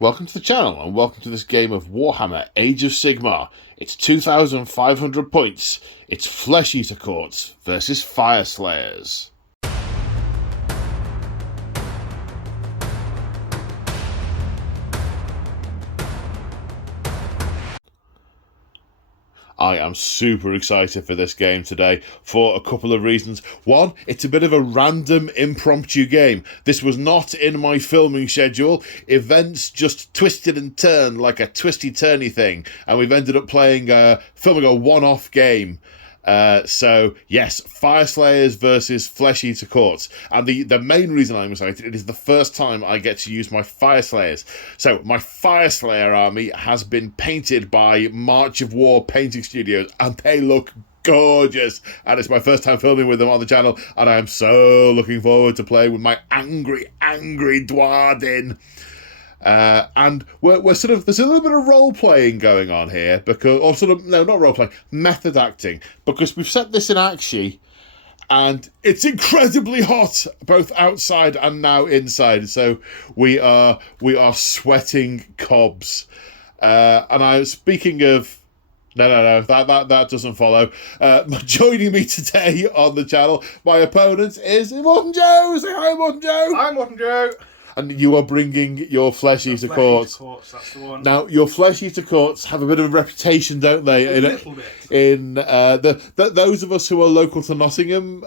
Welcome to the channel and welcome to this game of Warhammer Age of Sigmar. It's 2,500 points. It's Flesh Eater Courts versus Fyreslayers. I am super excited for this game today for a couple of reasons. One, it's a bit of a random impromptu game. This was not in my filming schedule. Events just twisted and turned like a twisty-turny thing, and we've ended up filming a one-off game. So yes, Fyreslayers versus Flesh Eater Courts, and the main reason I'm excited, it is the first time I get to use my Fyreslayers. So my Fyreslayer army has been painted by March of War painting studios, and they look gorgeous, and it's my first time filming with them on the channel, and I am so looking forward to playing with my angry Dwarden. And we're sort of, there's a little bit of role-playing going on here, not role-playing, method acting, because we've set this in Akshi, and it's incredibly hot, both outside and now inside, so we are sweating cobs. And I'm speaking of, no, that doesn't follow. Joining me today on the channel, my opponent is Immortan Joe. Say hi, Immortan Joe. Hi, Immortan Joe. And you are bringing your Flesh Eater Courts. That's the one. Now, your Flesh Eater Courts have a bit of a reputation, don't they? A little bit. Those of us who are local to Nottingham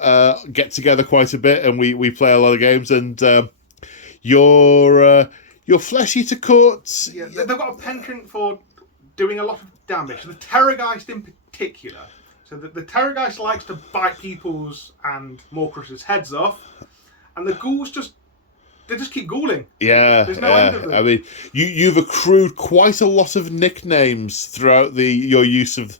get together quite a bit, and we play a lot of games. And your Flesh Eater Courts, yeah, they've got a penchant for doing a lot of damage. The Terrorgeist in particular. So the Terrorgeist likes to bite people's and Morcrus's heads off, and the ghouls just keep ghouling. Yeah, there's no end of them. I mean, you've accrued quite a lot of nicknames throughout your use of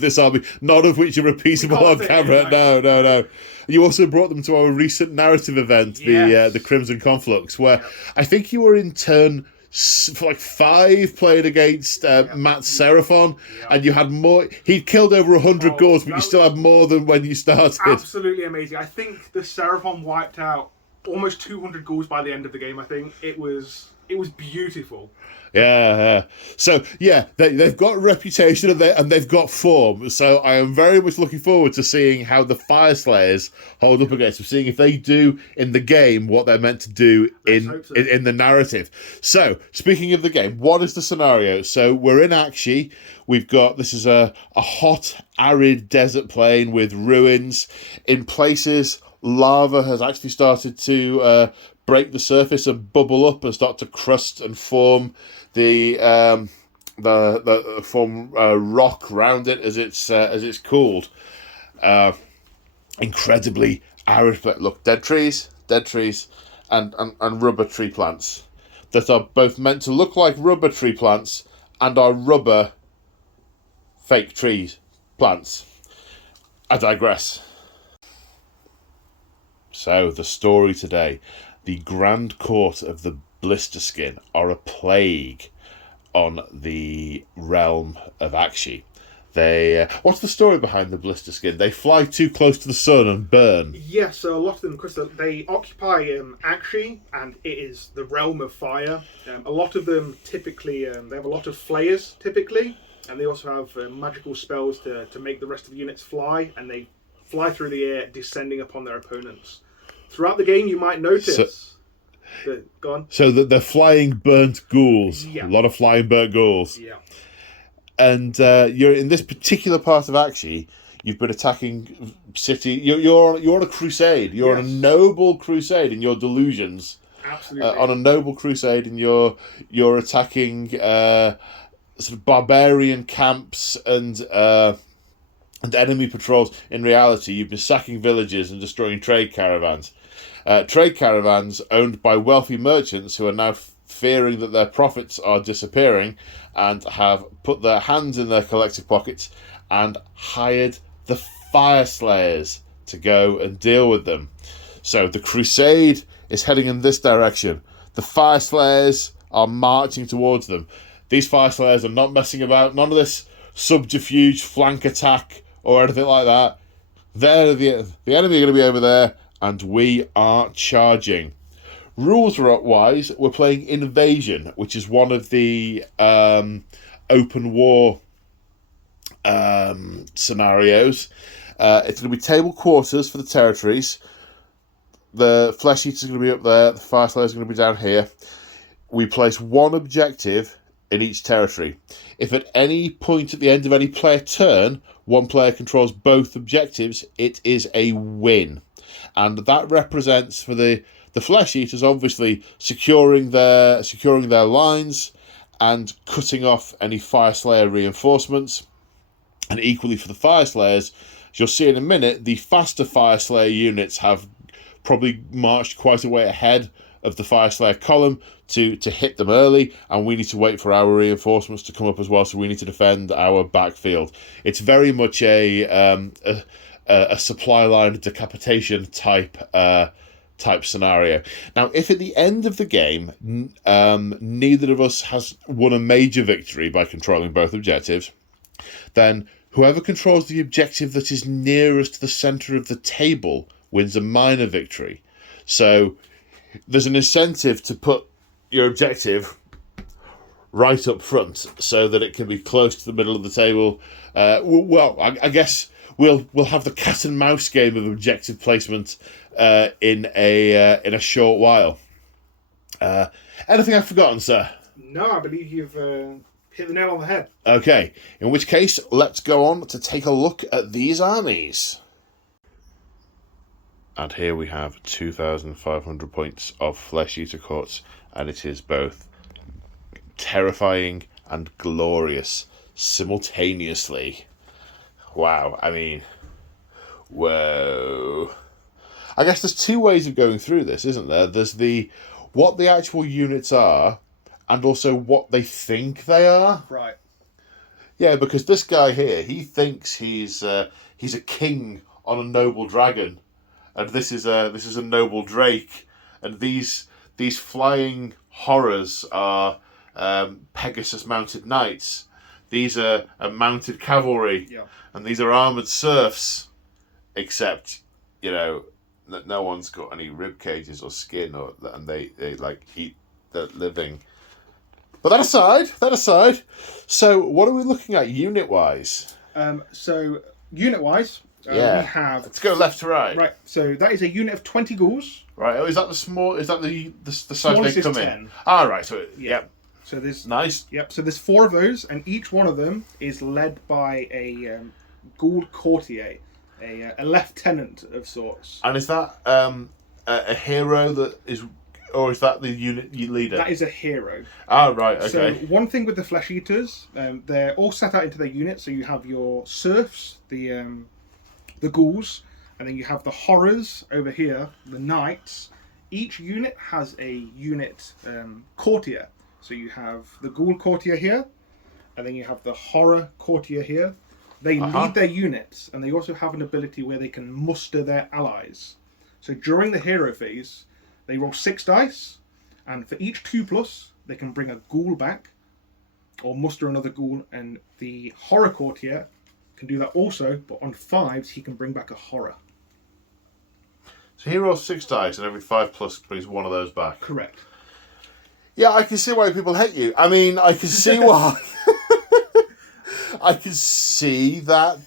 this army, none of which are repeatable on camera. No. You also brought them to our recent narrative event, the Crimson Conflux, where I think you were in turn for like 5 playing against Matt Seraphon, and you had more. He'd killed over 100 ghouls, but you still had more than when you started. Absolutely amazing. I think the Seraphon wiped out almost 200 ghouls by the end of the game. I think it was beautiful. Yeah. So yeah, they've got reputation and they've got form. So I am very much looking forward to seeing how the Fyreslayers hold up against them, seeing if they do in the game what they're meant to do in the narrative. So speaking of the game, what is the scenario? So we're in Akshi. This is a hot, arid desert plain with ruins. In places, lava has actually started to break the surface and bubble up and start to crust and form rock around it as it's cooled. Incredibly arid. Look, dead trees, and rubber tree plants that are both meant to look like rubber tree plants and are rubber fake plants. I digress. So, the story today. The Grand Court of the Blisterskin are a plague on the realm of Akshi. What's the story behind the Blisterskin? They fly too close to the sun and burn. Yes, so a lot of them, because they occupy Akshi, and it is the realm of fire. A lot of them typically, they have a lot of flayers, typically, and they also have magical spells to make the rest of the units fly, and they fly through the air, descending upon their opponents. Throughout the game, you might notice go on. So that they're flying burnt ghouls. Yeah. A lot of flying burnt ghouls. Yeah. And you're in this particular part of Akshi. You've been attacking city. You're on a crusade. You're on a noble crusade in your delusions. Absolutely. On a noble crusade, and you're attacking sort of barbarian camps and enemy patrols. In reality, you've been sacking villages and destroying trade caravans. Trade caravans owned by wealthy merchants who are now fearing that their profits are disappearing and have put their hands in their collective pockets and hired the Fyreslayers to go and deal with them. So the crusade is heading in this direction. The Fyreslayers are marching towards them. These Fyreslayers are not messing about. None of this subterfuge, flank attack, or anything like that. The enemy are going to be over there, and we are charging. Rules-wise, we're playing Invasion, which is one of the open war scenarios. It's going to be table quarters for the territories. The Flesh Eaters are going to be up there. The Fyreslayers are going to be down here. We place one objective in each territory. If at any point at the end of any player turn, one player controls both objectives, it is a win. And that represents, for the Flesh Eaters, obviously securing their lines and cutting off any Fyreslayer reinforcements. And equally for the Fyreslayers, as you'll see in a minute, the faster Fyreslayer units have probably marched quite a way ahead of the Fyreslayer column to hit them early, and we need to wait for our reinforcements to come up as well, so we need to defend our backfield. It's very much a supply line decapitation type scenario. Now, if at the end of the game, neither of us has won a major victory by controlling both objectives, then whoever controls the objective that is nearest to the centre of the table wins a minor victory. So there's an incentive to put your objective right up front so that it can be close to the middle of the table. I guess we'll have the cat and mouse game of objective placement in a short while. Anything I've forgotten, sir? No, I believe you've hit the nail on the head. Okay, in which case, let's go on to take a look at these armies. And here we have 2,500 points of Flesh Eater Courts, and it is both terrifying and glorious simultaneously. Wow, I mean, whoa. I guess there's two ways of going through this, isn't there? There's what the actual units are, and also what they think they are. Right. Yeah, because this guy here, he thinks he's a king on a noble dragon. And this is a noble drake, and these flying horrors are Pegasus mounted knights. These are mounted cavalry, and these are armored serfs. Except, that no one's got any rib cages or skin, and they like eat the living. But that aside. So what are we looking at unit wise? So unit wise. We have. Let's go left to right. Right, so that is a unit of 20 ghouls. Right. Oh, is that the small? Is that the size Smallest they come is in? 10. Ah, right. So yep. So there's nice. Yep. So there's 4 of those, and each one of them is led by a ghoul courtier, a lieutenant of sorts. And is that a hero that is, or is that the unit leader? That is a hero. Ah, right. Okay. So one thing with the Flesh Eaters, they're all set out into their units. So you have your serfs, the ghouls, and then you have the horrors over here, the knights. Each unit has a unit courtier. So you have the ghoul courtier here, and then you have the horror courtier here. They lead their units, and they also have an ability where they can muster their allies. So during the hero phase, they roll 6 dice, and for each 2+, they can bring a ghoul back, or muster another ghoul, and the horror courtier can do that also, but on 5s he can bring back a horror. So he rolls 6 dice, and every 5+ brings one of those back. Correct. Yeah, I can see why people hate you. I mean, I can see why. I can see that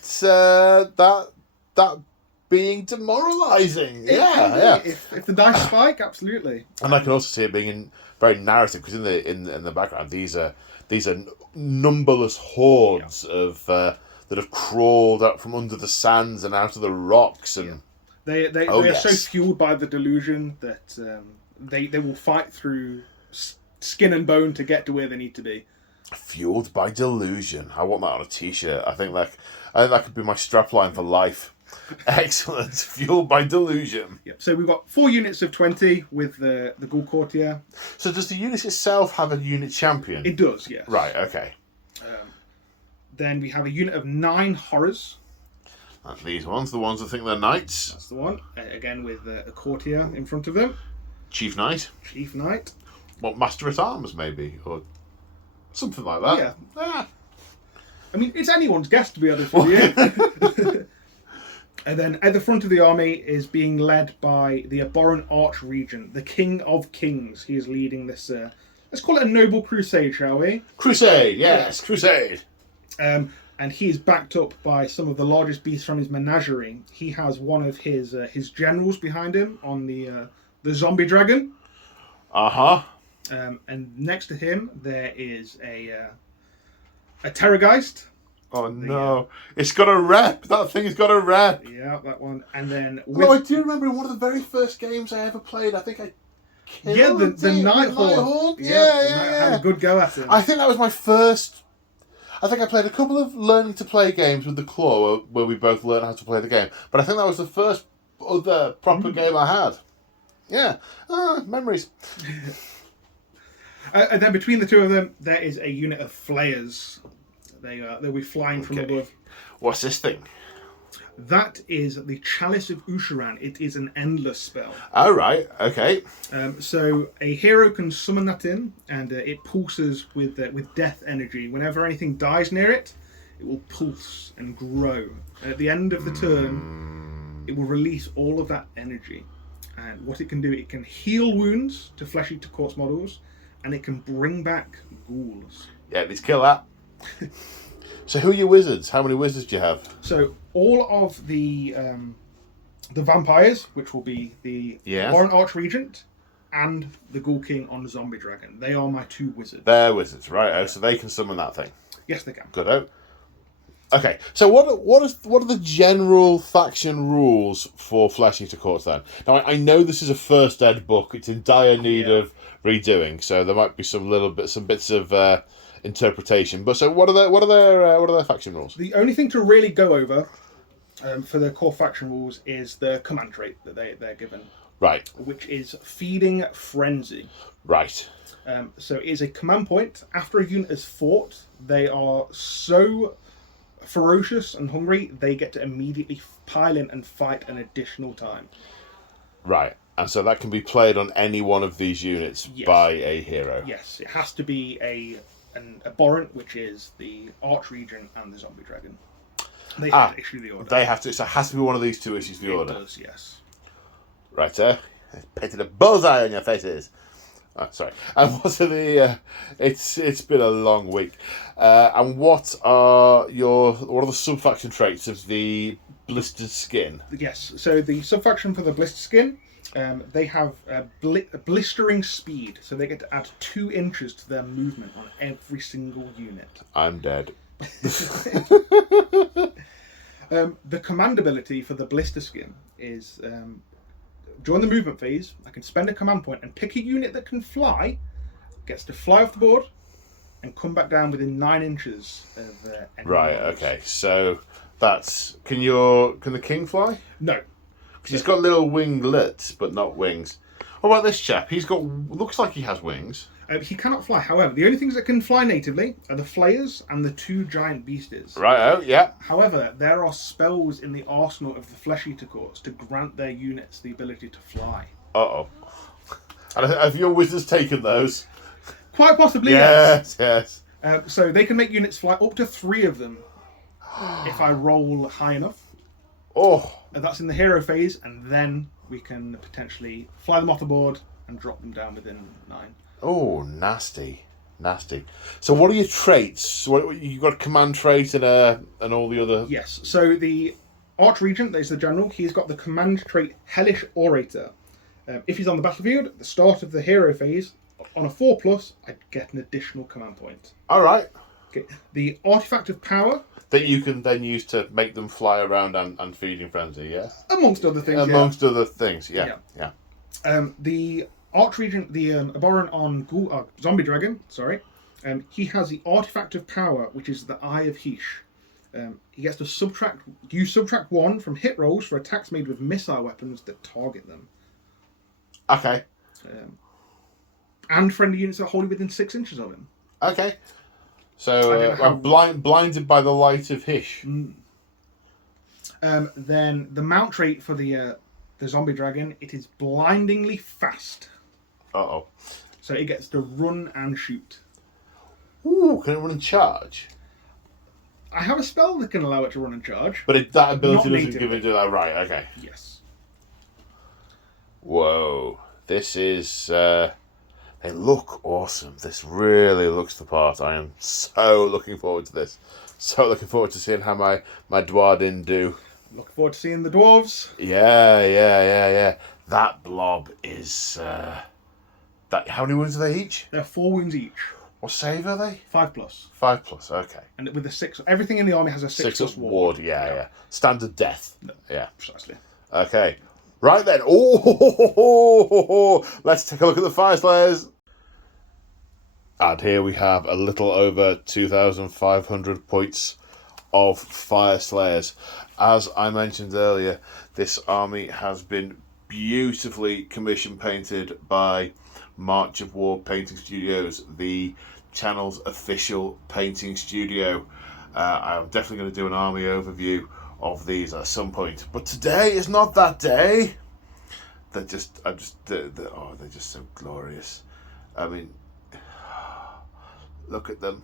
being demoralising. Yeah. If the dice spike, absolutely. And I can also see it being very narrative, because in the background, these are numberless hordes of that have crawled up from under the sands and out of the rocks, and they are so fueled by the delusion that they will fight through skin and bone to get to where they need to be. Fueled by delusion. I want that on a t-shirt. I think that could be my strapline for life. Excellent. Fueled by delusion. Yep. So we've got 4 units of 20 with the ghoul courtier. So does the unit itself have a unit champion? It does, yes. Right. Okay. Then we have a unit of 9 horrors. That's these ones, the ones that think they're knights. That's the one. Again with a courtier in front of them. Chief knight. Chief knight. What, master at arms maybe, or something like that. Yeah. I mean, it's anyone's guess, to be honest with you. And then at the front of the army is being led by the abhorrent Archregent, the King of Kings. He is leading this, let's call it a noble crusade, shall we? Crusade, yes, crusade. And he is backed up by some of the largest beasts from his menagerie. He has one of his generals behind him on the zombie dragon. Uh-huh. And next to him there is a Terrorgeist. Oh no! It's got a rep. That thing's got a rep. Yeah, that one. And then I do remember in one of the very first games I ever played. I think I killed the Nighthawk. Yeah. Had a good go at him. I think that was my first. I think I played a couple of learning to play games with the Claw where we both learned how to play the game. But I think that was the first other proper game I had. Yeah, memories. And then between the two of them, there is a unit of Flayers. They'll be flying from above. What's this thing? That is the Chalice of Usharan. It is an endless spell. Oh, right. Okay. So a hero can summon that in, and it pulses with death energy. Whenever anything dies near it, it will pulse and grow. And at the end of the turn, it will release all of that energy. And what it can do, it can heal wounds to Flesh Eater Corpse models, and it can bring back ghouls. Yeah, let's kill that. So who are your wizards? How many wizards do you have? So all of the vampires, which will be the Warrant Archregent and the Ghoul King on the Zombie Dragon. They are my two wizards. They're wizards, right? Oh, so they can summon that thing. Yes, they can. Good. Oh. Okay. So what are the general faction rules for Flesh Eater Corpse then? Now I know this is a first ed book. It's in dire need of redoing, so there might be some bits of interpretation. But so what are their faction rules? The only thing to really go over for the core faction rules is the command trait that they're given. Right. Which is Feeding Frenzy. Right. So it is a command point. After a unit has fought, they are so ferocious and hungry, they get to immediately pile in and fight an additional time. Right. And so that can be played on any one of these units by a hero. Yes. It has to be an abhorrent, which is the Archregent and the Zombie Dragon. They have to issue the order. They have to. So it has to be one of these two issues the order. It does, yes. Right, sir. Painted a bullseye on your faces. Oh, sorry. And what are the? It's been a long week. And what are the sub-faction traits of the Blistered Skin? Yes. So the sub-faction for the Blistered Skin, they have blistering speed, so they get to add 2 inches to their movement on every single unit. I'm dead. The command ability for the Blister Skin is during the movement phase, I can spend a command point and pick a unit that can fly, gets to fly off the board, and come back down within 9 inches of enemy Right. models. Okay. So that's can the king fly? No. Because he's got little winglets, but not wings. What about this chap? Looks like he has wings. He cannot fly. However, the only things that can fly natively are the Flayers and the 2 giant beasties. Right. Oh, yeah. However, there are spells in the arsenal of the Flesh Eater Corps to grant their units the ability to fly. Uh-oh. And have your wizards taken those? Quite possibly, yes. So they can make units fly, up to 3 of them, if I roll high enough. Oh. That's in the hero phase, and then we can potentially fly them off the board and drop them down within 9. Oh, nasty. So what are your traits? You got a command trait and all the other... Yes, so the Archregent, that is the general, he's got the command trait Hellish Orator. If he's on the battlefield at the start of the hero phase, on a 4+, I get an additional command point. All right. Okay. The Artifact of Power... That you can then use to make them fly around and Feeding Frenzy, yeah? Amongst other things, other things, yeah. The Archregent, the abhorrent on Zombie Dragon, he has the Artifact of Power, which is the Eye of Heesh. He gets to subtract 1 from hit rolls for attacks made with missile weapons that target them. Okay. And friendly units that are wholly within 6 inches of him. Okay. So I'm blinded by the light of Hish. Then the mount trait for the Zombie Dragon, it is blindingly fast. Uh-oh. So it gets to run and shoot. Ooh, can it run and charge? I have a spell that can allow it to run and charge. But that ability Not doesn't give it to that. Right, okay. Yes. Whoa. This is... they look awesome. This really looks the part. I am so looking forward to this. So looking forward to seeing how my Dwarden do. Looking forward to seeing the dwarves. Yeah. That blob is... that. How many wounds are they each? They're 4 wounds each. What save are they? 5+. 5+, okay. And with a 6... Everything in the army has a 6+ ward. Yeah. Standard death. No, Yeah. precisely. Okay. Right then. Oh, let's take a look at the Fyreslayers. And here we have a little over 2,500 points of Fyreslayers. As I mentioned earlier, this army has been beautifully commission painted by March of War Painting Studios, the channel's official painting studio. I'm definitely going to do an army overview of these at some point, but today is not that day. They're just so glorious. I mean, look at them.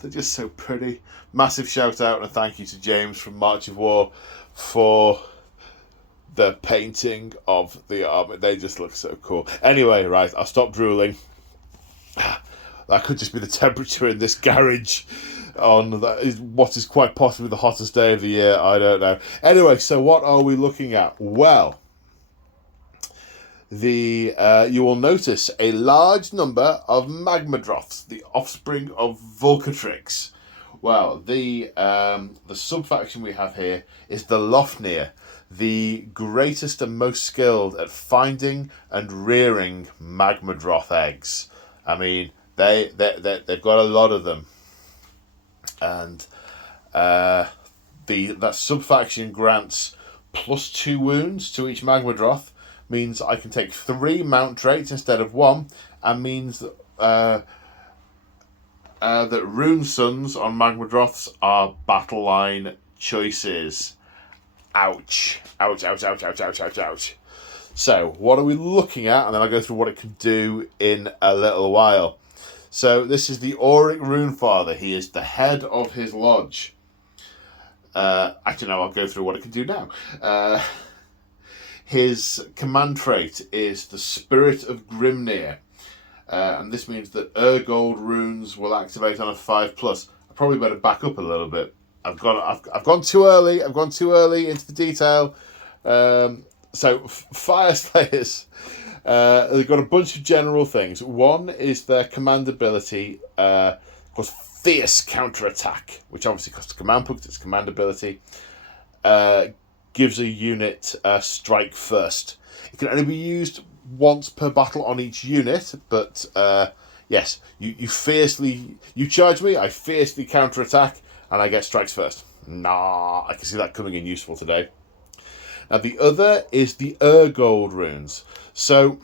They're just so pretty. Massive shout out and thank you to James from March of War for the painting of the army. They just look so cool. Anyway, right, I'll stop drooling. That could just be the temperature in this garage on that is what is quite possibly the hottest day of the year. I don't know. Anyway, so what are we looking at? Well, you will notice a large number of Magmadroths, the offspring of Volcatrix. Well, the sub-faction we have here is the Lofnir, the greatest and most skilled at finding and rearing Magmadroth eggs. I mean, they've got a lot of them. And that sub-faction grants +2 wounds to each Magmadroth, means I can take 3 mount traits instead of 1, and means that Rune Sons on Magmadroths are battle line choices. Ouch. Ouch. So, what are we looking at? And then I'll go through what it can do in a little while. So, this is the Auric Runefather. He is the head of his lodge. Actually, no, I'll go through what it can do now. His command trait is the Spirit of Grimnir. And this means that Urgold runes will activate on a 5+. I probably better back up a little bit. I've gone too early. I've gone too early into the detail. So Fyreslayers, they've got a bunch of general things. One is their command ability, called Fierce Counterattack, which obviously costs a command point. It's command ability. Gives a unit strike first. It can only be used once per battle on each unit, but yes, you charge me, I fiercely counterattack, and I get strikes first. Nah, I can see that coming in useful today. Now the other is the Urgold runes. So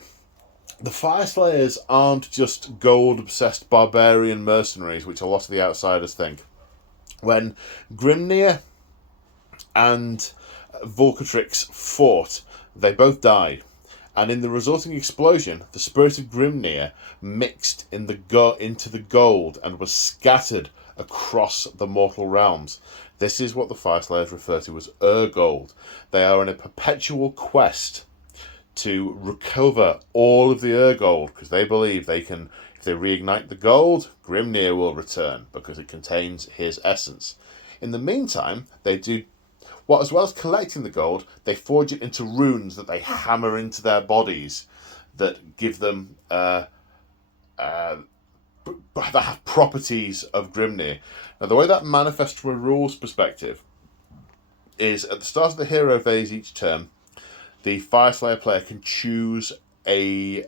the Fyreslayers aren't just gold-obsessed barbarian mercenaries, which a lot of the outsiders think. When Grimnir and Volcatrix fought, they both died. And in the resulting explosion, the spirit of Grimnir mixed into the gold and was scattered across the mortal realms. This is what the Fyreslayers refer to as Urgold. They are in a perpetual quest to recover all of the Urgold, because they believe they can, if they reignite the gold, Grimnir will return, because it contains his essence. In the meantime, they do what, as well as collecting the gold, they forge it into runes that they hammer into their bodies that give them that have properties of Grimnir. Now, the way that manifests from a rules perspective is at the start of the hero phase each turn, the Fyreslayer player can choose an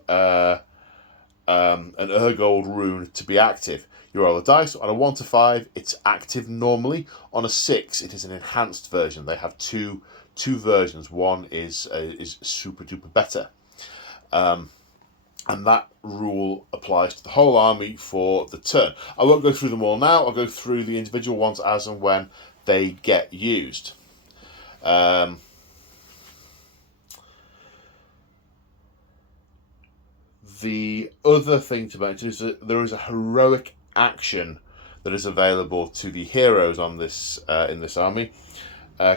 Urgold rune to be active. You roll a dice. On a 1 to 5, it's active normally. On a 6, it is an enhanced version. They have two versions. One is super duper better. And that rule applies to the whole army for the turn. I won't go through them all now. I'll go through the individual ones as and when they get used. The other thing to mention is that there is a heroic action that is available to the heroes on this in this army,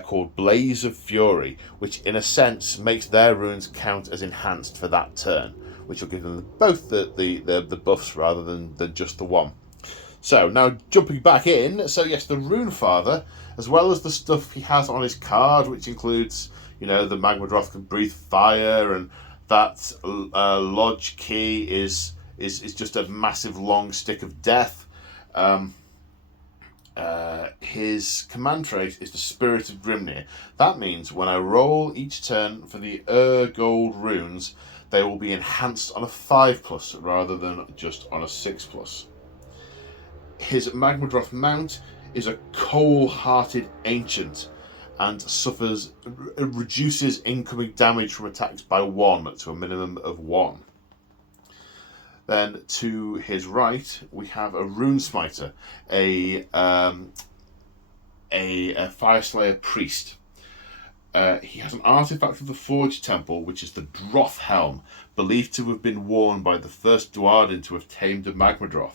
called Blaze of Fury, which in a sense makes their runes count as enhanced for that turn, which will give them both the buffs rather than just the one. So now jumping back in, so yes, the Rune Father, as well as the stuff he has on his card, which includes, the Magmadroth can breathe fire, and that Lodge key is just a massive long stick of death. His command trait is the Spirit of Grimnir. That means when I roll each turn for the gold runes, they will be enhanced on a 5+ rather than just on a 6+. His Magmadroth mount is a coal-hearted ancient and reduces incoming damage from attacks by 1 to a minimum of 1. Then to his right we have a Rune Smiter, a Fyreslayer priest. He has an artifact of the Forge Temple, which is the Droth Helm, believed to have been worn by the first Duardin to have tamed a Magmadroth.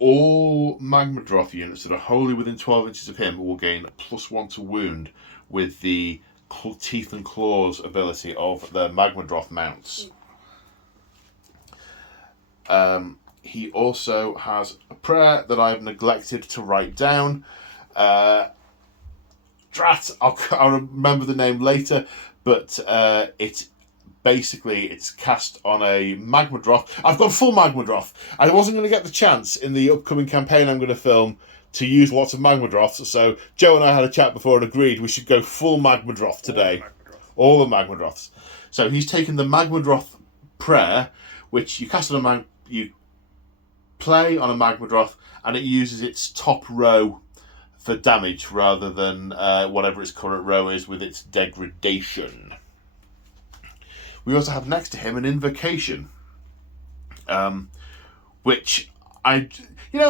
All Magmadroth units that are wholly within 12 inches of him will gain +1 to wound with the Teeth and Claws ability of the Magmadroth mounts. He also has a prayer that I've neglected to write down. Drat, I'll remember the name later, but it's cast on a Magmadroth. I've gone full Magmadroth. I wasn't going to get the chance in the upcoming campaign I'm going to film to use lots of Magmadroths, so Joe and I had a chat before and agreed we should go full Magmadroth today. All the Magmadroths. So he's taken the Magmadroth prayer, which you cast on you play on a Magmadroth, and it uses its top row for damage rather than whatever its current row is with its degradation. We also have next to him an invocation, which a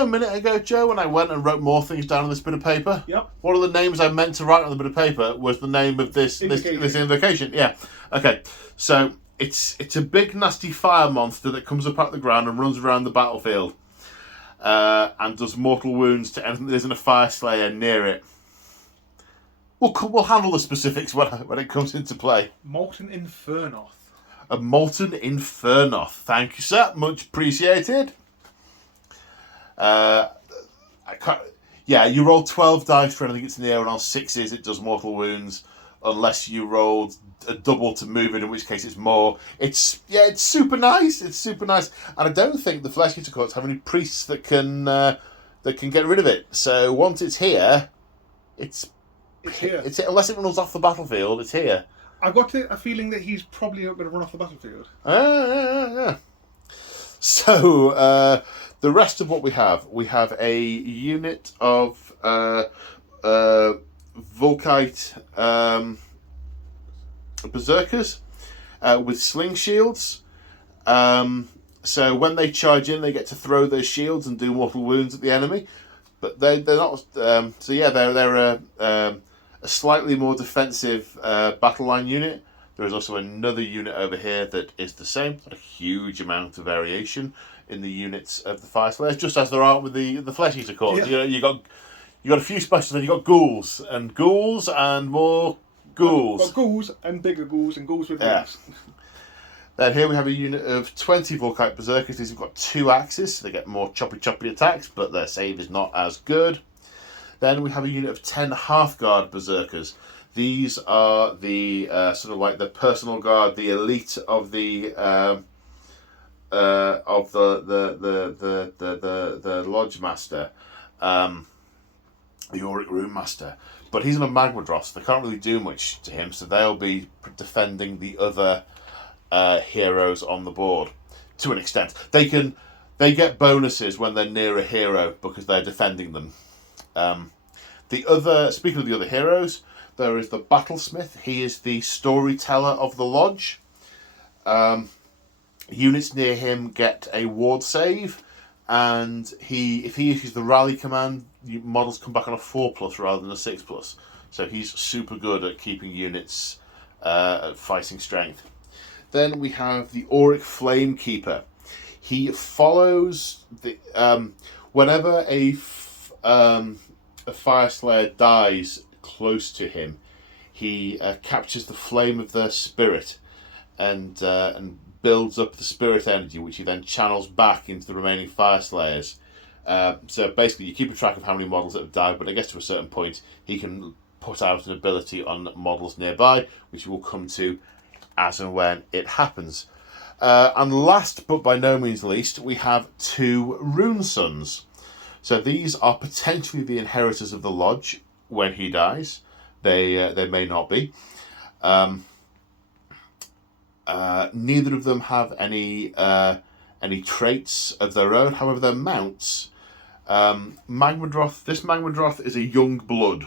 minute ago, Joe, when I went and wrote more things down on this bit of paper, Yep. one of the names I meant to write on the bit of paper was the name of this invocation. Yeah. Okay. So it's a big nasty fire monster that comes up out of the ground and runs around the battlefield, and does mortal wounds to anything that isn't a Fyreslayer near it. We'll handle the specifics when it comes into play. Molten Infernoth. A Molten Infernoth. Thank you, sir. Much appreciated. You roll 12 dice for anything it's near, and on 6s it does mortal wounds, unless you rolled a double to move it, in which case it's more. It's super nice. It's super nice, and I don't think the Flesh Eater Courts have any priests that can get rid of it. So once it's here, it's here. It's unless it runs off the battlefield, it's here. I've got a feeling that he's probably not going to run off the battlefield. Yeah. So the rest of what we have a unit of Volkite Berserkers with sling shields. So when they charge in, they get to throw their shields and do mortal wounds at the enemy. But they're not. They're a slightly more defensive battle line unit. There is also another unit over here that is the same. A huge amount of variation in the units of the Fyreslayers, just as there are with the Flesh Eater Courts. Yeah. You got a few specials, and you got ghouls and more ghouls. Got ghouls and bigger ghouls and ghouls with wings. Then here we have a unit of 20 Volkite Berserkers. These have got 2 axes, so they get more choppy attacks, but their save is not as good. Then we have a unit of 10 Hearthguard Berserkers. These are the sort of like the personal guard, the elite of the Lodge Master, the Auric Rune Master. But he's in a Magmadroth, so they can't really do much to him, so they'll be defending the other heroes on the board to an extent. They get bonuses when they're near a hero because they're defending them. Speaking of the other heroes, there is the Battlesmith. He is the storyteller of the lodge. Units near him get a ward save, and if he issues the rally command, models come back on a 4+ rather than a 6+. So he's super good at keeping units at fighting strength. Then we have the Auric Flamekeeper. He follows the whenever a Fyreslayer dies close to him, he captures the flame of their spirit and builds up the spirit energy, which he then channels back into the remaining Fyreslayers. So basically, you keep a track of how many models that have died, but I guess to a certain point, he can put out an ability on models nearby, which we'll come to as and when it happens. And last, but by no means least, we have 2 Rune Sons. So these are potentially the inheritors of the Lodge when he dies. They may not be. Neither of them have any traits of their own. However, their mounts. Magmadroth. This Magmadroth is a young blood,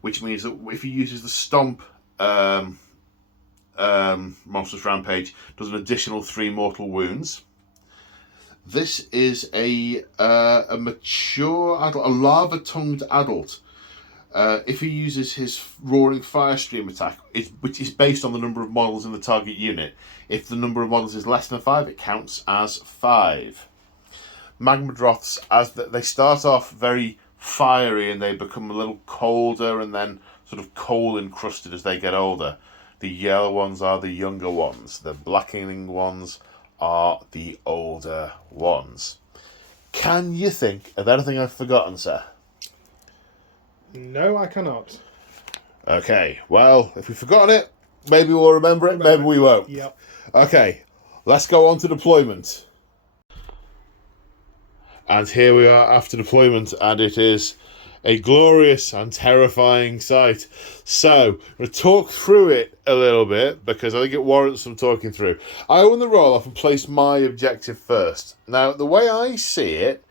which means that if he uses the Stomp Monstrous Rampage, does an additional 3 mortal wounds. This is a mature adult, a lava-tongued adult. If he uses his Roaring Firestream attack, which is based on the number of models in the target unit, if the number of models is less than 5, it counts as 5. Magmadroths, as they start off very fiery and they become a little colder and then sort of coal encrusted as they get older. The yellow ones are the younger ones. The blackening ones are the older ones. Can you think of anything I've forgotten, sir? No, I cannot. Okay, well, if we've forgotten it, maybe we'll remember it, maybe we won't. Yep. Okay, let's go on to deployment. And here we are after deployment, and it is a glorious and terrifying sight. So, I'm going to talk through it a little bit, because I think it warrants some talking through. I won the roll-off and placed my objective first. Now, the way I see it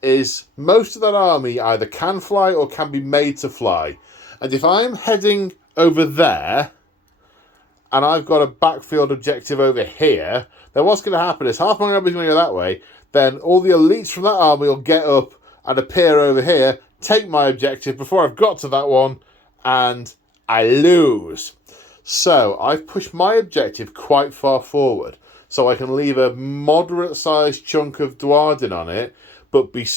is most of that army either can fly or can be made to fly. And if I'm heading over there, and I've got a backfield objective over here, then what's going to happen is half my army is going to go that way, then all the elites from that army will get up and appear over here, take my objective before I've got to that one, and I lose. So I've pushed my objective quite far forward, so I can leave a moderate-sized chunk of Dwarden on it, but be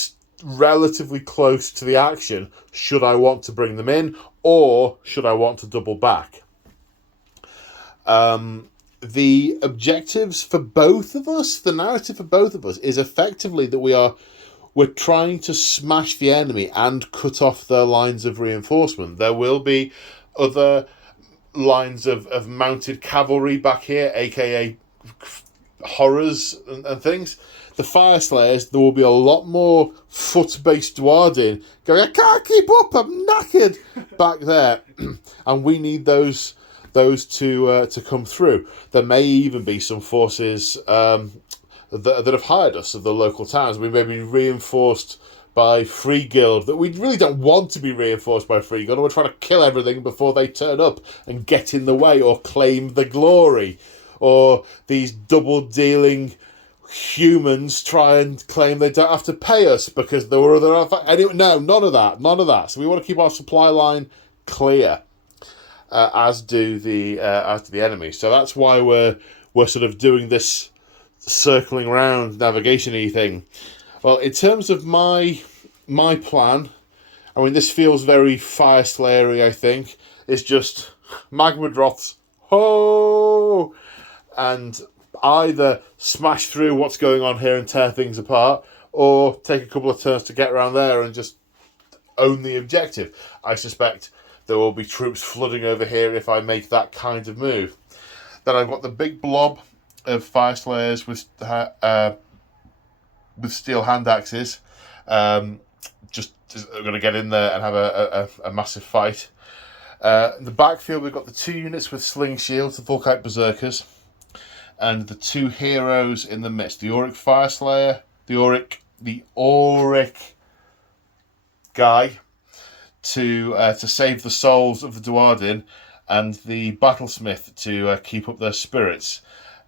relatively close to the action should I want to bring them in, or should I want to double back. The objectives for both of us, the narrative for both of us, is effectively that we're trying to smash the enemy and cut off their lines of reinforcement. There will be other lines of mounted cavalry back here, aka horrors and things. The Fyreslayers, there will be a lot more foot-based Dwarden going, I can't keep up, I'm knackered, back there. And we need those to come through. There may even be some forces that have hired us of the local towns. We may be reinforced by Free Guild that we really don't want to be reinforced by Free Guild, and we're trying to kill everything before they turn up and get in the way or claim the glory. Or these double-dealing humans try and claim they don't have to pay us because there were other... Anyway, no, none of that. So we want to keep our supply line clear, as do the enemy. So that's why we're sort of doing this circling around navigation-y thing. Well, in terms of my plan, I mean, this feels very Fyreslayer-y, I think. It's just Magmadroths, ho! And either smash through what's going on here and tear things apart, or take a couple of turns to get around there and just own the objective. I suspect there will be troops flooding over here if I make that kind of move. Then I've got the big blob of Fyreslayers with steel hand axes. Just going to get in there and have a massive fight. In the backfield, we've got the 2 units with sling shields, the Volkite Berserkers, and the 2 heroes in the midst. The Auric Fyreslayer, the Auric guy to save the souls of the Dwarden, and the Battlesmith to keep up their spirits,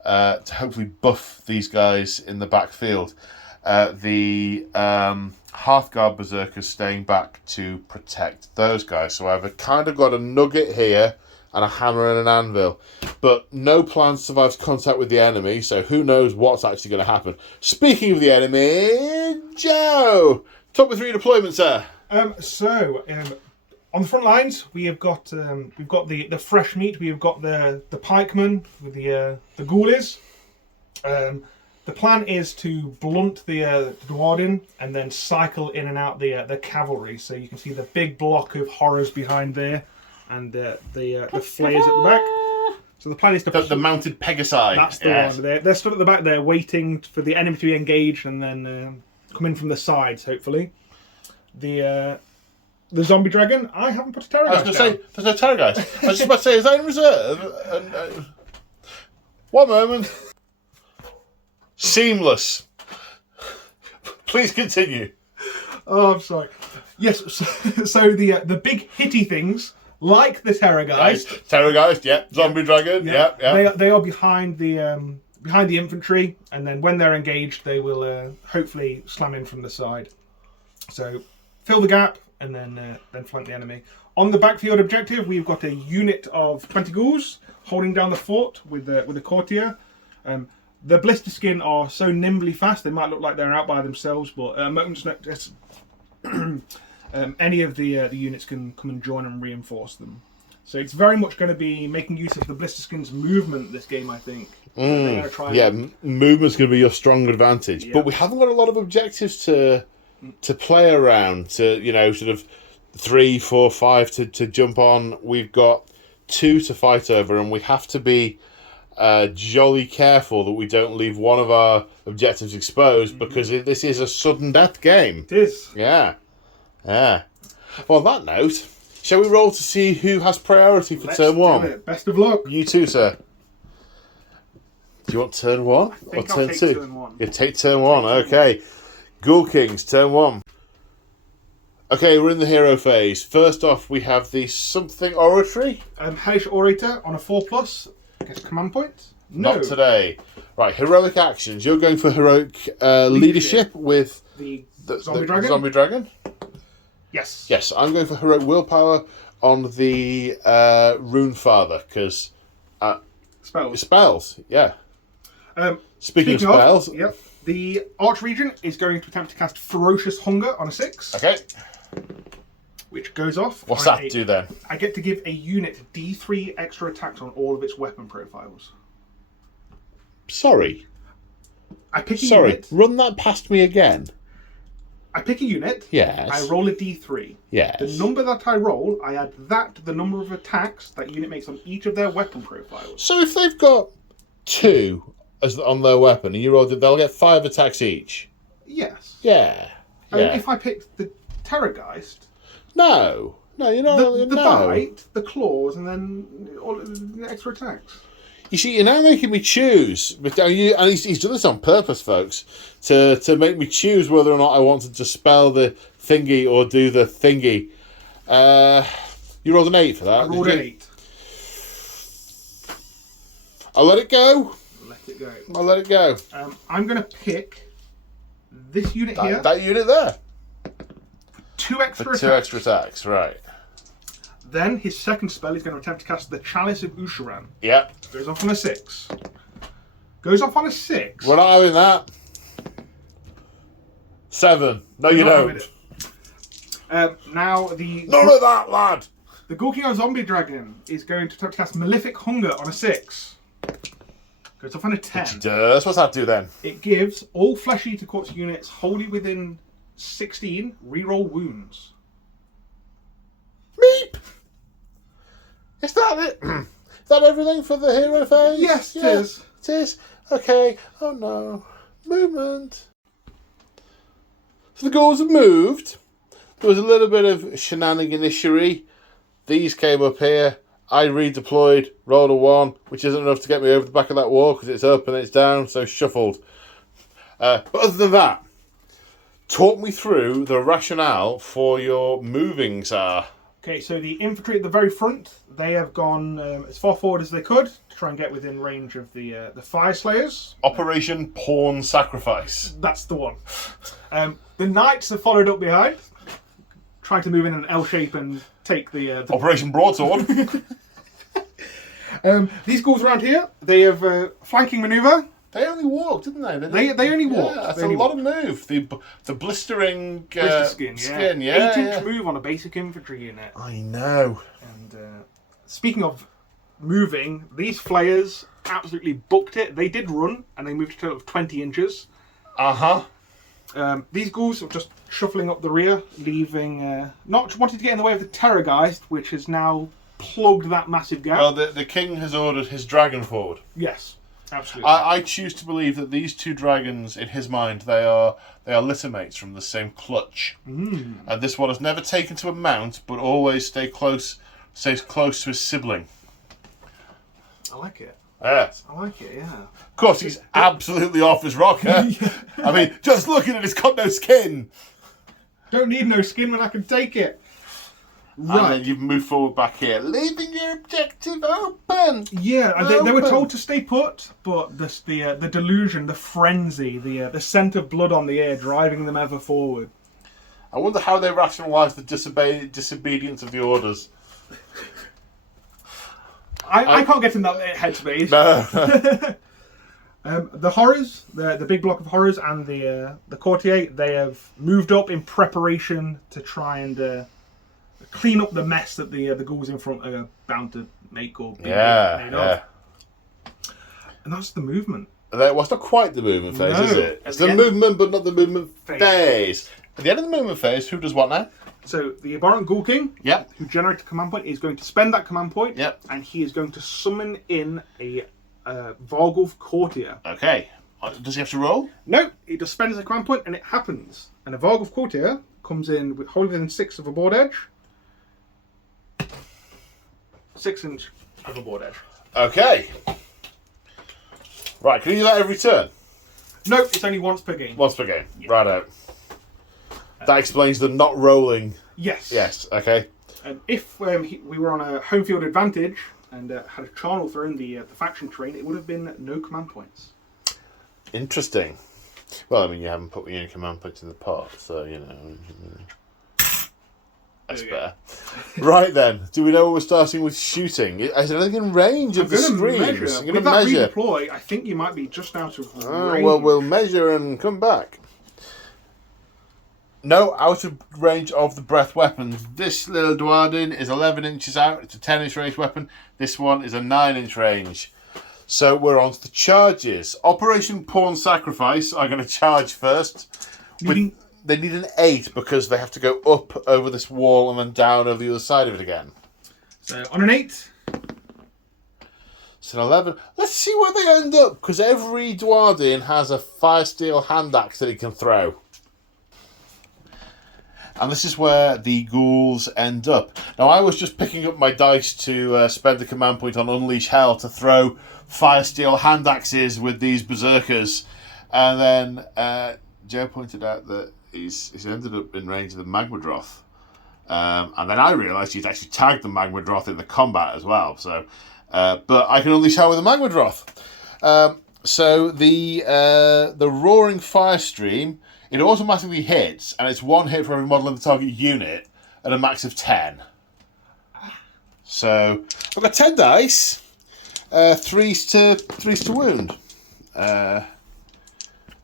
to hopefully buff these guys in the backfield. The Hearthguard Berserkers staying back to protect those guys. So I've kind of got a nugget here and a hammer and an anvil. But no plan survives contact with the enemy, so who knows what's actually going to happen. Speaking of the enemy, Joe, talk me through your deployment, sir. On the front lines, we have got we've got the fresh meat. We've got the pikemen with the ghoulies. The plan is to blunt the Dwarden and then cycle in and out the cavalry. So you can see the big block of horrors behind there, and the flayers at the back. So the plan is to the mounted Pegasi. That's the one. They're stood at the back there, waiting for the enemy to be engaged, and then come in from the sides. Hopefully, the zombie dragon. I haven't put a terror. I was going to say there's no terror guys. I was just about to say, is that in reserve? One moment. Seamless. Please continue. Oh, I'm sorry. Yes. So the big hitty things. Like the Terrorgeist. Terrorgeist, yeah. Zombie Dragon, yeah. They are behind the infantry, and then when they're engaged, they will hopefully slam in from the side. So fill the gap, and then flank the enemy. On the backfield objective, we've got a unit of 20 ghouls holding down the fort with a courtier. The blister skin are so nimbly fast; they might look like they're out by themselves, but any of the units can come and join and reinforce them. So it's very much going to be making use of the blister skin's movement this game, I think. Movement's going to be your strong advantage. Yeah. But we haven't got a lot of objectives to play around, to, sort of 3, 4, 5 to jump on. We've got 2 to fight over, and we have to be jolly careful that we don't leave one of our objectives exposed, because this is a sudden death game. It is. Yeah. Yeah. Well, on that note, shall we roll to see who has priority for turn 1? Do it. Best of luck. You too, sir. Do you want turn 1 or turn 2? Turn 1. You take turn 1. Okay. Ghoul Kings, turn 1. Okay, we're in the hero phase. First off, we have the something oratory. Hellish Orator on a 4+. Gets command points. No. Not today. Right, heroic actions. You're going for heroic leadership with the Zombie Dragon. Yes. Yes, I'm going for heroic willpower on the Rune Father, because spells. Yeah. Speaking of spells, yep. The Archregent is going to attempt to cast Ferocious Hunger on a 6. Okay. Which goes off. What's that do then? I get to give a unit D3 extra attacks on all of its weapon profiles. Sorry. I pick a unit. Run that past me again. I pick a unit. Yes. I roll a D3. Yes. The number that I roll, I add that to the number of attacks that unit makes on each of their weapon profiles. So if they've got 2 on their weapon, and you roll, they'll get 5 attacks each. Yes. Yeah. If I picked the Terrorgeist. No, you're not. The bite, the claws, and then all the extra attacks. You see, you're now making me choose. And he's done this on purpose, folks, to make me choose whether or not I want to dispel the thingy or do the thingy. You rolled an 8 for that. I rolled an 8. I'll let it go. I'll let it go. I'm going to pick this unit here. That unit there. 2 extra attacks. 2 extra attacks, right. Then his second spell is going to attempt to cast the Chalice of Usharan. Yep. Goes off on a 6. Goes off on a 6. We're not having that. 7. No, you don't. Now none of that, lad. The Ghoul King Zombie Dragon is going to attempt to cast Malefic Hunger on a 6. Goes off on a 10. It does. What's that do then? It gives all Flesh Eater Corpse units wholly within 16 reroll wounds. Meep! Is that it? Is that everything for the hero phase? Yes, it is. It is. Okay. Oh no. Movement. So the ghouls have moved. There was a little bit of shenaniganishery. These came up here. I redeployed, rolled a 1, which isn't enough to get me over the back of that wall because it's up and it's down, so shuffled. But other than that, talk me through the rationale for your moving, sir. Okay, so the infantry at the very front, they have gone as far forward as they could to try and get within range of the Fyreslayers. Operation Pawn Sacrifice. That's the one. The Knights have followed up behind, trying to move in an L shape and take the Operation Broadsword. These ghouls around here, they have flanking maneuver. They only walked, didn't they? They only walked. Yeah, that's They a only lot of move. The blistering blister skin, yeah. 8-inch move on a basic infantry unit. I know. And speaking of moving, these flayers absolutely booked it. They did run, and they moved a total of 20 inches. These ghouls are just shuffling up the rear, leaving... not wanting to get in the way of the Terrorgeist, which has now plugged that massive gap. Well, the king has ordered his dragon forward. Yes, absolutely. I choose to believe that these two dragons, in his mind, they are littermates from the same clutch. And this one has never taken to a mount, but always stays close to his sibling. I like it. Yes. I like it, yeah. Of course, he's absolutely off his rocker. I mean, just looking at it, he's got no skin. Don't need no skin when I can take it. Right. And then you've moved forward back here, leaving your objective open. Yeah, they were told to stay put, but the delusion, the frenzy, the scent of blood on the air driving them ever forward. I wonder how they rationalise the disobedience of the orders. I can't get in that headspace. No. The horrors, the big block of horrors, and the courtier, they have moved up in preparation to try and clean up the mess that the ghouls in front are bound to make or be made of. And that's the movement. Well, it's not quite the movement phase, is it? It's the movement, but not the movement phase. At the end of the movement phase, who does what now? So the Abhorrent Ghoul King, who generates a command point, is going to spend that command point, and he is going to summon in a Varghulf Courtier. Okay. Does he have to roll? No, he just spends a command point, and it happens. And a Varghulf Courtier comes in with wholly within 6 of a board edge. 6 inch of a board edge. Okay. Right, can you do that every turn? No, it's only once per game. Once per game. Yeah. Right out. That explains the not rolling. Yes. Yes, okay. If we were on a home field advantage and had a charnel thrown the faction terrain, it would have been no command points. Interesting. Well, I mean, you haven't put any command points in the pot, so, you know. That's better. Right then, do we know what we're starting with shooting? Is there anything in range of the screens? I'm going to measure. Redeploy, I think you might be just out of range. Well, we'll measure and come back. No, out of range of the breath weapons. This little Dwarden is 11 inches out. It's a 10-inch range weapon. This one is a 9-inch range. So we're on to the charges. Operation Pawn Sacrifice are going to charge first. They need an 8 because they have to go up over this wall and then down over the other side of it again. So on an 8. It's an 11. Let's see where they end up, because every Dwarden has a Firesteel hand axe that he can throw. And this is where the ghouls end up. Now, I was just picking up my dice to spend the command point on Unleash Hell to throw Firesteel hand axes with these berserkers. And then Joe pointed out that he's ended up in range of the Magmadroth. And then I realised he'd actually tagged the Magmadroth in the combat as well. So, but I can Unleash Hell with the Magmadroth. So the Roaring Fire Stream, it automatically hits, and it's 1 hit for every model in the target unit at a max of 10. So I've got 10 dice, 3s to wound.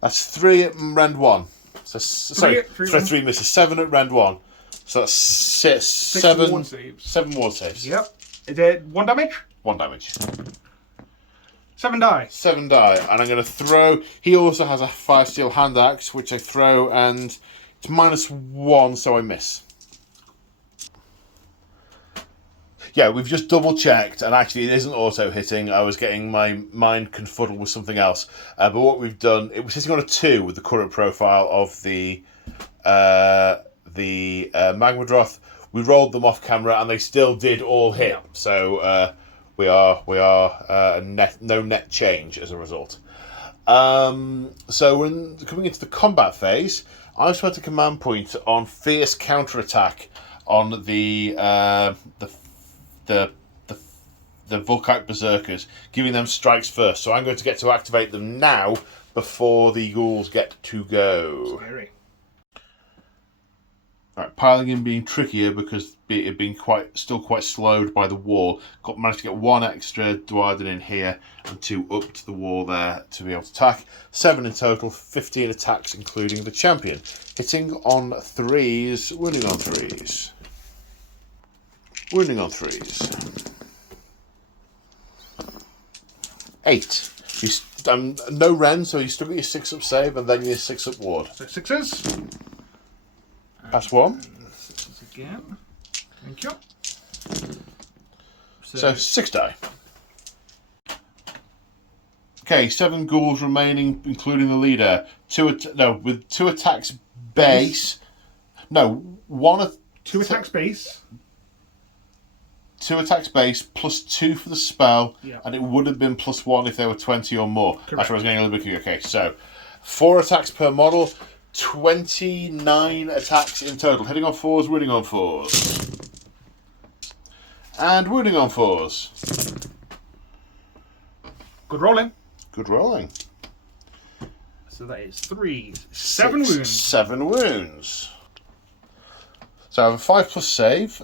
That's 3 at rend 1. So sorry, 3 misses, 7 at rend 1. So that's 7 ward saves. 7 ward saves. Yep. Is it 1 damage? 1 damage. 7 die. 7 die, and I'm going to throw. He also has a Firesteel hand axe, which I throw, and it's -1, so I miss. Yeah, we've just double checked, and actually it isn't auto hitting. I was getting my mind confuddled with something else. But what we've done, it was hitting on a 2 with the current profile of the Magmadroth. We rolled them off camera, and they still did all hit. Yeah. So we are no net change as a result. So we're coming into the combat phase. I spent a command point on fierce counterattack on the Volkite Berserkers, giving them strikes first. So I'm going to get to activate them now before the ghouls get to go. Scary. Right, piling in being trickier because it being still quite slowed by the wall. Managed to get 1 extra Dwarden in here and 2 up to the wall there to be able to attack. 7 in total, 15 attacks including the champion. Hitting on 3s, wounding on 3s. Wounding on 3s. 8. No Ren, so you still get your 6-up save and then your 6-up ward. So 6s. Pass 1. 6s again. Thank you. So 6 die. Okay, 7 ghouls remaining, including the leader. With 2 attacks base. No, 2 attacks base. 2 attacks base plus 2 for the spell, yeah. And it would have been plus 1 if there were 20 or more. Correct. That's what I was getting a little bit confused. Okay, so 4 attacks per model, 29 attacks in total. Hitting on 4s, wounding on 4s. And wounding on 4s. Good rolling. Good rolling. So that is 3. 7 wounds. 7 wounds. So I have a 5+ save.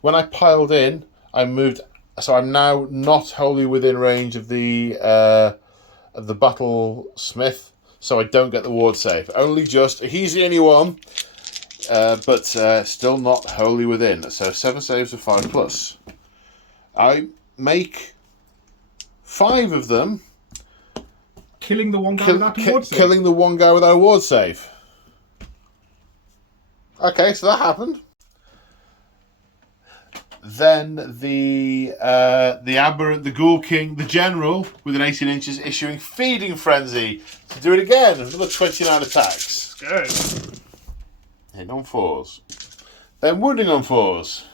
When I piled in, I moved. So I'm now not wholly within range of the battlesmith, so I don't get the ward save. Only just. He's the only one, but still not wholly within. So 7 saves of 5+. I make 5 of them. Killing the one guy without a ward save. Killing the one guy without a ward save. Okay, so that happened. Then the aberrant, the Ghoul King, the General, with an 18 inches, issuing Feeding Frenzy to do it again. Another 29 attacks. Good. Hitting on 4s. Then wounding on 4s.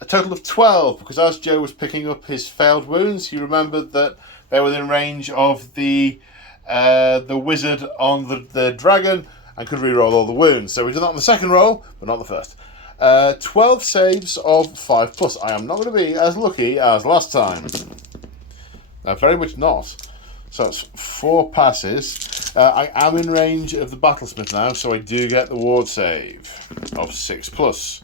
A total of 12, because as Joe was picking up his failed wounds, he remembered that they were within range of the wizard on the dragon and could re-roll all the wounds. So we did that on the second roll, but not the first. 12 saves of 5+. I am not going to be as lucky as last time. No, very much not. So that's 4 passes. I am in range of the battlesmith now, so I do get the ward save of 6+.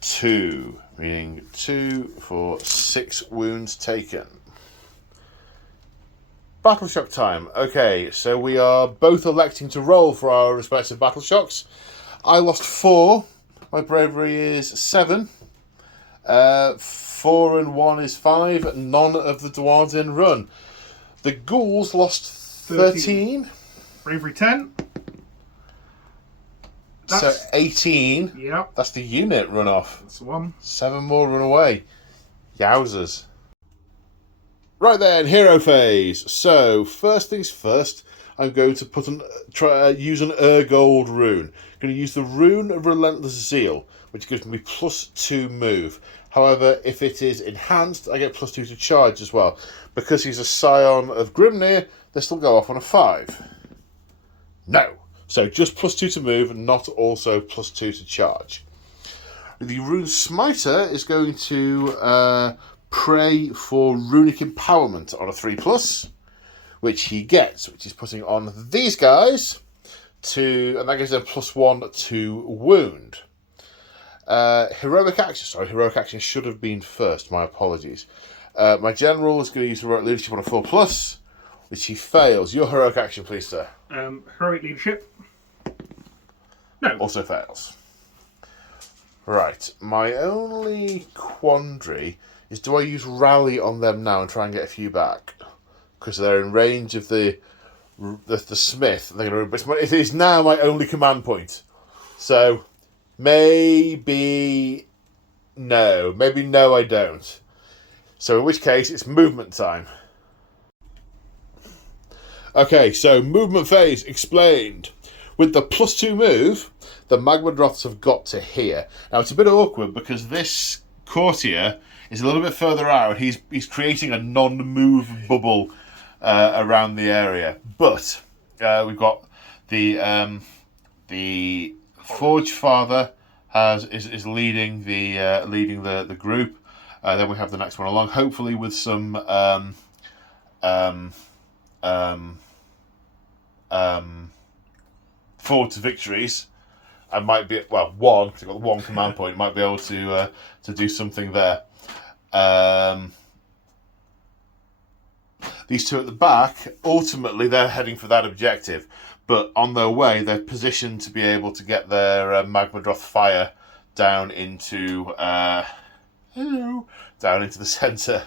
2, meaning 2 for 6 wounds taken. Battle shock time. Okay, so we are both electing to roll for our respective battle shocks. I lost 4. My bravery is 7. 4 and 1 is 5. None of the dwarves in run. The ghouls lost 13. Bravery 10. So 18. Yep. That's the unit run off. That's the one. 7 more run away. Yowzers. Right then, hero phase. So, first things first, I'm going to use an Urgold rune. I'm going to use the rune of Relentless Zeal, which gives me +2 move. However, if it is enhanced, I get +2 to charge as well. Because he's a scion of Grimnir, this will go off on a 5. No. So, just +2 to move, and not also +2 to charge. The rune Smiter is going to pray for runic empowerment on a 3+, which he gets, which is putting on these guys and that gives them +1 to wound. Heroic action should have been first. My apologies. My general is going to use heroic leadership on a 4+, which he fails. Your heroic action, please, sir. Heroic leadership. No. Also fails. Right. My only quandary is, do I use rally on them now and try and get a few back? Because they're in range of the smith. It is now my only command point. So maybe no, I don't. So in which case it's movement time. Okay, so movement phase explained. With the +2 move, the Magmadroths have got to here. Now it's a bit awkward because this courtier is a little bit further out. He's creating a non-move bubble around the area. But we've got the Forge Father is leading the group. Then we have the next one along, hopefully with some forward to victories, and might be, well, one, because they've got one command point, might be able to do something there. These two at the back, ultimately they're heading for that objective, but on their way they're positioned to be able to get their Magmadroth fire down into the centre.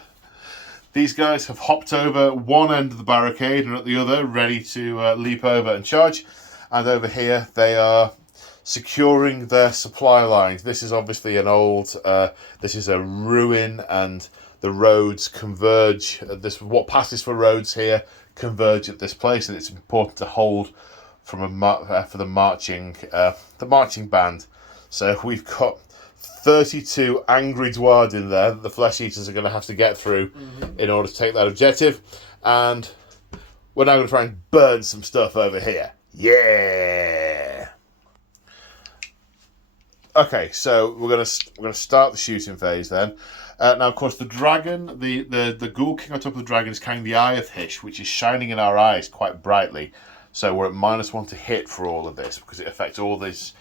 These guys have hopped over one end of the barricade and at the other, ready to leap over and charge. And over here, they are securing their supply lines. This is obviously an old, this is a ruin, and the roads converge. What passes for roads here converge at this place, and it's important to hold from for the marching band. So we've got 32 angry Dward in there that the Flesh Eaters are going to have to get through in order to take that objective. And we're now going to try and burn some stuff over here. Yeah! Okay, so we're going to start the shooting phase then. Now, of course, the dragon, the Ghoul King on top of the dragon is carrying the Eye of Hish, which is shining in our eyes quite brightly. So we're at -1 to hit for all of this, because it affects all this.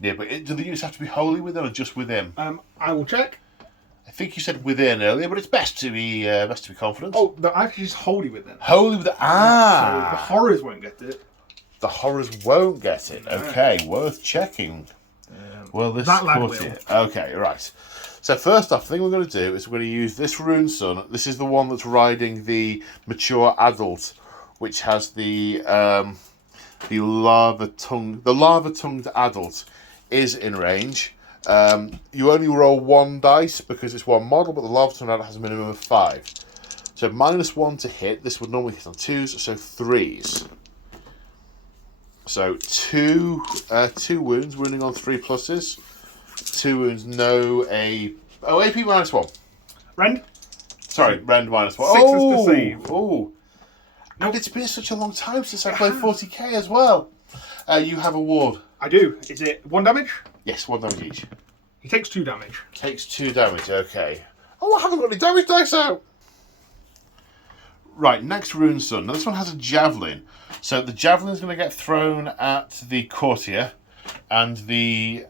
Yeah, but do the units have to be wholly within or just within? I will check. I think you said within earlier, but it's best to be confident. Oh, the actually is wholly within. Wholly within. Ah! So the horrors won't get it. The horrors won't get it. Okay, worth checking. Well, this that lad will. Okay, right. So first off, the thing we're going to do is we're going to use this Rune Sun. This is the one that's riding the mature adult, which has the lava-tongued adult is in range. You only roll 1 dice because it's one model, but the lava-tongued adult has a minimum of 5. So -1 to hit. This would normally hit on 2s, so 3s. So two wounds, wounding on 3 pluses. 2 wounds, AP -1. Rend? Sorry, Rend -1. 6 is the save. Oh. And it's been such a long time since I played 40k as well. You have a ward. I do. Is it 1 damage? Yes, 1 damage each. He takes 2 damage. Takes 2 damage, okay. Oh, I haven't got any damage dice out! Right, next Rune Sun. Now this one has a javelin. So the javelin is going to get thrown at the courtier, and the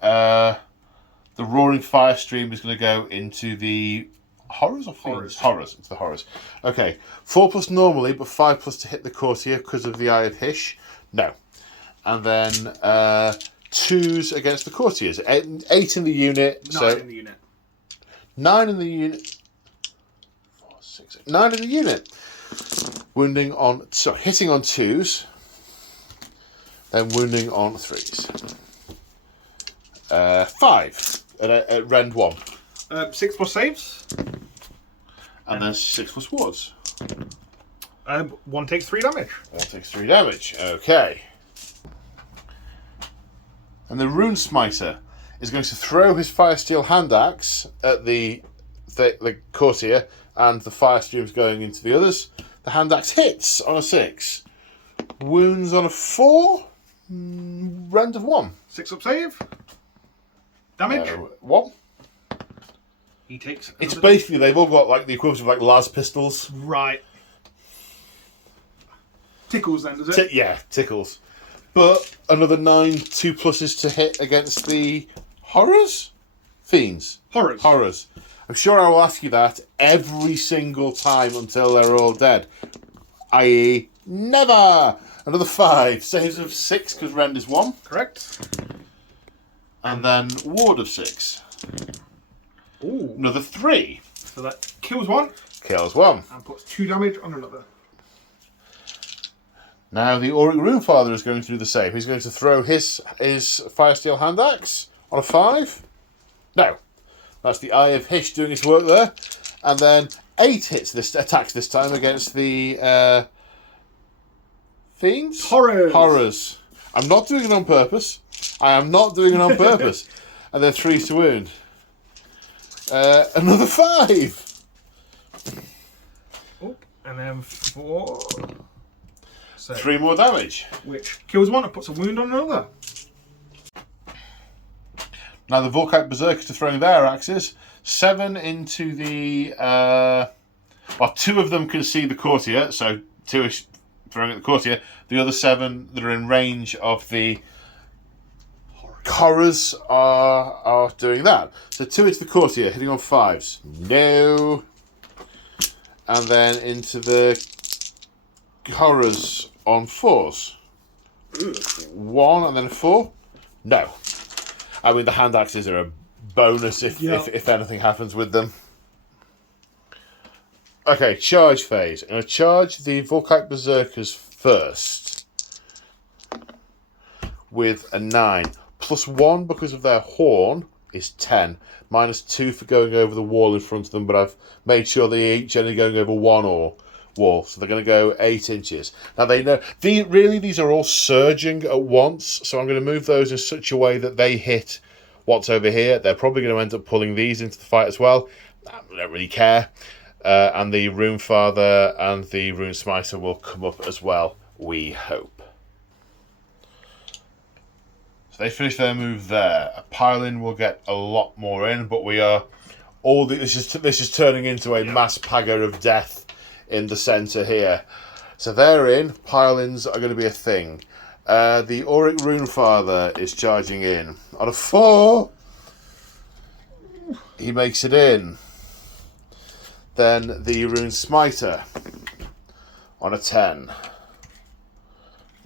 roaring fire stream is going to go into the horrors or fiends? Horrors. It's the horrors. Okay, 4+ normally, but 5+ to hit the courtier because of the Eye of Hish. No. And then 2s against the courtiers. 8 in the unit. 9 in the unit. 9 in the unit. 4, 6, 8, 9 in the unit. Hitting on 2s. Then wounding on 3s. 5 at Rend 1. 6+ saves. And then 6+ wards. 1 takes 3 damage. 1 takes 3 damage. Okay. And the Rune Smiter is going to throw his Firesteel hand axe at the courtier, and the fire stream's going into the others. The hand axe hits on a 6. Wounds on a 4. Rend of 1. 6 up save. Damage. 1. He takes. It's basically they've all got like the equivalent of like las pistols. Right. Tickles then, does it? Yeah, tickles. But another 9 2+ to hit against the horrors? Fiends. Horrors. I'm sure I will ask you that every single time until they're all dead. I.e. never! Another 5. Saves of 6 because Rend is 1. Correct. And then Ward of 6. Ooh. Another 3. So that kills 1. Kills 1. And puts 2 damage on another. Now the Auric Runefather is going to do the same. He's going to throw his Firesteel hand axe on a 5. No. That's the Eye of Hish doing its work there. And then 8 attacks this time against the fiends? Horrors. I'm not doing it on purpose. I am not doing it on purpose. And then 3 to wound. Another 5. Oh, and then 4. So, 3 more damage. Which kills 1 and puts a wound on another. Now the Volkite Berserkers are throwing their axes. 7 into the... 2 of them can see the courtier, so 2 is throwing at the courtier. The other 7 that are in range of the Corras are doing that. So 2 into the Courtier, hitting on 5s. No. And then into the Corras on 4s. 1 and then a 4. No. I mean, the hand axes are a bonus if anything happens with them. Okay, charge phase. I'm going to charge the Volkite Berserkers first with a 9. +1 because of their horn is 10. -2 for going over the wall in front of them, but I've made sure they each only going over one wall, so they're going to go 8 inches. Now they know these are all surging at once, so I'm going to move those in such a way that they hit what's over here. They're probably going to end up pulling these into the fight as well. I don't really care. And the Runefather and the Rune Smiter will come up as well, we hope. So they finish their move there. A pile-in will get a lot more in, but we are this is turning into a mass pagger of death in the centre here. So they're in. Pile-ins are going to be a thing. The Auric Runefather is charging in. On a 4, he makes it in. Then the Rune Smiter on a 10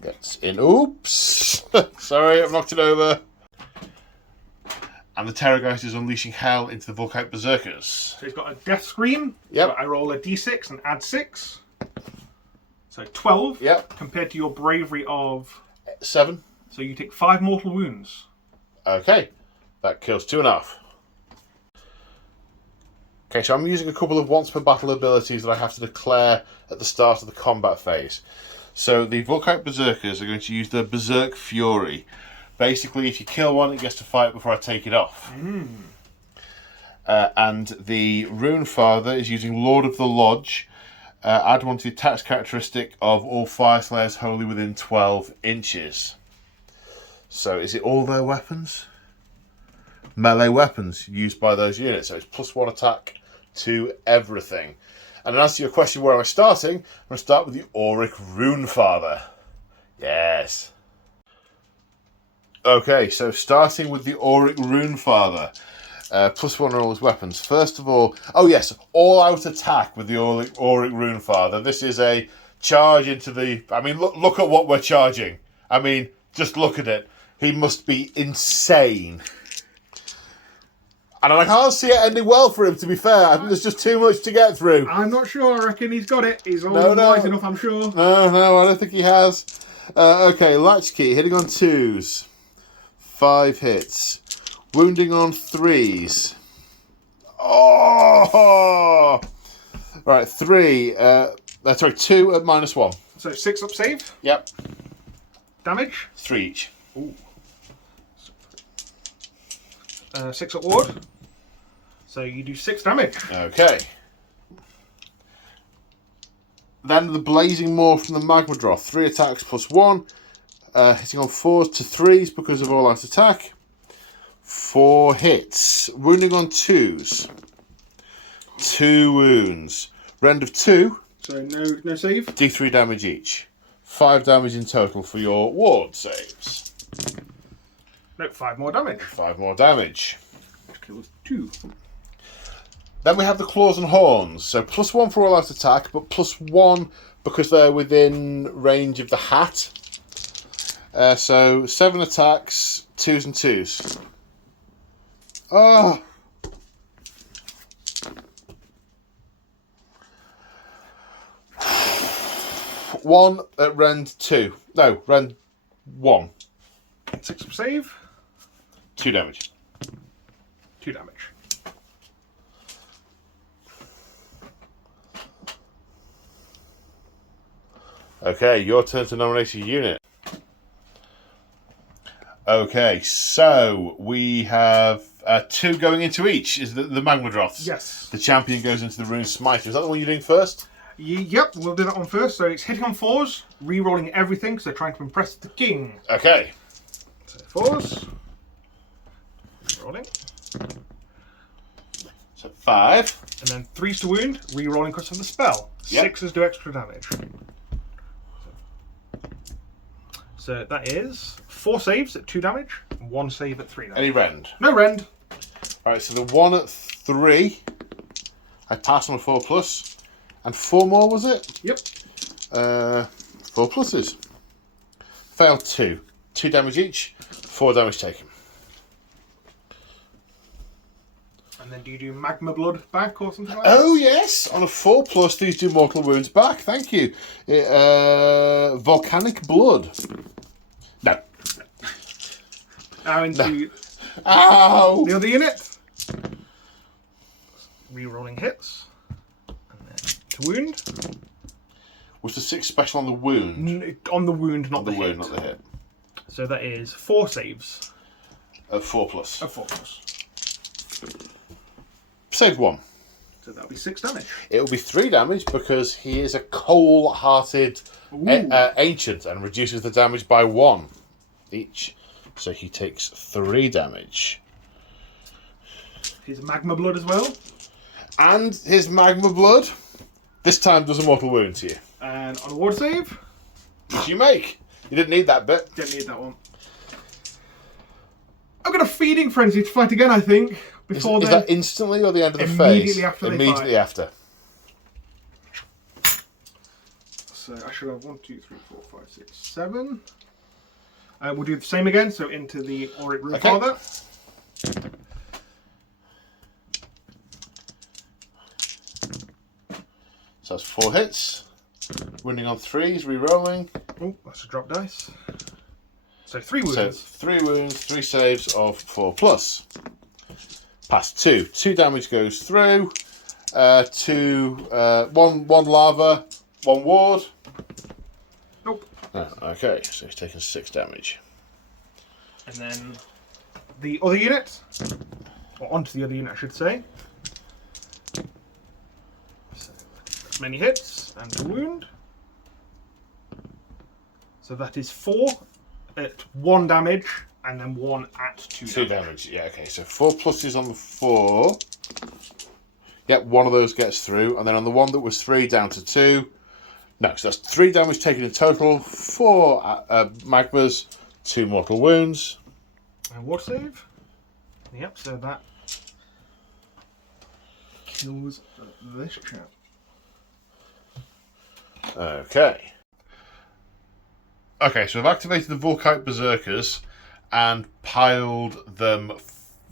gets in. Oops! Sorry, I've knocked it over. And the Terrorgeist is unleashing hell into the Volkite Berserkers. So he's got a death scream. Yep. So I roll a d6 and add 6. So 12. Yep. Compared to your bravery of 7. So you take 5 mortal wounds. Okay. That kills 2.5. Okay, so I'm using a couple of once per battle abilities that I have to declare at the start of the combat phase. So the Volkite Berserkers are going to use the Berserk Fury. Basically, if you kill one, it gets to fight before I take it off. And the Runefather is using Lord of the Lodge. Add 1 to the attacks characteristic of all Fyreslayers wholly within 12 inches. So is it all their weapons? Melee weapons used by those units. So it's +1 attack to everything. And to answer your question, where am I starting? I'm going to start with the Auric Runefather. Yes. Okay, so starting with the Auric Runefather. +1 on all his weapons. First of all, oh yes, all-out attack with the Auric Runefather. This is a charge into the... I mean, look at what we're charging. I mean, just look at it. He must be insane. And I can't see it ending well for him, to be fair. I think there's just too much to get through. I'm not sure. I reckon he's got it. He's wise enough, I'm sure. No, I don't think he has. Okay, Latchkey, hitting on 2s. 5 hits. Wounding on 3s. Oh! Right, 3. 2 at -1. So 6 up save. Yep. Damage. 3 each. Ooh. 6 up ward. So you do 6 damage. Okay. Then the Blazing Maw from the Magma Droth. 3 attacks +1. Hitting on 4s to 3s because of all-out attack. 4 hits. Wounding on 2s. 2 wounds. Rend of 2. So no save. D3 damage each. 5 damage in total for your ward saves. No, 5 more damage. 5 more damage. Which kills 2. Then we have the Claws and Horns. So +1 for all-out attack, but +1 because they're within range of the hat. So 7 attacks, 2s and 2s. Oh! One at Rend 2. No, Rend 1. 6 up save. 2 damage. 2 damage. Okay, your turn to nominate a unit. Okay, so we have 2 going into each. Is the Magma Droths? Yes. The champion goes into the Rune Smiter. Is that the one you're doing first? Yep, we'll do that one first. So it's hitting on 4s, re-rolling everything, so they're trying to impress the king. Okay. So 4s. Rolling. So 5. And then 3s to wound, re-rolling because of the spell. Yep. 6s do extra damage. So that is 4 saves at 2 damage, 1 save at 3 now. Any rend? No rend. Right, so the 1 at 3, I pass on a 4+, and 4 more, was it? Yep. 4 pluses. Failed 2. 2 damage each, 4 damage taken. And then do you do magma blood back or something like that? Oh yes, on a 4+, these do mortal wounds back. Thank you. Volcanic blood. No. Now into Ow! the other unit. Rerolling hits. And then to wound. Was the 6 special on the wound? On the wound, not On the the wound, hit. not the hit. So that is 4 saves. 4+. 4+. Save 1. So that'll be 6 damage. It will be 3 damage because he is a cold-hearted ancient and reduces the damage by 1 each. So he takes 3 damage. His magma blood as well. And his magma blood, this time does a mortal wound to you. And on a ward save. Which you make. You didn't need that bit. Didn't need that one. I've got a feeding frenzy to fight again, I think. Is that instantly or the end of the phase? Immediately after they Immediately fight. after. So I should have 1, 2, 3, 4, 5, 6, 7. We'll do the same again, so into the Auric Rune Father. So that's 4 hits. Wounding on 3s, re-rolling. Oh, that's a drop dice. So 3 wounds. So 3 wounds, 3 saves of 4+. Pass 2. 2 damage goes through. 1 lava, 1 ward. Nope. Oh, okay, so he's taken 6 damage. And then the other unit, or onto the other unit, I should say. So as many hits and a wound. So that is 4 at 1 damage, and then 1 at 2 damage. 2 damage, yeah, okay. So 4 pluses on the 4. Yep, 1 of those gets through, and then on the one that was 3 down to 2. No, so that's 3 damage taken in total, 4 magmas, 2 mortal wounds. And ward save. Yep, so that kills this chap. Okay. Okay, so I've activated the Volkite Berserkers and piled them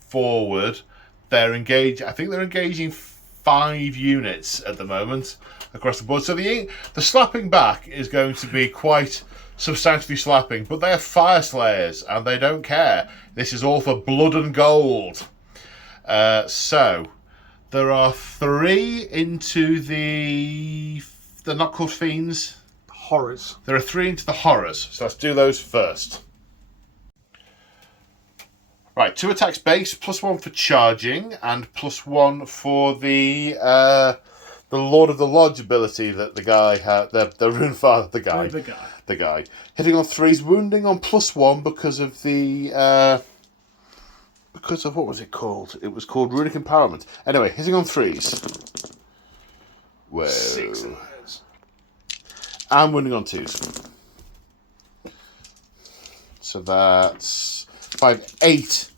forward. They're engaged. I think they're engaging 5 units at the moment across the board. So the slapping back is going to be quite substantially slapping, but they are Fyreslayers and they don't care. This is all for blood and gold. So there are 3 into the... They're not called fiends. Horrors. There are 3 into the horrors, so let's do those first. Right, 2 attacks base, +1 for charging, and +1 for the Lord of the Lodge ability that the guy had, the Rune Father, the guy. Hitting on 3s, wounding on +1 because of the, because of, what was it called? It was called Runic Empowerment. Anyway, hitting on 3s. Whoa. 6. And wounding on 2s. So that's 5, 8.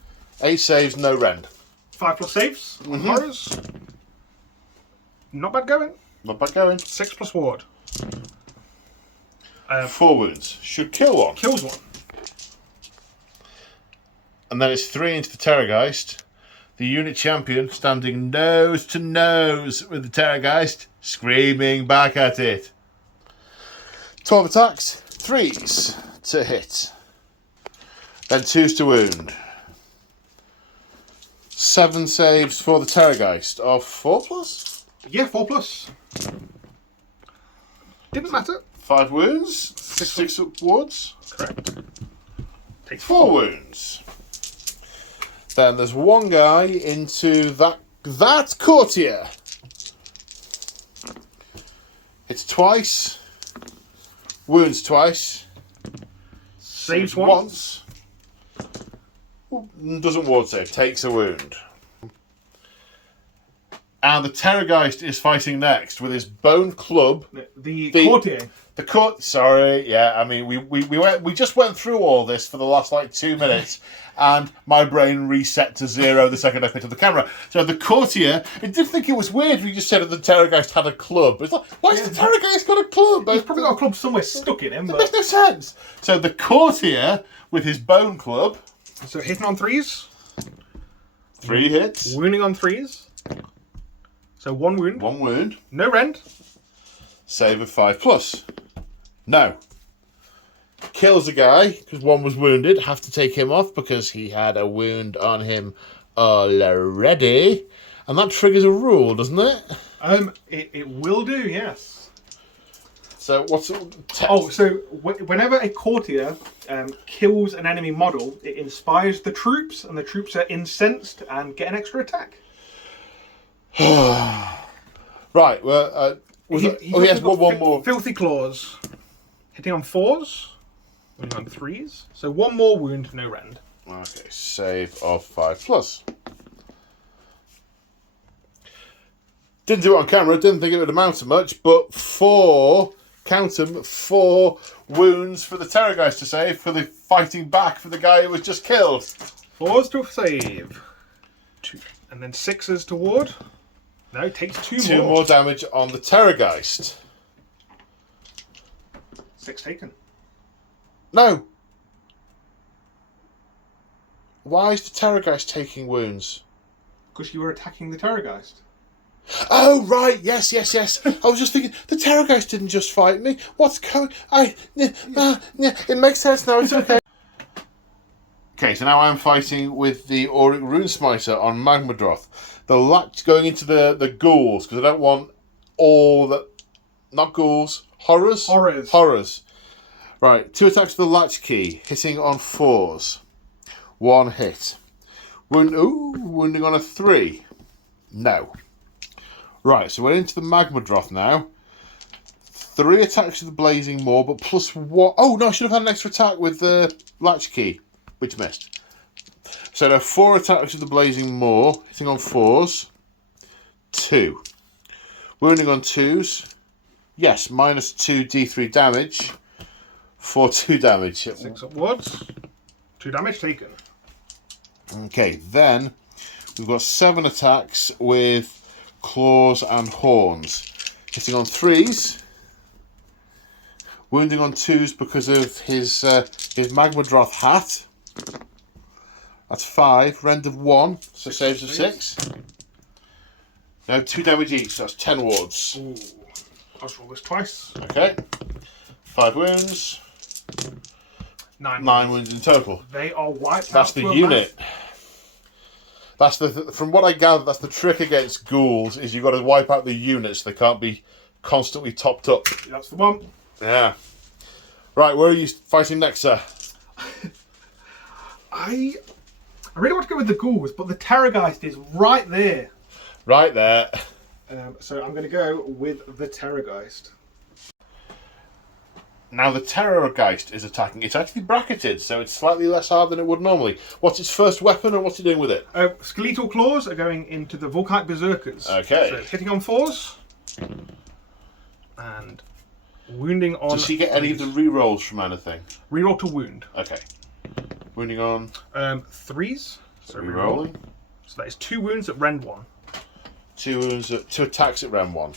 8 saves, no rend. 5+ saves on horrors. Not bad going. Not bad going. 6+ ward. 4 wounds. Should kill 1. Kills 1. And then it's 3 into the Terrorgeist. The unit champion standing nose to nose with the Terrorgeist, screaming back at it. 12 attacks, 3s to hit. Then 2s to wound. 7 saves for the Terrorgeist of 4+? Yeah, 4+. Didn't matter. 5 wounds, 6 wards. Correct. Takes 4 wounds. Then there's 1 guy into that courtier. Hits twice. Wounds twice. Saves once. Doesn't ward save. Takes a wound. And the Terrorgeist is fighting next with his bone club. The courtier. The court. Sorry, yeah. I mean, we just went through all this for the last like 2 minutes, and my brain reset to 0 the second I picked up the camera. So the courtier. I did think it was weird. We just said that the Terrorgeist had a club. It's like, why has the Terrorgeist got a club? He's probably got a club somewhere stuck in him. That makes no sense. So the courtier with his bone club. So hitting on 3s. 3 hits. Wounding on 3s. So 1 wound. 1 wound. No rend. Save of 5+. No. Kills a guy because 1 was wounded. Have to take him off because he had a wound on him already. And that triggers a rule, doesn't it? It will do, yes. So what's so whenever a courtier kills an enemy model, it inspires the troops, and the troops are incensed and get an extra attack. Right. Well, he has one more. Filthy claws. Hitting on 4s. Wounding on 3s. So 1 more wound, no rend. Okay. Save of 5+. Didn't do it on camera. Didn't think it would amount to much, but 4. Count them, 4 wounds for the Terrorgeist to save for the fighting back for the guy who was just killed. 4s to save. 2. And then 6s to ward. No, it takes 2 more. 2 more damage on the Terrorgeist. 6 taken. No. Why is the Terrorgeist taking wounds? Because you were attacking the Terrorgeist. Oh, right. Yes. I was just thinking, the Terrorgeist didn't just fight me. What's going... it makes sense now. It's okay. Okay, so now I'm fighting with the Auric Runesmiter on Magmadroth. The latch going into the ghouls, because I don't want all the... Not ghouls. Horrors. Right, 2 attacks with the latch key, hitting on 4s. 1 hit. Wounding on a 3. No. Right, so we're into the Magmadroth now. 3 attacks with the Blazing Maw, but +1... Oh, no, I should have had an extra attack with the latch key, which missed. So there are 4 attacks with the Blazing Maw, hitting on 4s. 2. Wounding on 2s. Yes, -2 D3 damage. For 2 damage. 6 upwards. 2 damage taken. Okay, then we've got 7 attacks with claws and horns. Hitting on 3s. Wounding on 2s because of his Magmadroth hat. That's 5. Rend of 1, so saves of 6. Now 2 damage each, so that's 10 wards. Ooh. Let's roll this twice. Okay. 5 wounds. 9 wounds in total. They are wiped out. That's the unit. That's from what I gather, that's the trick against ghouls, is you've got to wipe out the units. They can't be constantly topped up. That's the one. Yeah. Right, where are you fighting next, sir? I really want to go with the ghouls, but the Terrorgeist is right there. Right there. So I'm going to go with the Terrorgeist. Now the Terrorgeist is attacking. It's actually bracketed, so it's slightly less hard than it would normally. What's its first weapon, and what's it doing with it? Skeletal claws are going into the Volkite Berserkers. Okay. So it's hitting on 4s. And wounding on... Does he get any of the rerolls from anything? Reroll to wound. Okay. Wounding on... 3s. So rerolling. So that is 2 wounds at rend 1. 2 wounds, 2 attacks at round 1.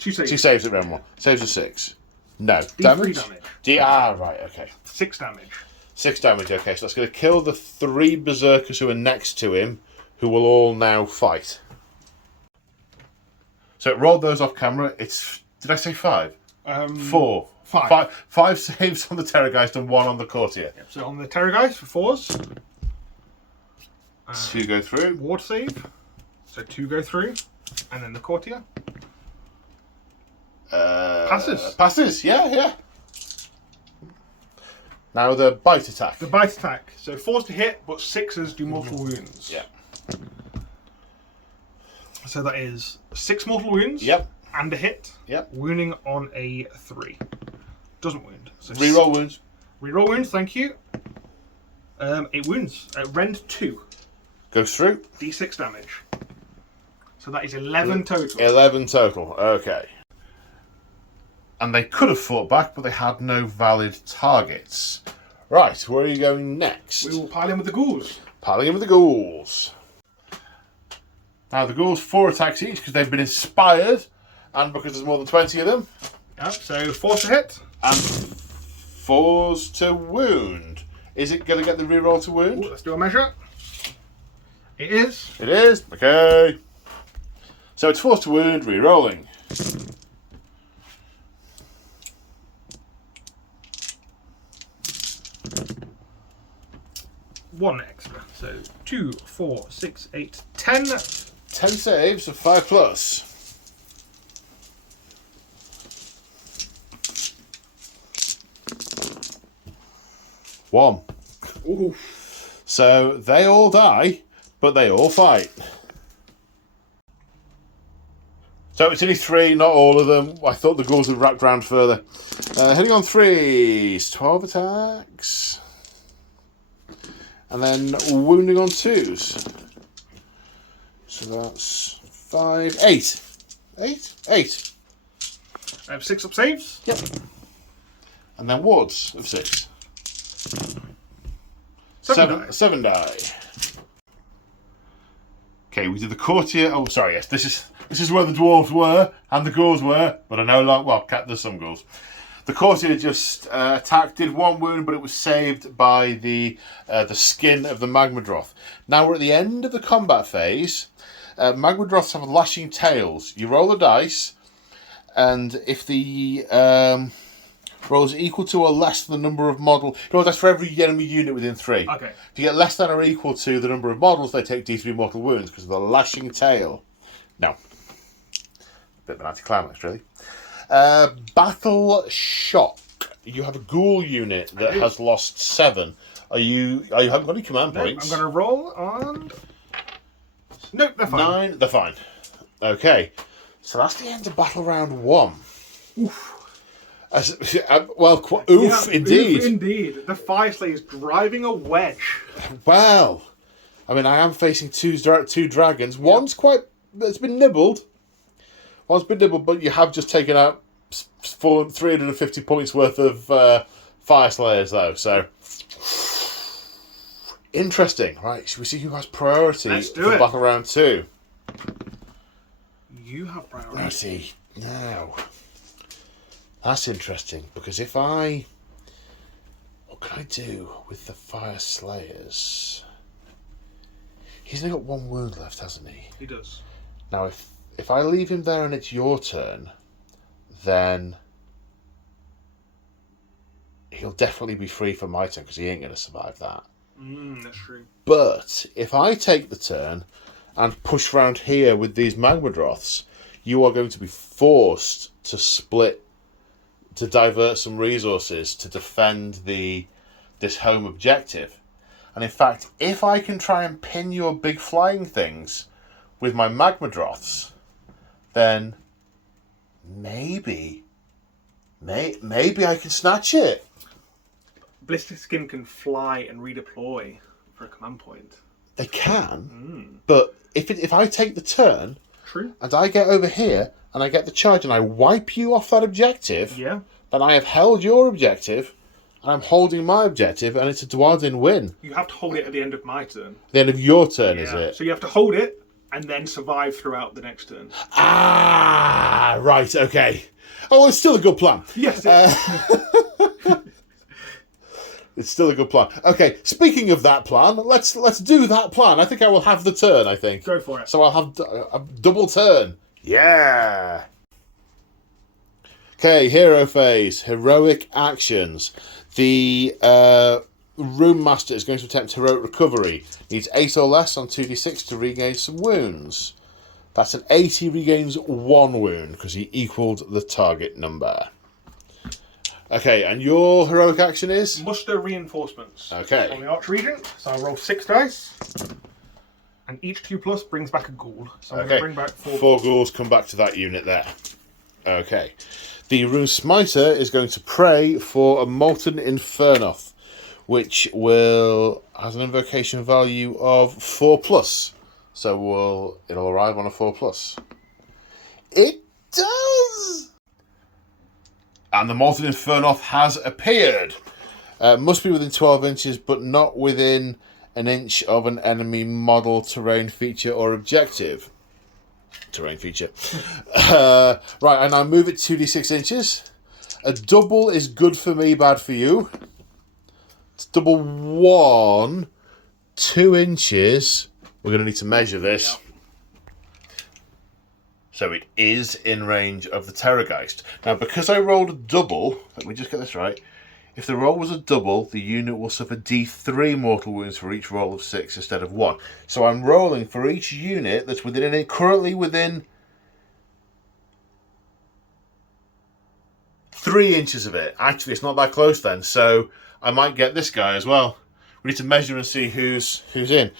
2 saves. 2 saves at round 1. Saves of 6. No. D3 damage? damage. Right, okay. 6 damage. 6 damage, okay. So that's going to kill the 3 berserkers who are next to him, who will all now fight. So it rolled those off camera. It's... Did I say 5? 4. 5 saves on the Terrorgeist and 1 on the Courtier. Yep, so on the Terrorgeist for 4s. 2 go through. Ward save. So 2 go through. And then the Courtier. Passes. Passes, yeah. Now the bite attack. The bite attack. So 4s to hit, but 6s do mortal wounds. Yeah. So that is 6 mortal wounds. Yep. And a hit. Yep. Wounding on a 3. Doesn't wound. So reroll wounds. Reroll wounds, thank you. It wounds. Rend 2. Goes through. D6 damage. So that is 11 total. 11 total, okay. And they could have fought back, but they had no valid targets. Right, where are you going next? We will pile in with the ghouls. Piling in with the ghouls. Now, the ghouls 4 attacks each because they've been inspired and because there's more than 20 of them. Yep, so 4 to hit. And 4s to wound. Is it going to get the reroll to wound? Ooh, let's do a measure. It is. It is. Okay. So it's 4 to wound, rerolling. One extra. So 2, 4, 6, 8, 10. 10 saves of 5 plus. One. Ooh. So they all die, but they all fight. So it's only 3, not all of them. I thought the ghouls had wrapped round further. Hitting on 3s, 12 attacks. And then wounding on 2s. So that's 5, 8. 8. I have 6 up saves. Yep. And then wards of 6. 7 die. Okay, we did the courtier. Oh, sorry. Yes, this is where the dwarves were and the ghouls were, but I no longer. Well, there's some ghouls. The courtier just attacked, did 1 wound, but it was saved by the skin of the Magmadroth. Now we're at the end of the combat phase. Magmadroths have lashing tails. You roll the dice, and if the roll is equal to or less than the number of models... No, that's for every enemy unit within 3. Okay. If you get less than or equal to the number of models, they take D3 mortal wounds because of the lashing tail. Now, bit of an anticlimax, really. Battle Shock. You have a ghoul unit that has lost 7. You haven't got any command points. I'm going to roll on... Nope, they're fine. 9, they're fine. Okay. So that's the end of battle round 1. Oof. Oof, indeed. Oof, indeed. The Fyreslayers driving a wedge. Well, I mean, I am facing two dragons. One's it's been nibbled. But you have just taken out 350 points worth of Fyreslayers, though. So, interesting. Right, should we see who has priority for battle round 2? You have priority. Let's see. Now, that's interesting, because what can I do with the Fyreslayers? He's only got 1 wound left, hasn't he? He does. Now, if I leave him there and it's your turn, then he'll definitely be free for my turn, because he ain't going to survive that. That's true. But if I take the turn and push round here with these Magmadroths, you are going to be forced to split, to divert some resources to defend this home objective. And in fact, if I can try and pin your big flying things with my Magmadroths, then maybe I can snatch it. Blister Skin can fly and redeploy for a command point. They can, but if I take the turn, true, and I get over here and I get the charge and I wipe you off that objective, yeah, then I have held your objective and I'm holding my objective, and it's a Dwarden win. You have to hold it at the end of my turn. The end of your turn, is it? So you have to hold it and then survive throughout the next turn. Ah, right, okay. Oh, it's still a good plan. Yes. It's still a good plan. Okay, speaking of that plan, let's do that plan. I think I will have the turn, I think. Go for it. So I'll have a double turn. Yeah. Okay, hero phase. Heroic actions. The Room Master is going to attempt heroic recovery. Needs 8 or less on 2d6 to regain some wounds. That's an 8. He regains 1 wound because he equaled the target number. Okay, and your heroic action is? Muster reinforcements. Okay. On the Archregent, so I'll roll 6 dice. And each 2+ brings back a ghoul. So I'm going to bring back 4 ghouls. 4 ghouls come back to that unit there. Okay. The Rune Smiter is going to pray for a Molten Infernoth, which has an invocation value of 4+. So it'll arrive on a 4+. It does! And the Molten Infernoth has appeared. Must be within 12 inches, but not within an inch of an enemy model, terrain feature, or objective. Terrain feature. Right, and I move it 2d6 inches. A double is good for me, bad for you. It's double 1, 2 inches. We're going to need to measure this. Yep. So it is in range of the Terrorgeist. Now, because I rolled a double, let me just get this right. If the roll was a double, the unit will suffer D3 mortal wounds for each roll of 6 instead of 1. So I'm rolling for each unit that's currently within 3 inches of it. Actually, it's not that close then, so I might get this guy as well. We need to measure and see who's in.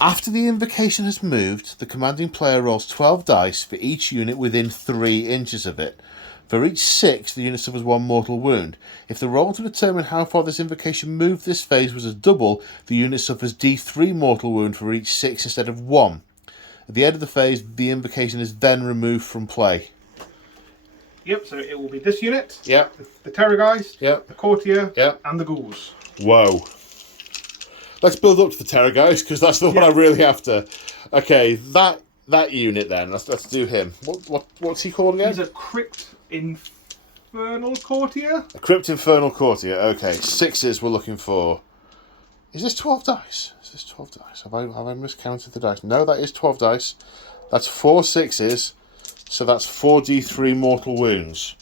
After the invocation has moved, the commanding player rolls 12 dice for each unit within 3 inches of it. For each 6, the unit suffers 1 mortal wound. If the roll to determine how far this invocation moved this phase was a double, the unit suffers D3 mortal wound for each 6 instead of 1. At the end of the phase, the invocation is then removed from play. Yep, so it will be this unit. Yep. The Terrorgeist. Yep. The Courtier. Yep. And the Ghouls. Whoa. Let's build up to the Terrorgeist, because that's the one I really have to. Okay, that unit then. Let's do him. What's he called again? He's a Crypt Infernal Courtier. A Crypt Infernal Courtier. Okay, 6s we're looking for. Is this 12 dice? Is this 12 dice? Have I miscounted the dice? No, that is 12 dice. That's 4 6s, so that's 4d3 mortal wounds.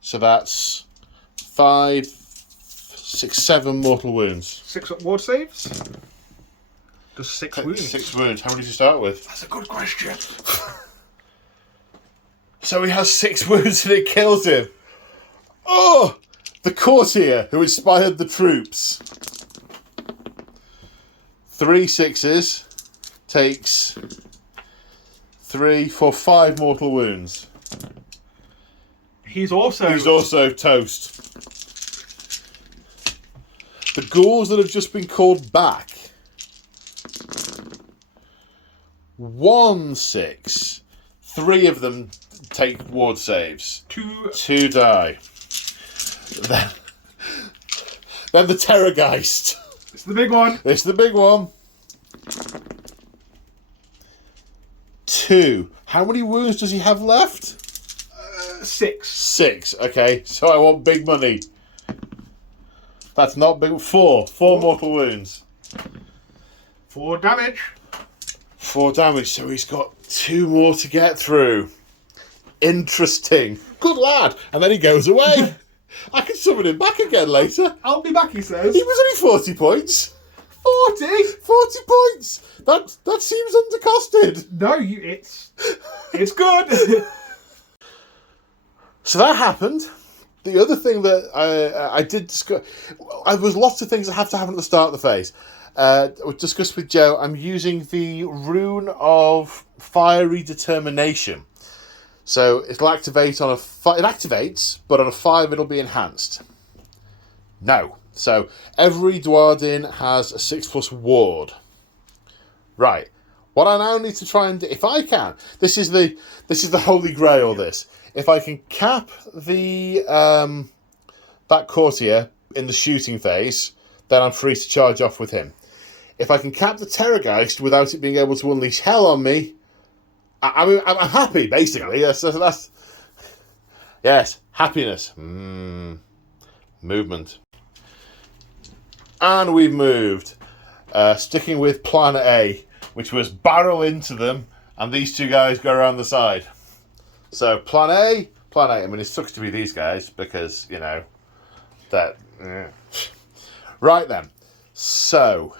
So that's 5, 6, 7 mortal wounds. 6 ward saves? Just 6 wounds. 6 wounds. How many did you start with? That's a good question. So he has 6 wounds and it kills him. Oh! The Courtier who inspired the troops. 3 6s takes 3, 4, 5 mortal wounds. He's also toast. The ghouls that have just been called back. 1 6. 3 of them take ward saves. 2 die. Then the Terrorgeist. It's the big one. It's the big one. 2. How many wounds does he have left? 6. 6. Okay, so I want big money. That's not big. 4 mortal wounds. 4 damage. 4 damage, so he's got 2 more to get through. Interesting. Good lad. And then he goes away. I can summon him back again later. I'll be back, he says. He was only 40 points. 40? 40 points. That seems undercosted. No, it's good. So that happened. The other thing that I did discuss, there was lots of things that have to happen at the start of the phase. We discussed with Joe. I'm using the rune of fiery determination. So it'll activate on it activates, but on a 5 it'll be enhanced. No. So every Dwarden has a 6+ ward. Right. What I now need to try and do, if I can, this is the holy grail. This, if I can cap the that Courtier in the shooting phase, then I'm free to charge off with him. If I can cap the Terrorgeist without it being able to unleash hell on me, I'm happy, basically. That's yes, happiness. Movement. And we've moved. Sticking with plan A, which was barrel into them, and these 2 guys go around the side. So plan A. I mean, it sucks to be these guys, because, you know, that... Right then. So...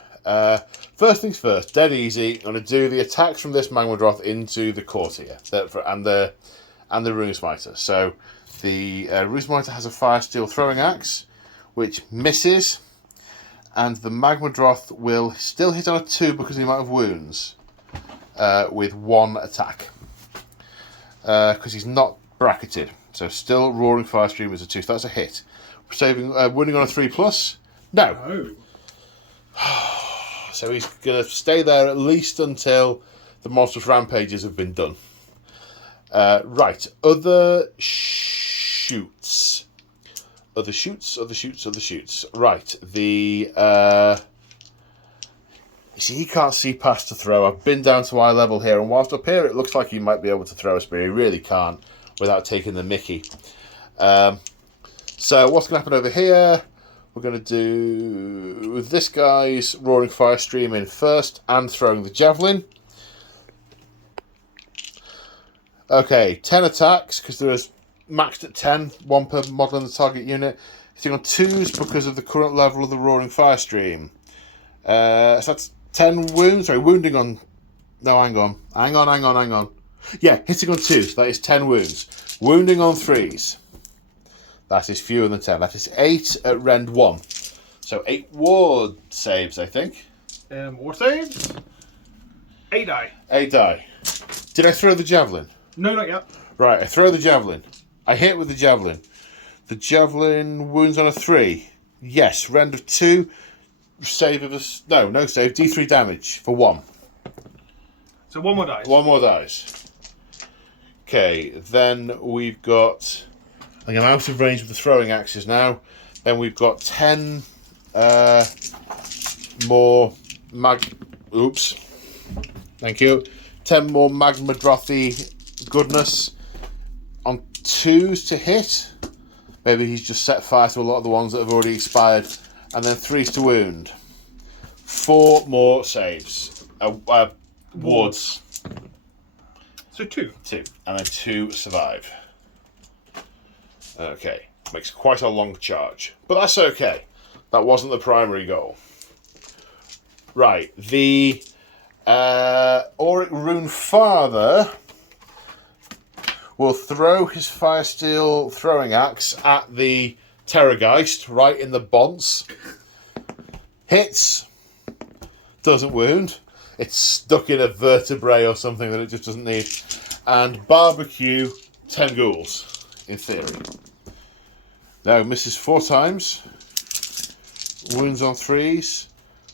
first things first, dead easy. I'm going to do the attacks from this Magmadroth into the Courtier and the Rune Smiter. So the Rune Smiter has a Fire Steel throwing axe, which misses, and the Magmadroth will still hit on a 2 because of the amount of wounds, with 1 attack, because he's not bracketed. So still Roaring Fire Stream is a 2. So that's a hit. Saving winning on a 3+. No. So he's going to stay there at least until the monstrous rampages have been done. Right, other shoots. Other shoots. Right, the... you see, he can't see past the throw. I've been down to eye level here, and whilst up here it looks like he might be able to throw a spear, he really can't without taking the mickey. So what's going to happen over here? We're going to do this guy's Roaring Fire Stream in first and throwing the javelin. Okay, 10 attacks, because there is maxed at 10, 1 per model in the target unit. Hitting on 2s because of the current level of the Roaring Fire Stream. So that's 10 wounds. Sorry, wounding on... No, hang on. Yeah, hitting on 2s, that is 10 wounds. Wounding on 3s. That is fewer than 10. That is 8 at rend 1. So 8 ward saves, I think. Ward saves? 8 die. 8 die. Did I throw the javelin? No, not yet. Right, I throw the javelin. I hit with the javelin. The javelin wounds on a 3. Yes, rend of 2. Save of a... No save. D3 damage for 1. So 1 more dice. 1 more dice. Okay, then we've got... I think I'm out of range with the throwing axes now. Then we've got 10 more Oops. Thank you. 10 more magma drothy goodness on 2s to hit. Maybe he's just set fire to a lot of the ones that have already expired. And then 3s to wound. 4 more saves. Wards. So 2. 2. And then 2 survive. Okay. Makes quite a long charge. But that's okay. That wasn't the primary goal. Right. The Auric Rune Father will throw his Firesteel throwing axe at the Terrorgeist right in the bonce. Hits. Doesn't wound. It's stuck in a vertebrae or something that it just doesn't need. And barbecue 10 ghouls, in theory. Now misses 4 times. Wounds on 3s.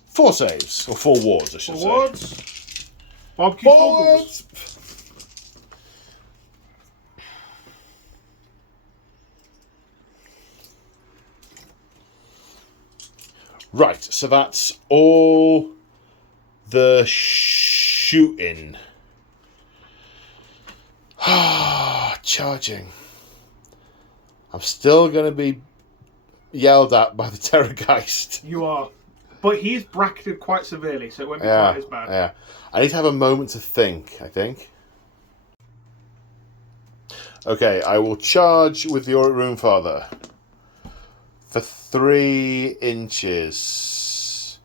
4 saves. Or 4 wards, I should say. 4 wards. Barbecue 4 ghouls. Right, so that's all the shooting. Charging. I'm still going to be yelled at by the Terrorgeist. You are. But he's bracketed quite severely, so it won't be quite as bad. Yeah. I need to have a moment to think, I think. Okay, I will charge with the Auric Rune Father. For 3 inches.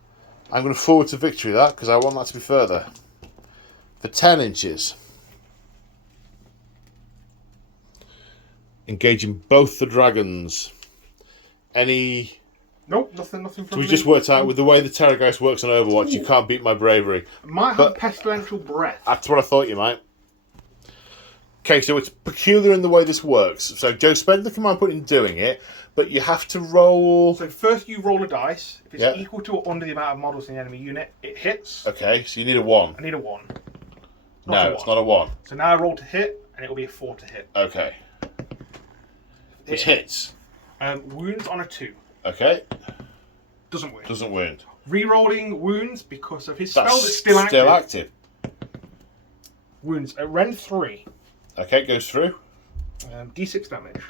I'm going to forward to victory that, because I want that to be further. For 10 inches. Engaging both the dragons. Any... Nope, nothing from we me. just worked out with the way the Terrorgeist works on Overwatch, you can't beat my bravery. Might have pestilential breath. That's what I thought you might. Okay, so it's peculiar in the way this works. So Joe, spend the command point in doing it, but you have to roll... So first you roll a dice. If it's equal to or under the amount of models in the enemy unit, it hits. Okay, so you need a 1. I need a 1. No, it's not a 1. So now I roll to hit, and it will be a 4 to hit. Okay. Which hits? Wounds on a 2. Okay. Doesn't wound. Doesn't wound. Rerolling wounds because of his spell That's that's still active. Still active. Wounds at rend 3. Okay, goes through. D6 damage.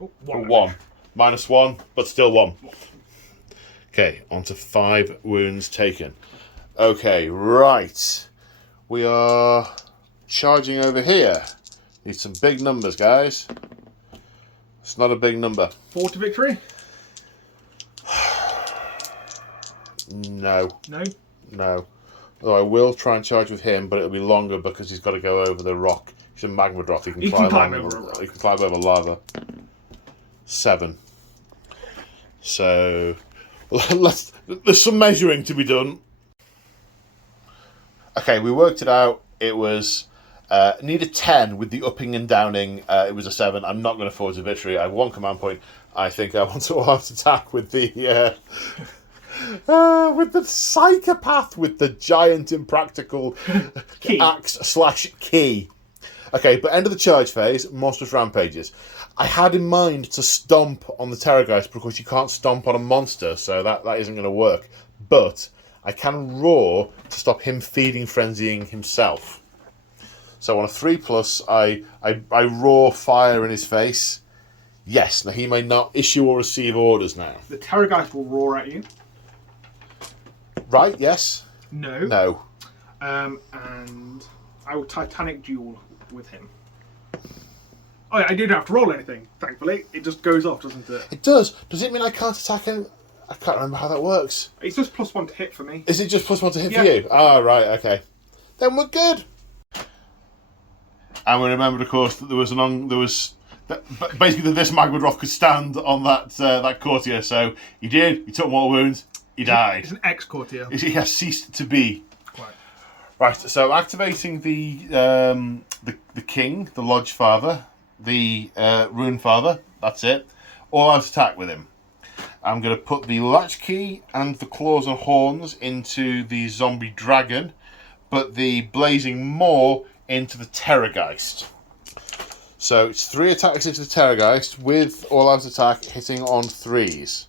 Oh, 1. -1, but still 1. Okay, on to 5 wounds taken. Okay, right. We are charging over here. Need some big numbers, guys. It's not a big number. 4 to victory? No. No? No. Although I will try and charge with him, but it'll be longer because he's got to go over the rock. He's a magma drop. He can climb over a rock. He can climb over lava. 7. So there's some measuring to be done. Okay, we worked it out. It was need a 10 with the upping and downing. It was a 7. I'm not going to forward to victory. I have 1 command point. I think I want to armed attack with the With the psychopath with the giant impractical axe/key. Okay, but end of the charge phase, monstrous rampages. I had in mind to stomp on the Terrorgeist because you can't stomp on a monster, so that isn't going to work. But I can roar to stop him feeding frenzying himself. So on a 3+, I roar fire in his face. Yes, now he may not issue or receive orders now. The Terrorgeist will roar at you. Right, yes? No. No. And I will Titanic duel with him. Oh yeah, I didn't have to roll anything, thankfully. It just goes off, doesn't it? It does. Does it mean I can't attack him? I can't remember how that works. It's just +1 to hit for me. Is it just +1 to hit for you? Ah, right, okay. Then we're good. And we remembered, of course, that basically this Magmadroth could stand on that courtier. So he did. He took more wounds. He died. It's an ex-courtier. He has ceased to be. Right. So activating the king, the Lodge Father, the Rune Father. That's it. All out attack with him. I'm going to put the Latchkey and the Claws and Horns into the Zombie Dragon, but the Blazing Maw into the Terrorgeist. So it's 3 attacks into the Terrorgeist with all out attack hitting on 3s.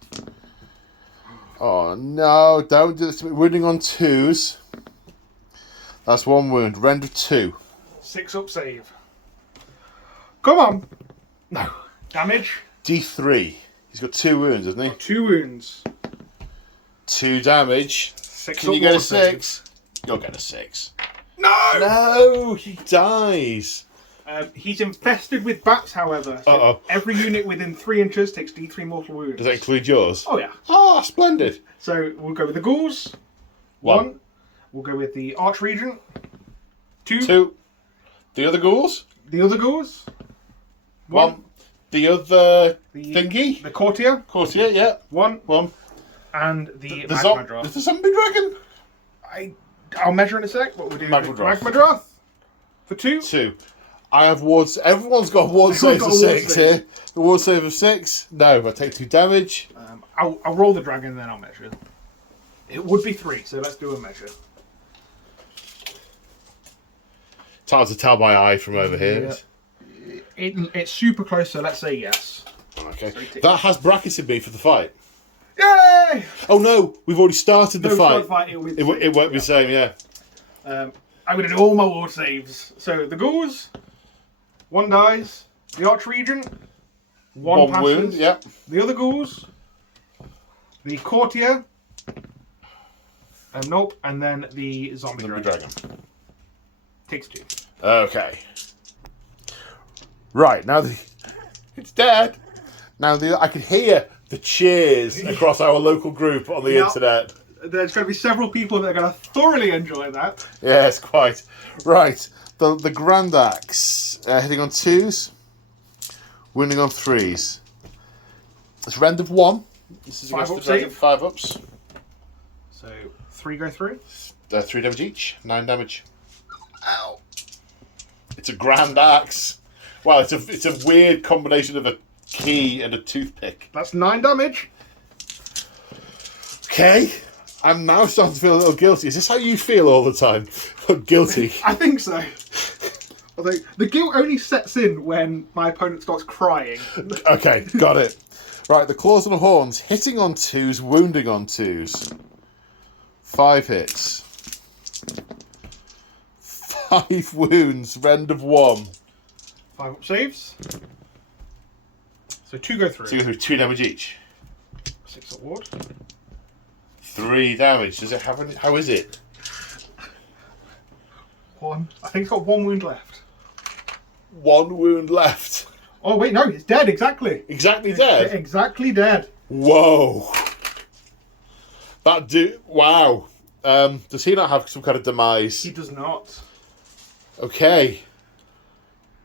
Oh no, don't do this to me. Wounding on 2s. That's 1 wound. Rend of 2. 6 up save. Come on. No. Damage. D3. He's got 2 wounds, hasn't he? 2 wounds. 2 damage. 6 Can up you get a save. 6? You'll get a 6. No! No, he dies. He's infested with bats, however. So every unit within 3 inches takes D3 mortal wounds. Does that include yours? Oh, yeah. Oh, splendid. So we'll go with the ghouls. 1. We'll go with the Archregent. 2. The other ghouls? The other ghouls. 1. The other thingy? The Courtier. Courtier, yeah. 1. And the Magmadroth. Is the Zombie Dragon? I'll measure in a sec. What we'll do Magmadroth. Magmadroth. For 2. 2. I have wards. Everyone's got ward save of 6 here. The ward save of 6. No, I take 2 damage. I'll roll the dragon and then I'll measure. It would be 3, so let's do a measure. It's hard to tell by eye from over here. Yeah. It's super close, so let's say yes. Okay. That has bracketed me for the fight. Yay! Oh no, we've already started the fight. It won't be the same, yeah. I'm going to do all my ward saves. So the ghouls, 1 dies. The Archregent, 1 passes. Wound, yep. The other ghouls, the Courtier, nope, and then the Zombie Dragon. Takes 2. Okay. Right, now it's dead. Now I can hear the cheers across our local group on the internet. There's going to be several people that are going to thoroughly enjoy that. Yes, quite. Right, the Grand Axe hitting on 2s, wounding on 3s. It's rend of 1. This is 5 up the dragon. save. 5 ups. So 3 go through. 3 damage each. 9 damage. Ow! It's a Grand Axe. Well, it's a weird combination of a key and a toothpick. That's 9 damage. Okay. I'm now starting to feel a little guilty. Is this how you feel all the time? Guilty. I think so. Although the guilt only sets in when my opponent starts crying. Okay, got it. Right, the Claws and Horns hitting on 2s, wounding on 2s. 5 hits. 5 wounds, rend of 1. 5 up saves. So 2 go through. So you go through 2 damage each. 6 up ward. 3 damage. Does it have any? How is it? 1. I think it's got 1 wound left. 1 wound left. Oh wait, no, it's dead. Exactly. Exactly dead. Exactly dead. Whoa. Wow. Does he not have some kind of demise? He does not. Okay.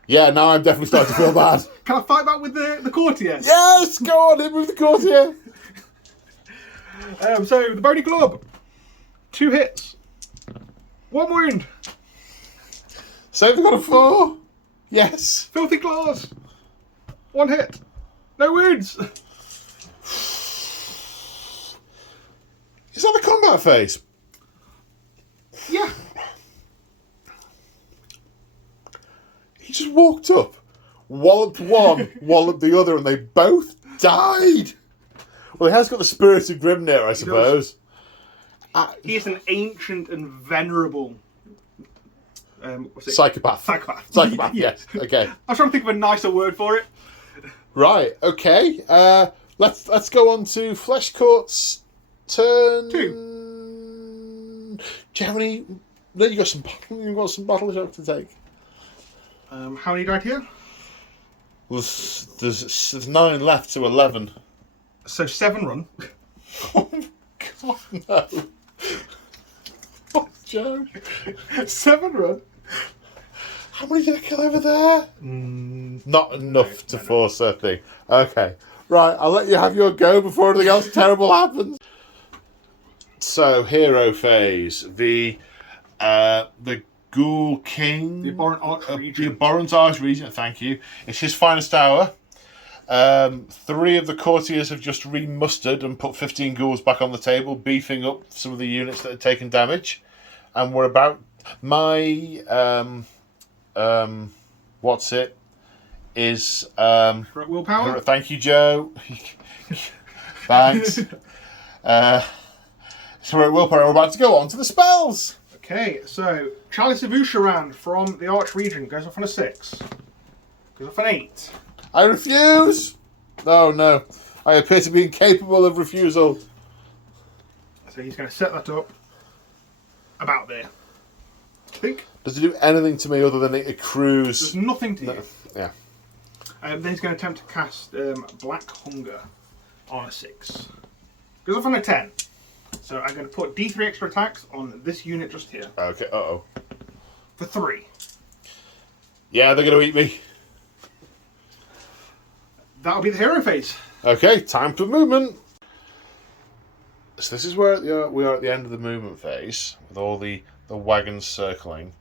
Yeah, now I'm definitely starting to feel bad. Can I fight back with the Courtier? Yes, go on, hit with the Courtier. So the Bony Club, 2 hits, 1 wound. Save got a 4. Yes. Filthy Claws, 1 hit, no wounds. Is that the combat phase? Yeah. He just walked up, walloped one, walloped the other, and they both died. Well, he has got the spirit of Grimnir, I suppose. He is an ancient and venerable psychopath. Psychopath, yes. Okay. I was trying to think of a nicer word for it. Right, okay. Let's go on to Fleshcourt's turn. 2. Do you have any... No, you've got some battles you have to take. How many died here? Well, there's 9 left to 11. So 7 run. Oh, God, no. Oh, Joe. 7 run? How many did I kill over there? Not enough to force a thing. Okay. Right, I'll let you have your go before anything else terrible happens. So, hero phase. The Ghoul King. The Abhorrent Archregent. The Abhorrent Archregent, thank you. It's his finest hour. 3 of the courtiers have just remustered and put 15 ghouls back on the table, beefing up some of the units that had taken damage. And we're about... My... what's it? Is... willpower? Thank you, Joe. Thanks. So we're at willpower. We're about to go on to the spells. Okay, so Chalice of Usharan from the Archregent goes off on a 6. Goes off an 8. I refuse! Oh no. I appear to be incapable of refusal. So he's going to set that up about there. I think. Does it do anything to me other than it accrues? There's nothing to you. Yeah. Then he's going to attempt to cast Black Hunger on a 6. Goes off on a 10. So I'm going to put D3 extra attacks on this unit just here. Okay, uh-oh. For 3. Yeah, they're going to eat me. That'll be the hero phase. Okay, time for movement. So this is where we are at the end of the movement phase, with all the wagons circling,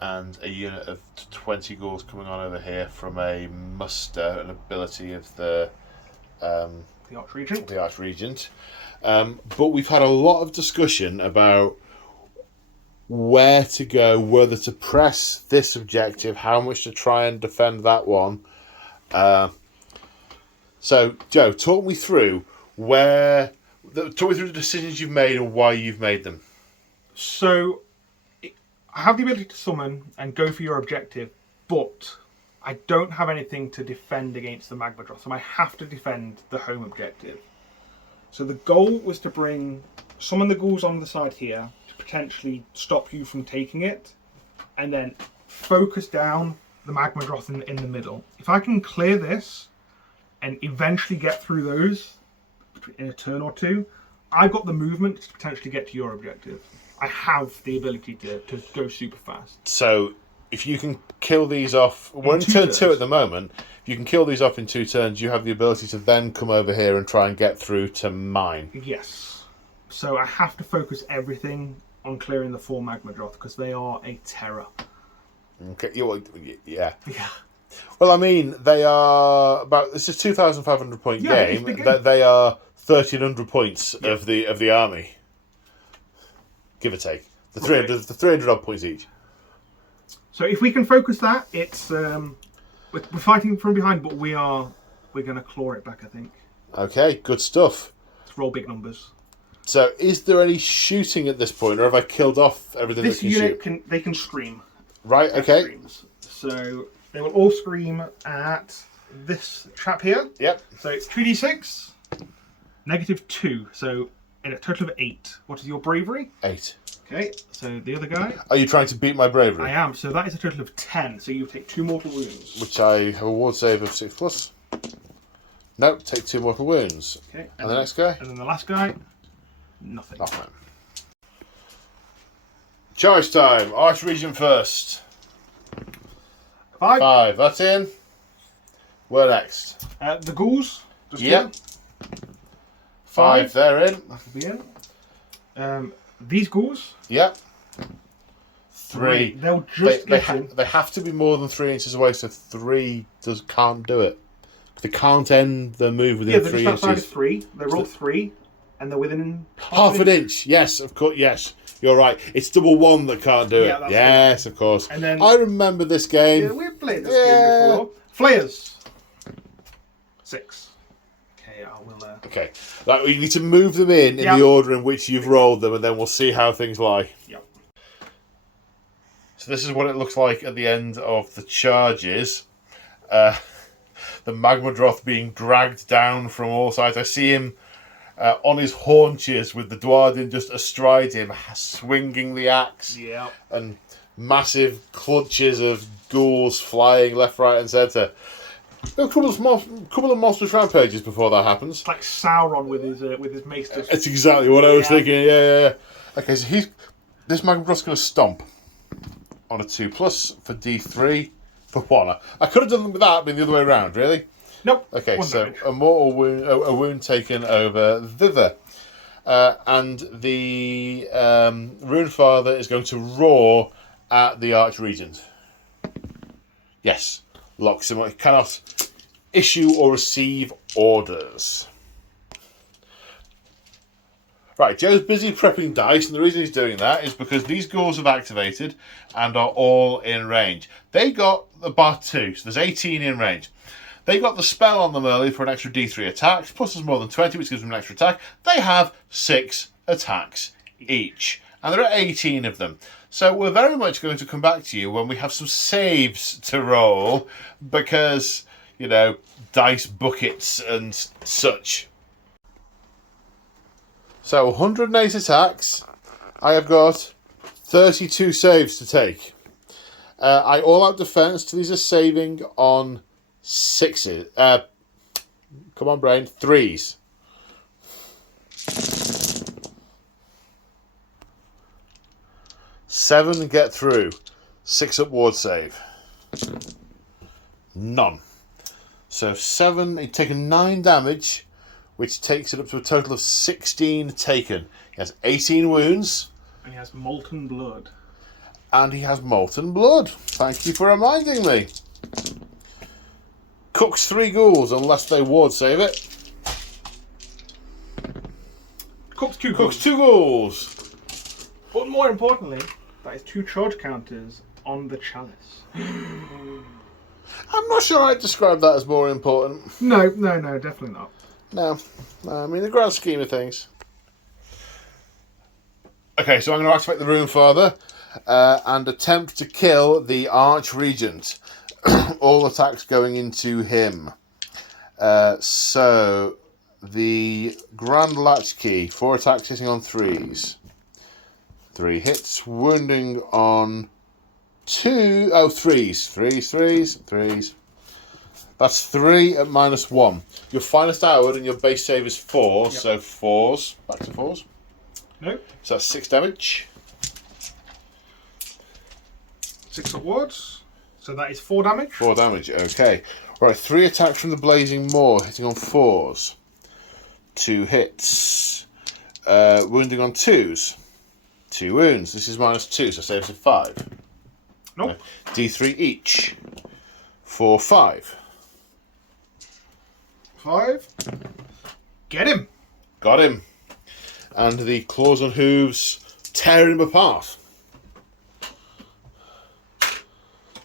and a unit of 20 ghouls coming on over here from a muster, an ability of the Archregent. The Archregent. But we've had a lot of discussion about where to go, whether to press this objective, how much to try and defend that one. So, Joe, talk me through the decisions you've made and why you've made them. So, I have the ability to summon and go for your objective, but I don't have anything to defend against the Magmadroth, so I have to defend the home objective. So the goal was to summon the ghouls on the side here to potentially stop you from taking it, and then focus down the Magmadroth in the middle. If I can clear this and eventually get through those in a turn or 2, I've got the movement to potentially get to your objective. I have the ability to go super fast. So if you can kill these off, we're in turn 2 at the moment. If you can kill these off in 2 turns, you have the ability to then come over here and try and get through to mine. Yes. So I have to focus everything on clearing the 4 Magmadroth because they are a terror. Okay. Yeah. Yeah. Well, I mean, they are about. This is 2,500 point game. They are 1,300 points of the army, give or take. The 300 odd points each. So if we can focus that, it's we're fighting from behind, but we're going to claw it back, I think. Okay, good stuff. Let's roll big numbers. So, is there any shooting at this point, or have I killed off everything that can shoot? This unit they can scream. Right. Okay. Screams. So they will all scream at this chap here. Yep. So it's 2d6, -2. So in a total of 8. What is your bravery? 8. Okay. So the other guy. Are you trying to beat my bravery? I am. So that is a total of 10. So you take 2 mortal wounds. Which I have a ward save of 6+. No, take 2 mortal wounds. Okay. And the next guy? And then the last guy. Nothing. Nothing. Charge time. Archregent first. 5. 5. That's in. Where next? The ghouls. Just Yep. here. 5. They're in. That'll be in. These ghouls. Yep. 3. They'll just get in. They have to be more than 3 inches away, so 3 can't do it. They can't end the move within 3 they're just outside inches. of 3. They roll 3. and they're within half an inch. Yes, of course. Yes, you're right. It's double one that can't do it. That's yes, of course. And then I remember this game. Yeah, we've played this game before. Flayers. 6. Okay, I will. Okay, like, you need to move them in the order in which you've rolled them, and then we'll see how things lie. Yep. So this is what it looks like at the end of the charges. The Magmadroth being dragged down from all sides. I see him on his haunches with the Dwarden just astride him, swinging the axe. Yeah. And massive clutches of ghouls flying left, right, and centre. A couple of monstrous rampages before that happens. It's like Sauron with his maesters. It's exactly what I was thinking. Yeah. Okay, so this Magmadroth's going to stomp on a 2+ for D3 for 1. I could have done them with that, but the other way around, really. Nope. Okay, so a mortal wound, a wound taken over thither. And the Rune Father is going to roar at the Archregent. Yes, locks him up. He cannot issue or receive orders. Right, Joe's busy prepping dice, and the reason he's doing that is because these ghouls have activated and are all in range. They got the bar 2, so there's 18 in range. They got the spell on them early for an extra D3 attacks, plus there's more than 20, which gives them an extra attack. They have 6 attacks each, and there are 18 of them. So we're very much going to come back to you when we have some saves to roll, because, you know, dice buckets and such. So 108 attacks. I have got 32 saves to take. I all-out defense. These are saving on 6s. Come on, brain. 3s. Seven get through. 6 up ward save. None. So 7, he's taken 9 damage, which takes it up to a total of 16 taken. He has 18 wounds. And he has molten blood. Thank you for reminding me. Cooks 3 ghouls unless they ward save it. Cooks 2 ghouls. But more importantly, that is 2 charge counters on the chalice. I'm not sure I'd describe that as more important. No, definitely not. No, I mean, the grand scheme of things. Okay, so I'm going to activate the Rune Father and attempt to kill the Archregent. All attacks going into him. So, the Grand Latchkey, 4 attacks hitting on 3s. 3 hits, wounding on 2. Oh, 3s. That's 3 at -1. Your finest hour and your base save is 4, yep. So 4s. Back to 4s. Nope. So that's 6 damage. 6 upwards. So that is 4 damage. 4 damage, okay. Right, 3 attacks from the Blazing Maw, hitting on 4s. 2 hits. Wounding on 2s. 2 wounds. This is -2, so saves of 5. Nope. D3 each. 4, 5. 5. Get him. Got him. And the claws and hooves tear him apart.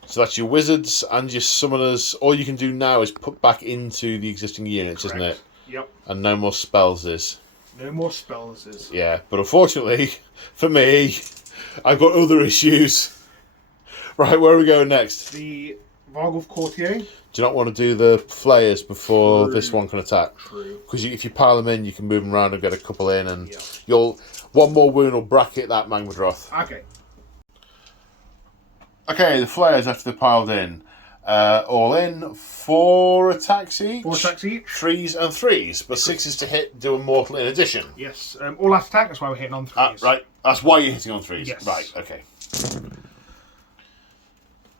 So that's your wizards and your summoners. All you can do now is put back into the existing units, correct, isn't it? Yep. And no more spells is. No more spells is. Yeah, but unfortunately, for me, I've got other issues. Right, where are we going next? The Vargulf Courtier. Do you not want to do the Flayers before True. this one can attack? True. Because if you pile them in, you can move them around and get a couple in, and you'll... One more wound will bracket that Magmadroth. Okay. Okay, the Flayers after they're piled in. All in, 4 attacks each. 4 attacks each. 3s and 3s, but 6s to hit, do a mortal in addition. Yes, all out attack, that's why we're hitting on 3s. Right, that's why you're hitting on 3s. Yes. Right, okay.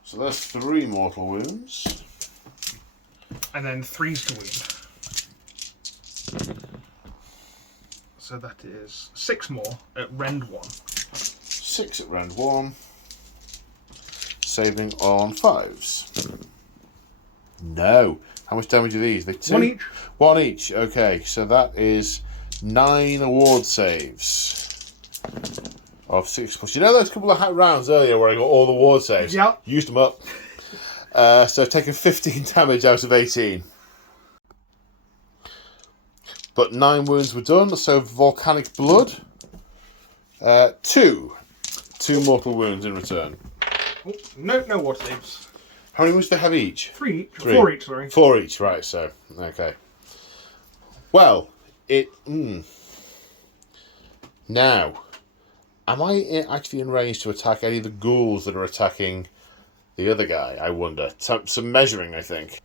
So there's 3 mortal wounds. And then 3s to wound. So that is 6 more at rend 1. 6 at rend 1. Saving on 5s. No. How much damage are these? They 2? 1 each. 1 each. Okay, so that is 9 award saves of 6+. You know those couple of rounds earlier where I got all the award saves? Yep. Used them up. So taking 15 damage out of 18. But 9 wounds were done, so volcanic blood. 2 mortal wounds in return. Oh, no water saves. How many wounds do they have each? 3 each. 3. 4 each, sorry. 4 each, right, so, okay. Well, now, am I actually in range to attack any of the ghouls that are attacking the other guy, I wonder? Some measuring, I think.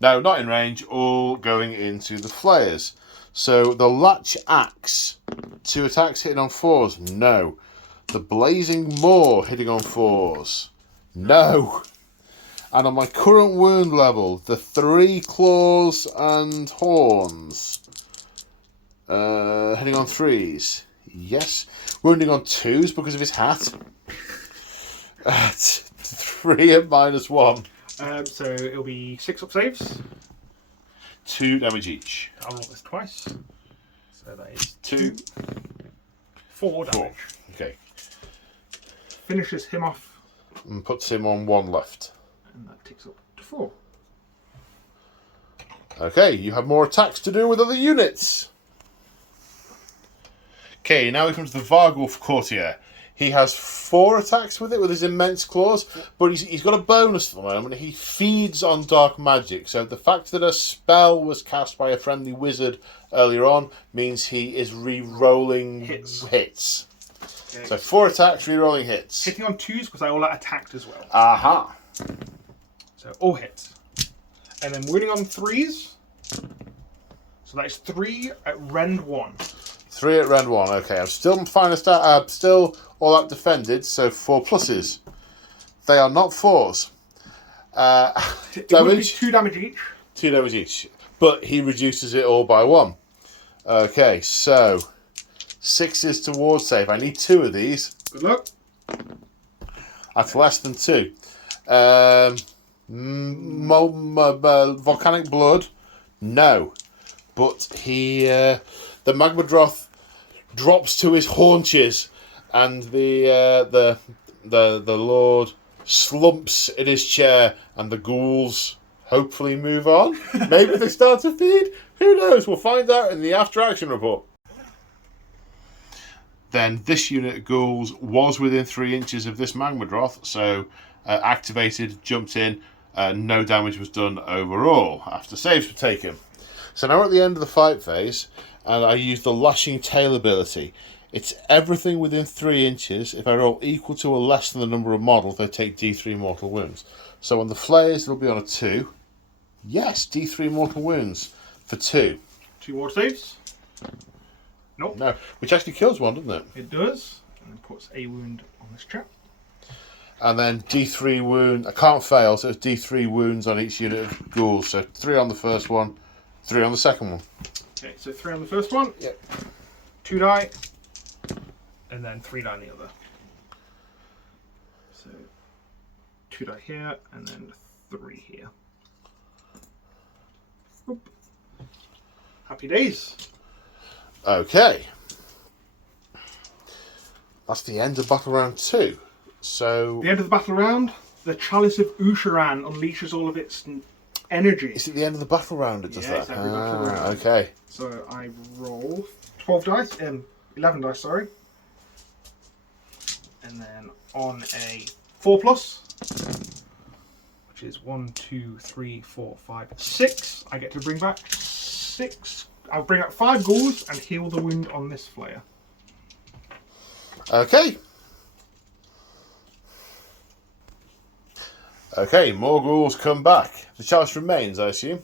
No, not in range, all going into the flayers. So, the latch axe, 2 attacks hitting on 4s, no. The blazing maw hitting on 4s, no. And on my current wound level, the 3 claws and horns, hitting on 3s, yes. Wounding on 2s because of his hat. 3 at -1. So it'll be 6 up saves. 2 damage each. I'll roll this twice. So that is 2. 4 damage. 4. Okay. Finishes him off. And puts him on 1 left. And that takes up to 4. Okay, you have more attacks to do with other units. Okay, now we come to the Vargulf Courtier. He has 4 attacks with it, with his immense claws, but he's got a bonus at the moment. He feeds on dark magic, so the fact that a spell was cast by a friendly wizard earlier on means he is re-rolling hits. Okay. So 4 attacks, re-rolling hits. Hitting on 2s because I all attacked as well. Aha. So all hits. And then wounding on 3s. So that's 3 at rend 1. 3 at rend 1. Okay, I'm still fine. Still all that defended. So 4 pluses. They are not 4s. Damage. 2 damage each. 2 damage each. But he reduces it all by 1. Okay, so 6s to ward save. I need 2 of these. Good luck. That's less than 2. Volcanic blood. No. But the Magmadroth drops to his haunches, and the Lord slumps in his chair, and the ghouls hopefully move on. Maybe they start to feed. Who knows? We'll find out in the after action report. Then this unit of ghouls was within 3 inches of this Magmadroth, so activated, jumped in. No damage was done overall after saves were taken. So now we're at the end of the fight phase, and I use the Lashing Tail ability. It's everything within 3 inches. If I roll equal to or less than the number of models, they take D3 mortal wounds. So on the flayers, it'll be on a 2. Yes, D3 mortal wounds for 2. 2 ward saves. Nope. No, which actually kills 1, doesn't it? It does. And it puts a wound on this chap. And then D3 wound. I can't fail, so it's D3 wounds on each unit of ghouls. So 3 on the first one, 3 on the second one. Okay, so 3 on the first one. Yep. 2 die. And then 3 die on the other. So 2 die here, and then 3 here. Oop. Happy days. Okay. That's the end of battle round 2. So the end of the battle round, the Chalice of Usharan unleashes all of its energy. Is it the end of the battle round it does that? It's every battle round. Okay. So I roll 12 dice, 11 dice, sorry. And then on a 4+, which is 1, 2, 3, 4, 5, 6, I get to bring back 6. I'll bring back 5 ghouls and heal the wound on this flare. Okay. Okay, more ghouls come back. The chalice remains, I assume.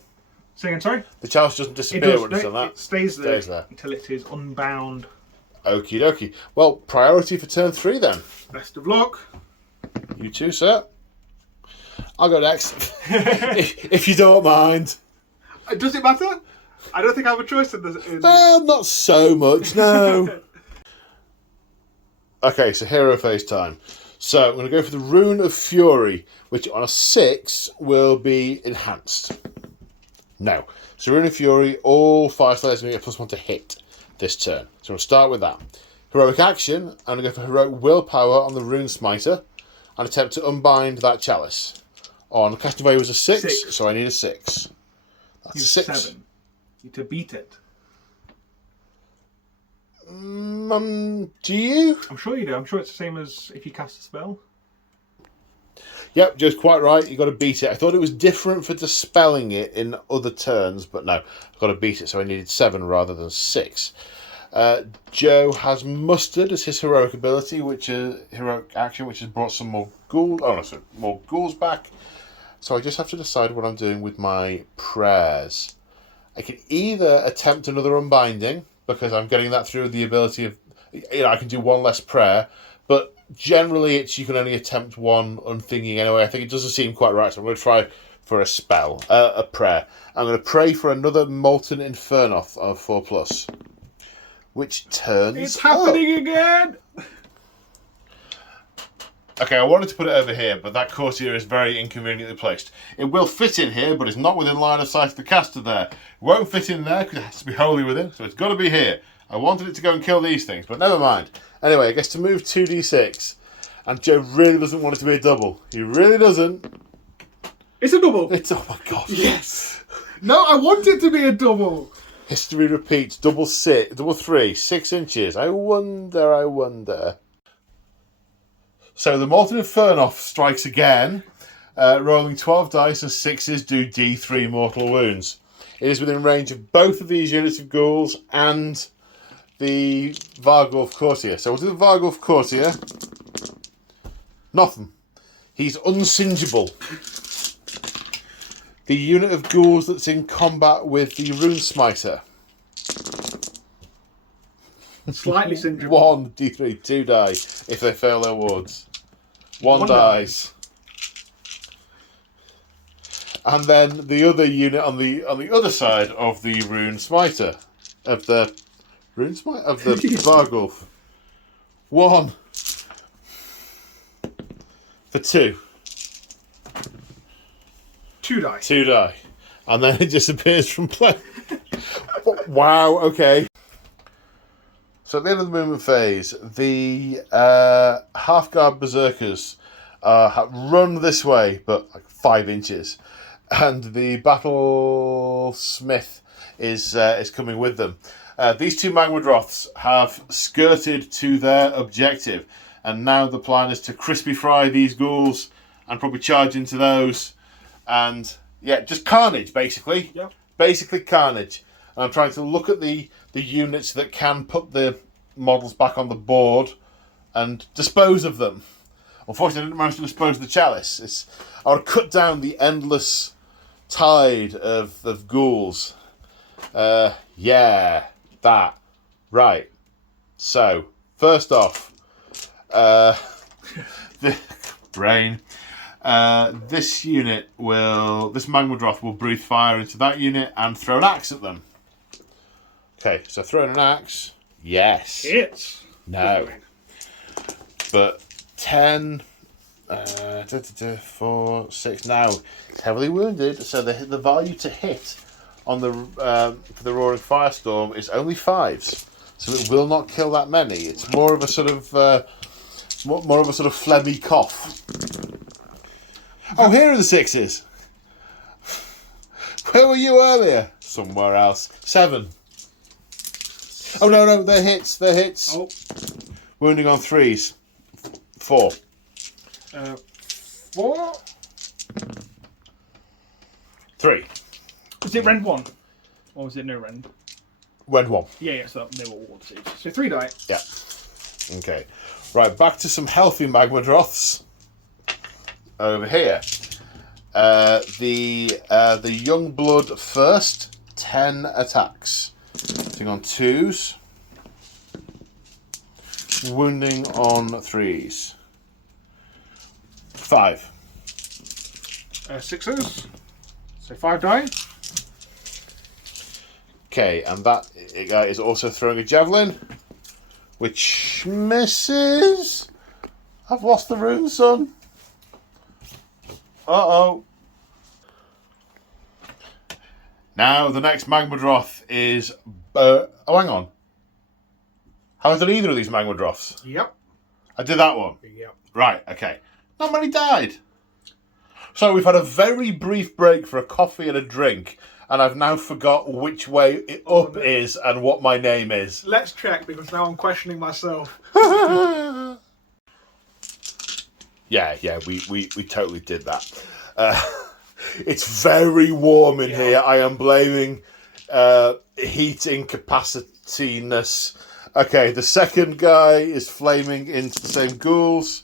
Say again, sorry? The chalice doesn't disappear when it's done that. It stays there until it is unbound. Okie dokie. Well, priority for turn 3 then. Best of luck. You too, sir. I'll go next. if you don't mind. Does it matter? I don't think I have a choice in this. Well, not so much, no. Okay, so hero phase time. So I'm going to go for the Rune of Fury, which on a 6 will be enhanced. No. So Rune of Fury, all Fyreslayers are going to get +1 to hit this turn. So we'll start with that. Heroic action, I'm going to go for Heroic Willpower on the Rune Smiter and attempt to unbind that chalice. On casting value was a 6, so I need a 6. That's a 6. 7. You need to beat it. Do you? I'm sure you do. I'm sure it's the same as if you cast a spell. Yep, Joe's quite right. You've got to beat it. I thought it was different for dispelling it in other turns, but no, I've got to beat it, so I needed 7 rather than 6. Joe has Mustard as his heroic ability, which is heroic action, which has brought some more ghouls. Oh no, sorry, more ghouls back. So I just have to decide what I'm doing with my prayers. I can either attempt another unbinding because I'm getting that through the ability of, I can do one less prayer, but generally it's you can only attempt one unthinking anyway. I think it doesn't seem quite right, so I'm going to try for a spell, a prayer. I'm going to pray for another Molten Infernoth of 4+. Which turns It's happening again! Okay, I wanted to put it over here, but that courtier is very inconveniently placed. It will fit in here, but it's not within line of sight of the caster there. It won't fit in there because it has to be wholly within, so it's got to be here. I wanted it to go and kill these things, but never mind. Anyway, it gets to move 2d6, and Joe really doesn't want it to be a double. He really doesn't. It's a double! Oh my god. Yes! No, I want it to be a double! History repeats, double 3, 6 inches. I wonder. So the Molten Infernoth strikes again, rolling 12 dice and 6s do d3 mortal wounds. It is within range of both of these units of ghouls and the Vargulf Courtier. So we'll do the Vargulf Courtier. Nothing. He's unsingeable. The unit of ghouls that's in combat with the Rune Smiter. Slightly singeable. 1 d3, 2 die if they fail their wards. 1 dies. And then the other unit on the other side of the Rune Smiter. Of the Vargulf. 1 for 2. 2 die. 2 die. And then it disappears from play. Wow, okay. So at the end of the movement phase, the half-guard berserkers run this way, but like 5 inches. And the battlesmith is coming with them. These two Magmadroths have skirted to their objective. And now the plan is to crispy fry these ghouls and probably charge into those. And yeah, just carnage, basically. Yep. Basically carnage. And I'm trying to look at the units that can put the models back on the board and dispose of them. Unfortunately, I didn't manage to dispose of the chalice. I would cut down the endless tide of ghouls. Yeah, that. Right. So, first off, the brain. This Magmadroth will breathe fire into that unit and throw an axe at them. Okay, so throwing an axe, yes. Hits. No. But 10, 4, 6. Now, it's heavily wounded, so the value to hit on the for the Roaring Firestorm is only 5s. So it will not kill that many. It's more of a sort of phlegmy cough. Oh, here are the 6s. Where were you earlier? Somewhere else. 7. Oh, no, they're hits. Oh. Wounding on 3s. 4. 4. 3. Was it rend 1? Or was it no rend? Rend 1. Yeah, so they were ward saves. So 3 die. Yeah. Okay. Right, back to some healthy Magmadroths. Over here. The young blood first. 10 attacks. Hitting on 2s. Wounding on 3s. 5. 6s. So 5 die. Okay, and that guy is also throwing a javelin, which misses. I've lost the rune, son. Uh-oh. Now, the next Magmadroth is... oh, hang on. Haven't done either of these Magmadroths. Yep. I did that one. Yep. Right, okay. Not many died. So we've had a very brief break for a coffee and a drink, and I've now forgot which way up is and what my name is. Let's check, because now I'm questioning myself. Yeah, we totally did that. It's very warm in here. I am blaming heat incapacityness. Okay, the second guy is flaming into the same ghouls.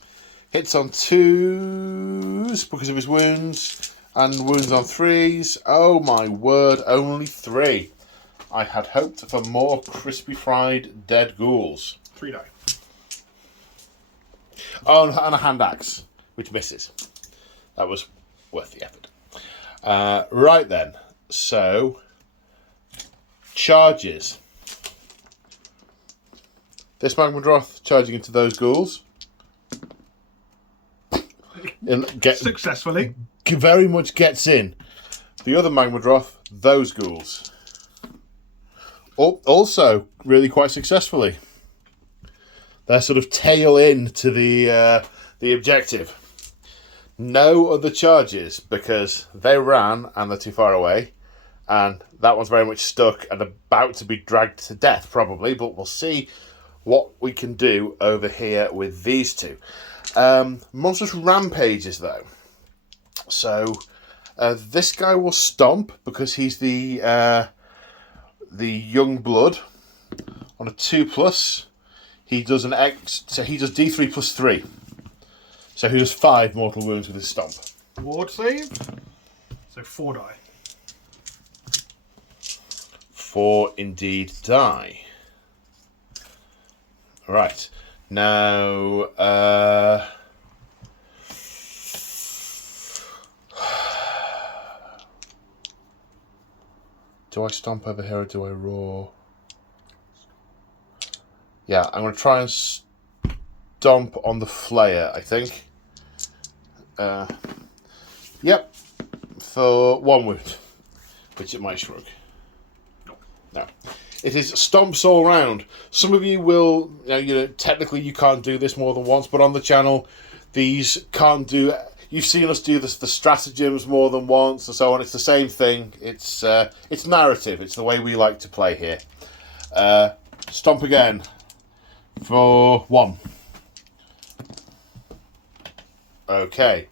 Hits on 2s because of his wounds. And wounds on 3s. Oh my word, only 3. I had hoped for more crispy fried dead ghouls. 3 die. Oh, and a hand axe, which misses. That was worth the effort. Right then, so charges. This Magmadroth charging into those ghouls. Successfully. Very much gets in. The other Magmadroth, those ghouls. Also, really quite successfully. They're sort of tail in to the objective. No other charges because they ran and they're too far away. And that one's very much stuck and about to be dragged to death, probably. But we'll see what we can do over here with these two. Monstrous Rampages, though. So this guy will stomp because he's the young blood on a 2+. He does an X, so he does D3 plus 3. So he does 5 mortal wounds with his stomp. Ward save. So 4 die. 4 indeed die. Right. Now, do I stomp over here or do I roar? Yeah, I'm going to try and stomp on the Flayer, I think. Yep. For 1 wound, which it might shrug. No. It is stomps all round. Some of you will, technically you can't do this more than once, but on the channel, these can't do. You've seen us do this, the stratagems more than once, and so on. It's the same thing. It's narrative. It's the way we like to play here. Stomp again for 1. Okay,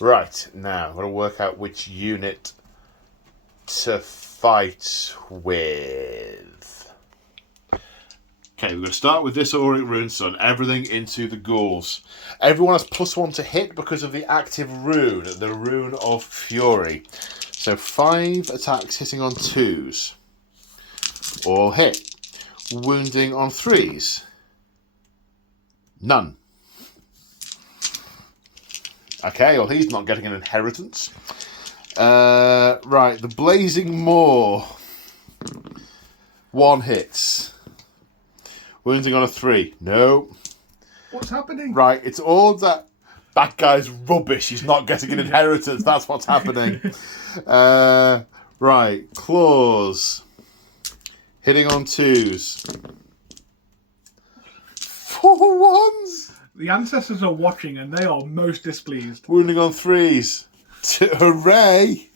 right now I'm going to work out which unit to fight with. Okay, we're going to start with this Auric Rune Sun. Everything into the ghouls. Everyone has +1 to hit because of the active rune, the Rune of Fury. So 5 attacks hitting on 2s. All hit. Wounding on 3s. None. Okay, well he's not getting an inheritance. Right, the Blazing Maw. 1 hits. Wounding on a 3. No. What's happening? Right, it's all that guy's rubbish. He's not getting an inheritance. That's what's happening. Right, Claws. Hitting on 2s. 4 1s. The ancestors are watching and they are most displeased. Wounding on 3s. Hooray!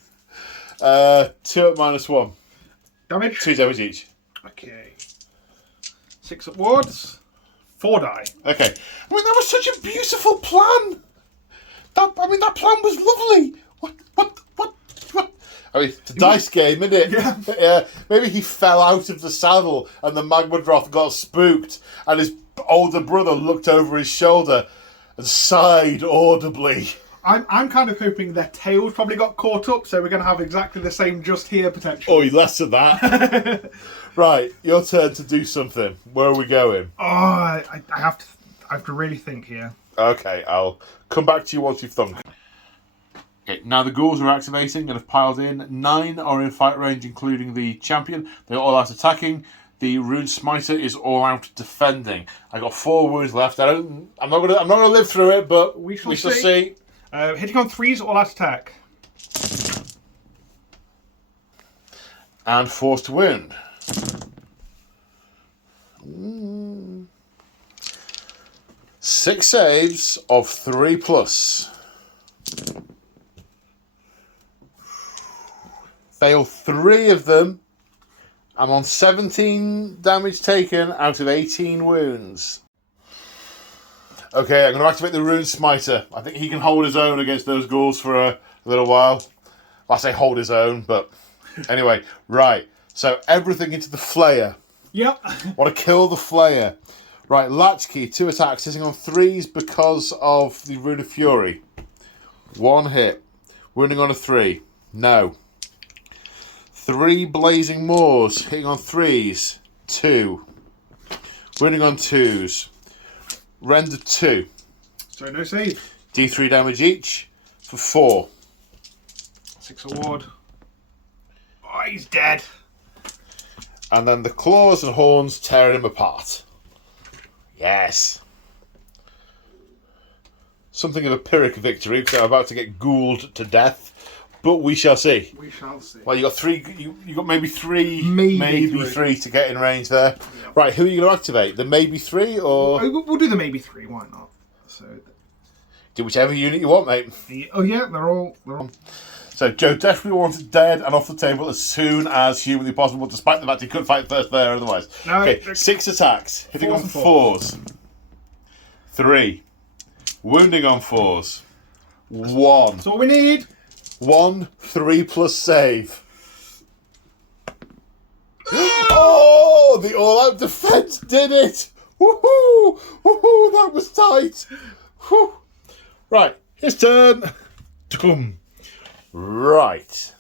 2 at -1. Damage? 2 damage each. Okay. 6 at wards. 4 die. Okay. I mean, that was such a beautiful plan. That plan was lovely. What? I mean, it's a dice game, isn't it? Yeah. Maybe he fell out of the saddle and the Magmadroth got spooked and his older brother looked over his shoulder and sighed audibly. I'm kind of hoping their tails probably got caught up, so we're going to have exactly the same just here potentially. Oh, less of that. Right, your turn to do something. Where are we going? Oh, I have to really think here. Okay, I'll come back to you once you've thunk. Okay, now the ghouls are activating and have piled in. 9 are in fight range, including the champion. They're all out attacking. The Rune Smiter is all out defending. I got 4 wounds left. I'm not gonna live through it, but we shall see. Hitting on 3s, all out attack. And force to wound. 6 saves of 3+. Fail 3 of them. I'm on 17 damage taken out of 18 wounds. Okay, I'm going to activate the Rune Smiter. I think he can hold his own against those ghouls for a little while. I say hold his own, but anyway, right. So everything into the Flayer. Yep. Want to kill the Flayer. Right, Latchkey, 2 attacks, hitting on 3s because of the Rune of Fury. 1 hit. Wounding on a 3. No. 3 Blazing Maws, hitting on 3s. 2. Wounding on 2s. Render 2. So no save. D3 damage each for 4. 6 award. Oh, he's dead. And then the claws and horns tearing him apart. Yes. Something of a Pyrrhic victory, because I'm about to get ghouled to death. But we shall see. We shall see. Well, you got 3. You got maybe 3. Maybe 3 to get in range there. Yeah. Right, who are you going to activate? The maybe 3 or We'll do the maybe 3. Why not? So. do whichever unit you want, mate. Oh yeah, they're all. So Joe definitely wants it dead and off the table as soon as humanly possible, despite the fact he couldn't fight first there otherwise. No, okay, 6 attacks, hitting on 4s. 3. Wounding on 4s. 1. That's all we need. 1 3+ save. Oh, the all-out defense did it! Woohoo! Woohoo! That was tight. Whew. Right, his turn. Boom. Right.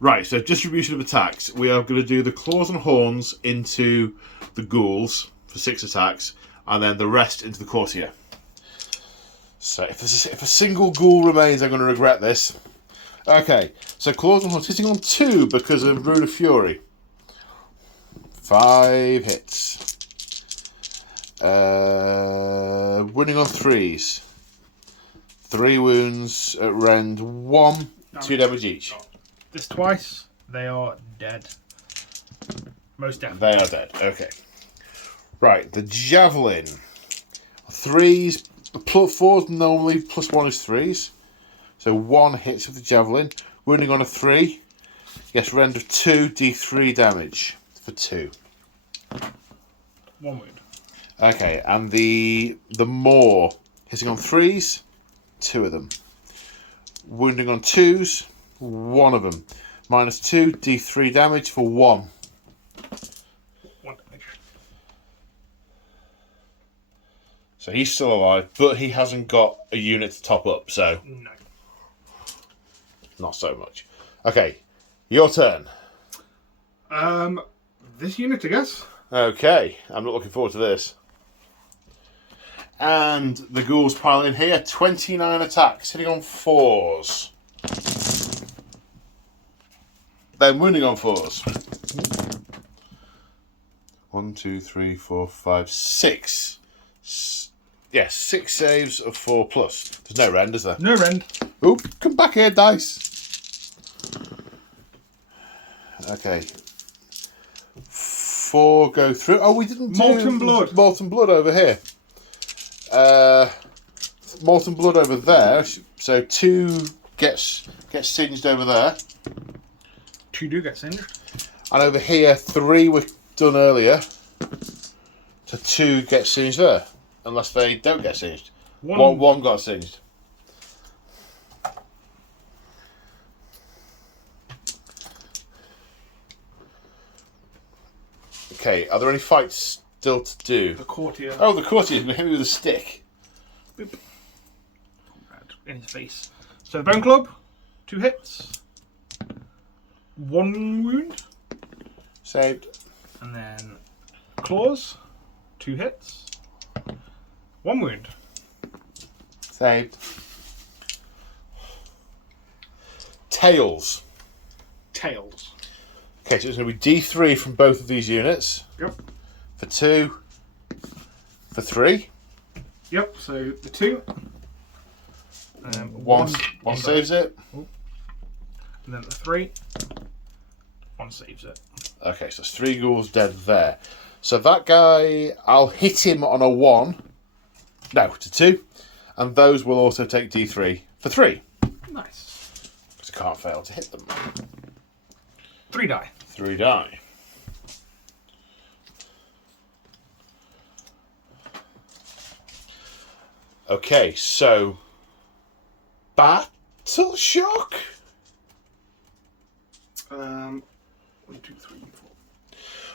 Right, so distribution of attacks. We are going to do the claws and horns into the ghouls for 6 attacks, and then the rest into the courtier. So if a single ghoul remains, I'm going to regret this. Okay, so claws and horns hitting on 2 because of Rune of Fury. 5 hits. Winning on 3s. 3 wounds at rend 1, 2 damage each. This twice, they are dead. Most definitely. They are dead. Okay. Right, the javelin. 3s, 4s normally, +1 is 3s. So 1 hits with the javelin. Wounding on a 3. Yes, rend of 2, d3 damage for 2. 1 wound. Okay, and the maw hitting on 3s. 2 of them. Wounding on 2s, 1 of them. -2, d3 damage for 1. 1 damage. So he's still alive, but he hasn't got a unit to top up, so No. not so much. Okay, your turn. This unit, I guess. Okay, I'm not looking forward to this. And the ghouls pile in here. 29 attacks, hitting on 4s. Then wounding on 4s. 1, 2, 3, 4, 5, 6. Yes, 6 saves of 4+. There's no rend, is there? No rend. Oop, come back here, dice. Okay. 4 go through. Oh, we didn't do Molten blood. Molten blood over here. Molten blood over there. So 2 gets singed over there. 2 do get singed. And over here, 3 were done earlier. So 2 get singed there. Unless they don't get singed. One got singed. Okay, are there any fights still to do? The courtier. Oh, the courtier's going to hit me with a stick. Boop. In his face. So the bone club, 2 hits. 1 wound. Saved. And then claws, 2 hits. 1 wound. Saved. Tails. Tails. Okay, so it's going to be D3 from both of these units. Yep. For 2. For 3. Yep, so the 2. One saves it. And then the 3. saves it. Okay, so there's 3 ghouls dead there. So that guy, I'll hit him on a 1. No, to 2. And those will also take D3 for 3. Nice. Because I can't fail to hit them. 3 die. 3 die. Okay, so Battle Shock? 1, 2, 3,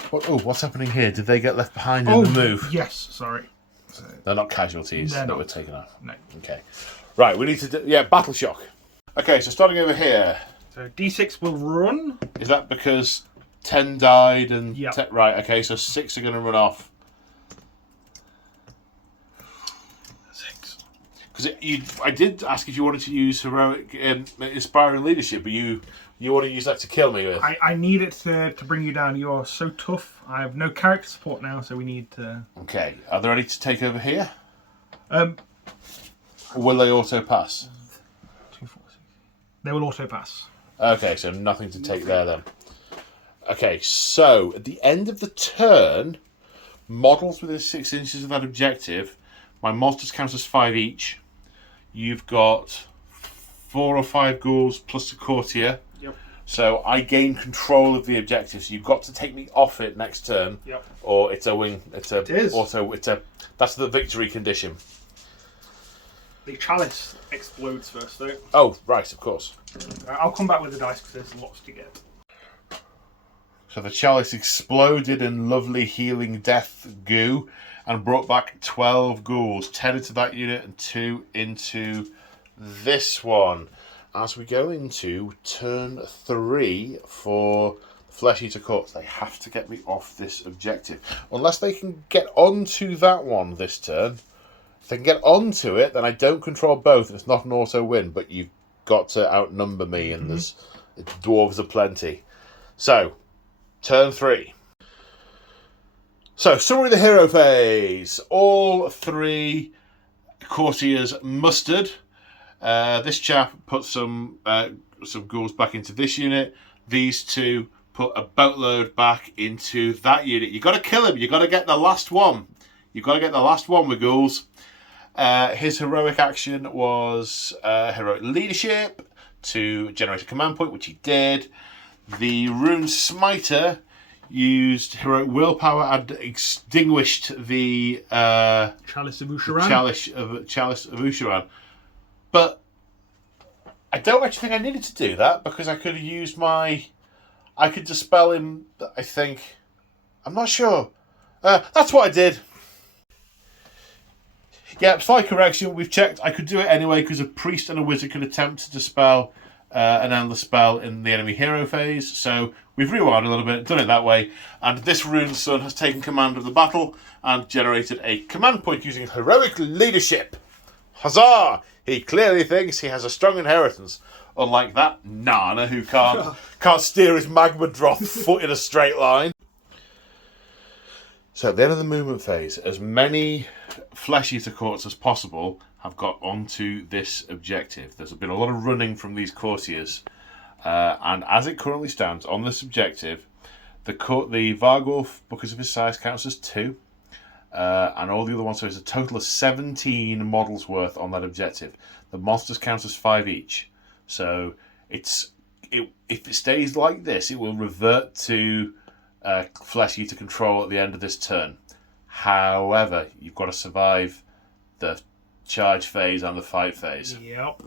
4. What's happening here? Did they get left behind in the move? Yes, sorry. So, They're not casualties they're that not. were taken off. No. Okay. Right, we need to do... Yeah, Battle Shock. Okay, so starting over here. So D6 will run. Is that because 10 died and... Yeah. Right, okay, so 6 are going to run off. 6. Because I did ask if you wanted to use heroic inspiring leadership, but you want to use that to kill me with. I need it to bring you down. You are so tough. I have no character support now, so we need to... Okay, are they ready to take over here? Or will they auto pass? 2, 4, 6. They will auto pass. Okay, so nothing to take there then. Okay, so at the end of the turn, models within 6 inches of that objective, my monsters count as 5 each. You've got 4 or 5 ghouls plus a courtier. Yep. So I gain control of the objective. So you've got to take me off it next turn. Yep. Or it's a win. It is. That's the victory condition. The chalice explodes first, though. Oh, right, of course. I'll come back with the dice because there's lots to get. So the chalice exploded in lovely healing death goo and brought back 12 ghouls, 10 into that unit and 2 into this one. As we go into turn 3 for Flesh Eater Corpse, they have to get me off this objective. Unless they can get onto that one this turn. If they can get onto it, then I don't control both, and it's not an auto win, but you've got to outnumber me, and there's dwarves aplenty. So, turn 3. So, summary of the hero phase. All 3 courtiers mustered. This chap put some ghouls back into this unit. These 2 put a boatload back into that unit. You've got to kill him. You've got to get the last one. You've got to get the last one with ghouls. His heroic action was heroic leadership to generate a command point, which he did. The Rune Smiter used heroic willpower and extinguished the Chalice of Usharan. Chalice of Usharan. But I don't actually think I needed to do that because I could have used I could dispel him, I think. I'm not sure. That's what I did. Yeah, slight correction. We've checked. I could do it anyway because a priest and a wizard could attempt to dispel an endless spell in the enemy hero phase. So we've rewound a little bit, done it that way. And this Rune Sun has taken command of the battle and generated a command point using heroic leadership. Huzzah! He clearly thinks he has a strong inheritance. Unlike that Nana who can't steer his magma drop foot in a straight line. So at the end of the movement phase, as many Flesh Eater Courts as possible have got onto this objective. There's been a lot of running from these courtiers. And as it currently stands on this objective, the Vargolf, because of his size, counts as 2. And all the other ones, so it's a total of 17 models worth on that objective. The monsters count as 5 each. So if it stays like this, it will revert to Flesh Eater control at the end of this turn. However, you've got to survive the charge phase and the fight phase. Yep.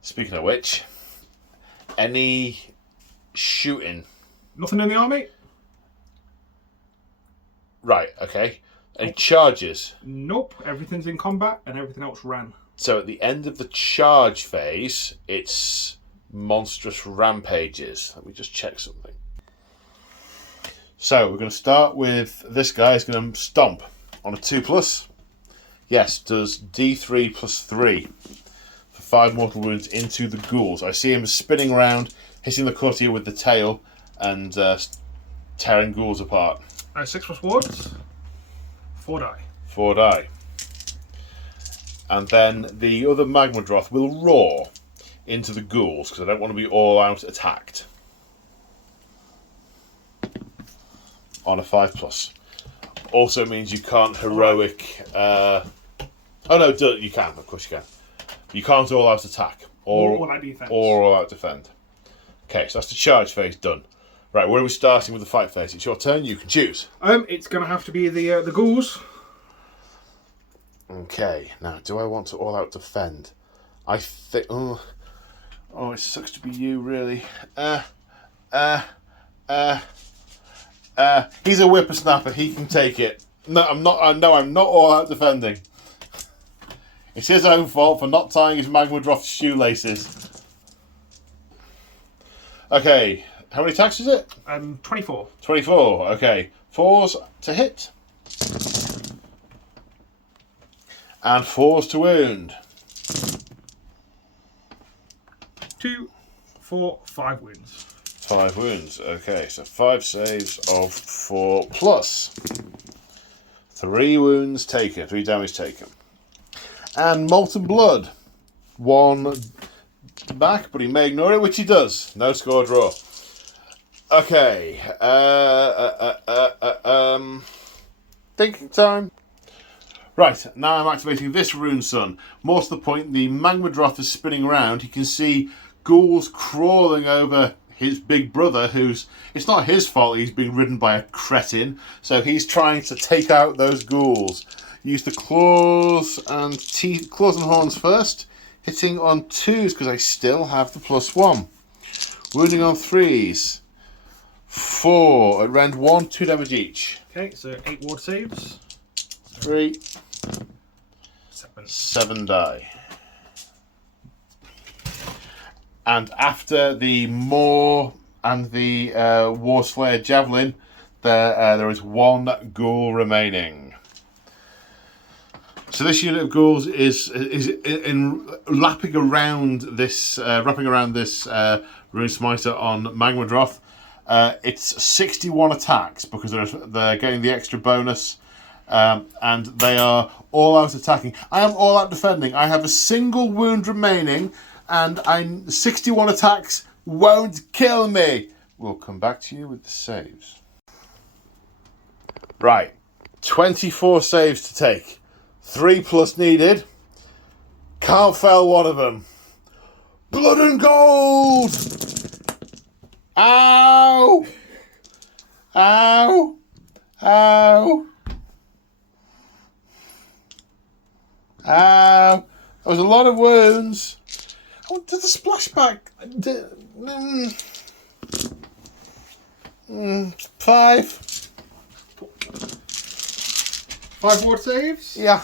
Speaking of which, any shooting? Nothing in the army? Right, okay. Any charges? Nope. Everything's in combat and everything else ran. So at the end of the charge phase, it's monstrous rampages. Let me just check something. So we're going to start with this guy. He's going to stomp on a 2+. Yes, does D3 plus 3 for 5 mortal wounds into the ghouls. I see him spinning around, hitting the courtier with the tail and tearing ghouls apart. 6+ wards. 4 die. 4 die. And then the other Magmadroth will roar into the ghouls because I don't want to be all out attacked. on a 5+. Also means you can't heroic. Oh no, you can. Of course you can. You can't all-out attack or all-out defense or all-out defend. Okay, so that's the charge phase done. Right, where are we starting with the fight phase? It's your turn. You can choose. It's going to have to be the ghouls. Okay, now do I want to all-out defend? I think. Oh, it sucks to be you, really. He's a whippersnapper. He can take it. No, I'm not. I'm not all-out defending. It's his own fault for not tying his Magmadroth shoelaces. Okay, how many attacks is it? 24. 24, okay. 4s to hit. And 4s to wound. 2, 4, 5 wounds. 5 wounds, okay. So 5 saves of 4+. 3 wounds taken, 3 damage taken. And Molten Blood. 1 back, but he may ignore it, which he does. No score draw. Okay. Thinking time. Right, now I'm activating this Rune Sun. More to the point, the Magmadroth is spinning around. He can see ghouls crawling over his big brother, who's... It's not his fault he's being ridden by a cretin, so he's trying to take out those ghouls. Use the claws and horns first. Hitting on 2s because I still have the +1. Wounding on 3s. 4 at round 1, 2 damage each. Okay, so 8 ward saves. 3. 7 die. And after the Maw and the Warslayer Javelin, there is 1 ghoul remaining. So this unit of ghouls is in wrapping around this Rune Smiter on Magmadroth. It's 61 attacks because they're getting the extra bonus, and they are all out attacking. I am all out defending. I have a single wound remaining, and 61 attacks won't kill me. We'll come back to you with the saves. Right, 24 saves to take. 3+ needed. Can't fail one of them. Blood and gold! Ow! Ow! Ow! Ow! That was a lot of wounds. I wanted the splashback. 5. 5 ward saves. Yeah.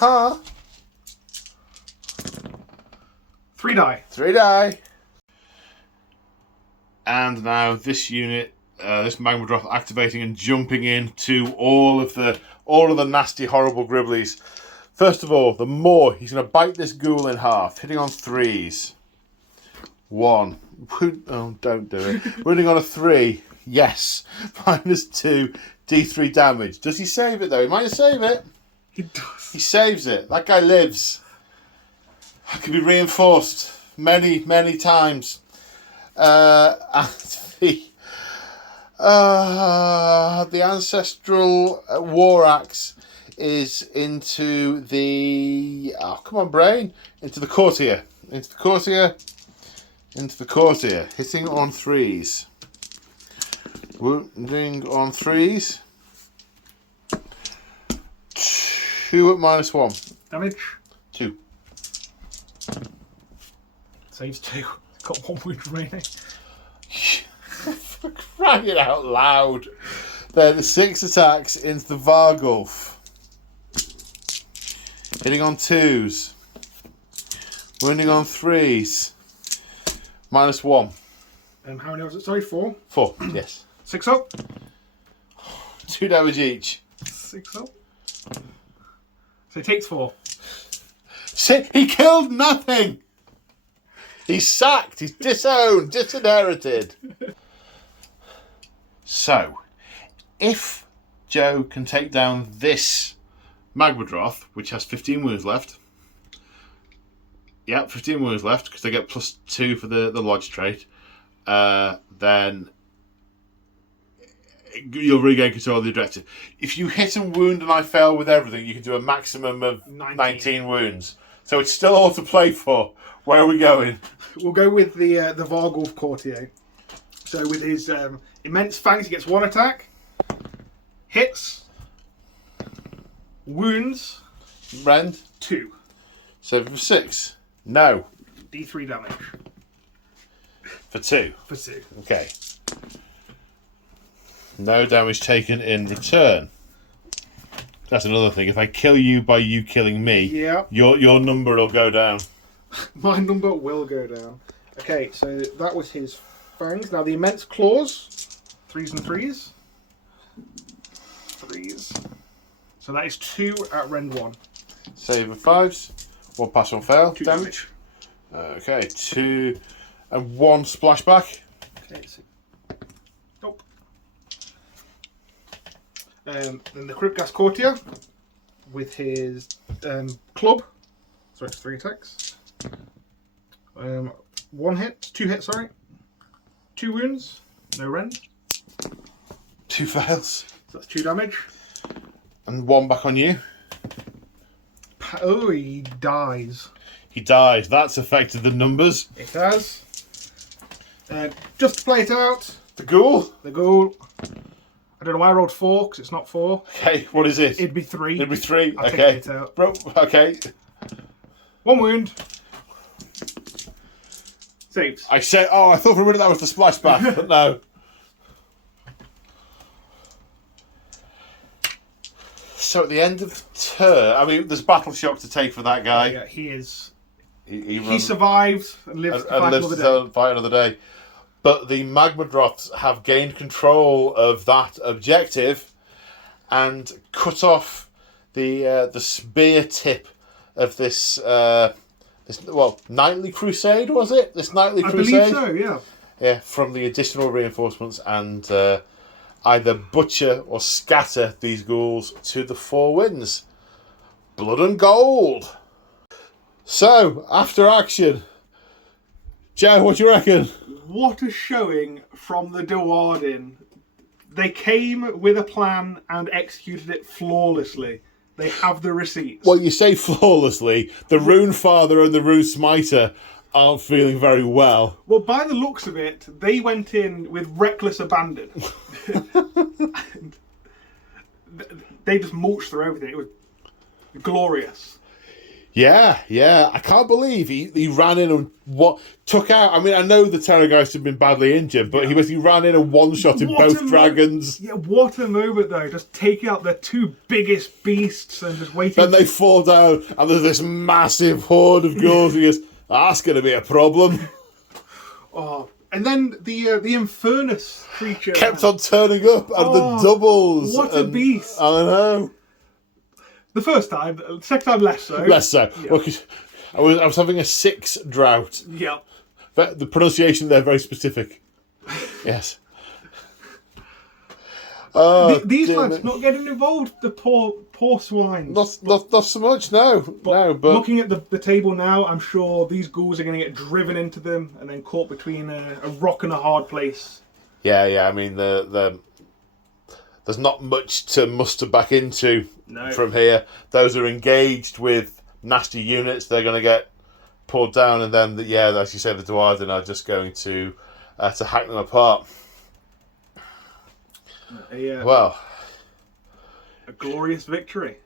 3 die. 3 die. And now this unit, this Magmadroth activating and jumping into all of the nasty, horrible gribblies. First of all, the Maw. He's going to bite this ghoul in half, hitting on 3s. 1. Oh, don't do it. Wounding on a 3. Yes. -2. D3 damage. Does he save it though? He might save it. He does. He saves it. That guy lives. That can be reinforced many, many times. And the Ancestral War Axe is into the... Oh, come on, brain. Into the Courtier. Into the Courtier. Into the Courtier. Hitting on 3s. Wounding on 3s. 2 at -1. Damage. 2. Saves 2. Got 1 wound remaining. For crying out loud. Then 6 attacks into the Vargulf. Hitting on 2s. Wounding on 3s. -1. How many was it? Sorry, 4? 4, yes. 6 up. 2 damage each. 6 up. So he takes 4. See, he killed nothing! He's sacked, he's disowned, disinherited. So, if Joe can take down this Magmadroth, which has 15 wounds left. Yeah, 15 wounds left, because they get +2 for the Lodge trait. Then you'll regain control of the objective. If you hit and wound and I fail with everything, you can do a maximum of 19 wounds. So it's still all to play for. Where are we going? We'll go with the Vargulf Courtier. So with his immense fangs, he gets 1 attack, hits, wounds, Rend? 2. So for 6? No. D3 damage. For 2? For 2. Okay. No damage taken in return. That's another thing. If I kill you by you killing me, yeah, your number will go down. My number will go down. Okay, so that was his fangs. Now the immense claws. 3s and 3s. 3s. So that is 2 at rend 1. Save of 5s. 1 pass, 1 fail. 2 damage. Okay, 2 and 1 splashback. Okay, so... Nope. Then the Cryptgas Courtier with his club. So it's 3 attacks. 1 hit, 2 hits, sorry. 2 wounds, no rend. 2 fails. So that's 2 damage. And 1 back on you. Oh, he dies. He died. That's affected the numbers. It has. Just to play it out. The ghoul? The ghoul. I don't know why I rolled 4, because it's not 4. Okay, what is it? It'd be 3. It'd be 3. I'll okay. take it out. Bro, okay. 1 wound. Saves. I said, I thought for a minute that was the splashback, but no. So at the end of the turn, I mean, there's battle shock to take for that guy. Yeah, he is. He survives and lives to fight another day. To fight another day. But the Magma Droths have gained control of that objective and cut off the spear tip of this nightly crusade, was it? This nightly crusade? I believe so, yeah. Yeah, from the additional reinforcements and either butcher or scatter these ghouls to the 4 winds. Blood and gold. So, after action, Joe, what do you reckon? What a showing from the Dewardin. They came with a plan and executed it flawlessly. They have the receipts. Well, you say flawlessly. The Rune Father and the Rune Smiter aren't feeling very well. Well, by the looks of it, they went in with reckless abandon. And they just mulched through everything. It was glorious. Yeah. I can't believe he ran in and took out. I mean, I know the Terrorgeist had been badly injured, but he basically ran in and one-shotted both dragons. Yeah, what a moment, though. Just taking out the 2 biggest beasts and just waiting. Then they fall down, and there's this massive horde of ghouls. He goes, that's going to be a problem. Oh, and then the Infernus creature kept on turning up, and the doubles. What a beast. I know. The first time, the second time less so. Less so. Yeah. Well, 'cause I was having a 6 drought. Yeah. But the pronunciation there very specific. Yes. These lads not getting involved. The poor swines. Not so much. No. But looking at the table now, I'm sure these ghouls are going to get driven into them and then caught between a rock and a hard place. Yeah. I mean, there's not much to muster back into from here. Those are engaged with nasty units. They're going to get pulled down, and then as you said, the Dwarven are just going to hack them apart. A glorious victory.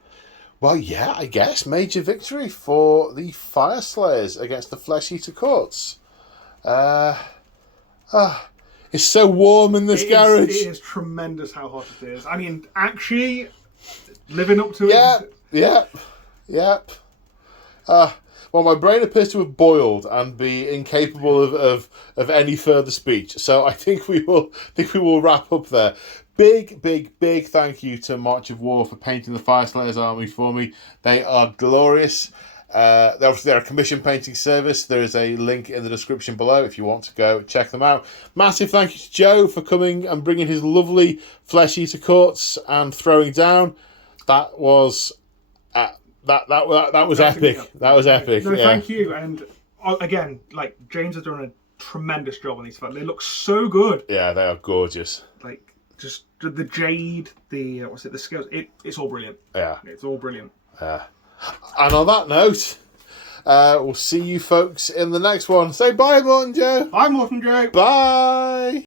Well, yeah, I guess major victory for the Fyreslayers against the Flesh Eater Courts. It's so warm in this garage. It is tremendous how hot it is. I mean, actually, living up to it. Yep. Well, my brain appears to have boiled and be incapable of any further speech. So I think we will wrap up there. Big thank you to March of War for painting the Fyreslayers army for me. They are glorious. They're a commission painting service. There is a link in the description below if you want to go check them out. Massive thank you to Joe for coming and bringing his lovely Flesh Eater Courts and throwing down. That was that was epic. That was epic. No, thank you. And again, James has done a tremendous job on these. They look so good. Yeah, they are gorgeous. just the jade, the the scales. It's all brilliant. Yeah. It's all brilliant. And on that note, we'll see you folks in the next one. Say bye, Morton Joe. Bye, Morton Joe. Bye.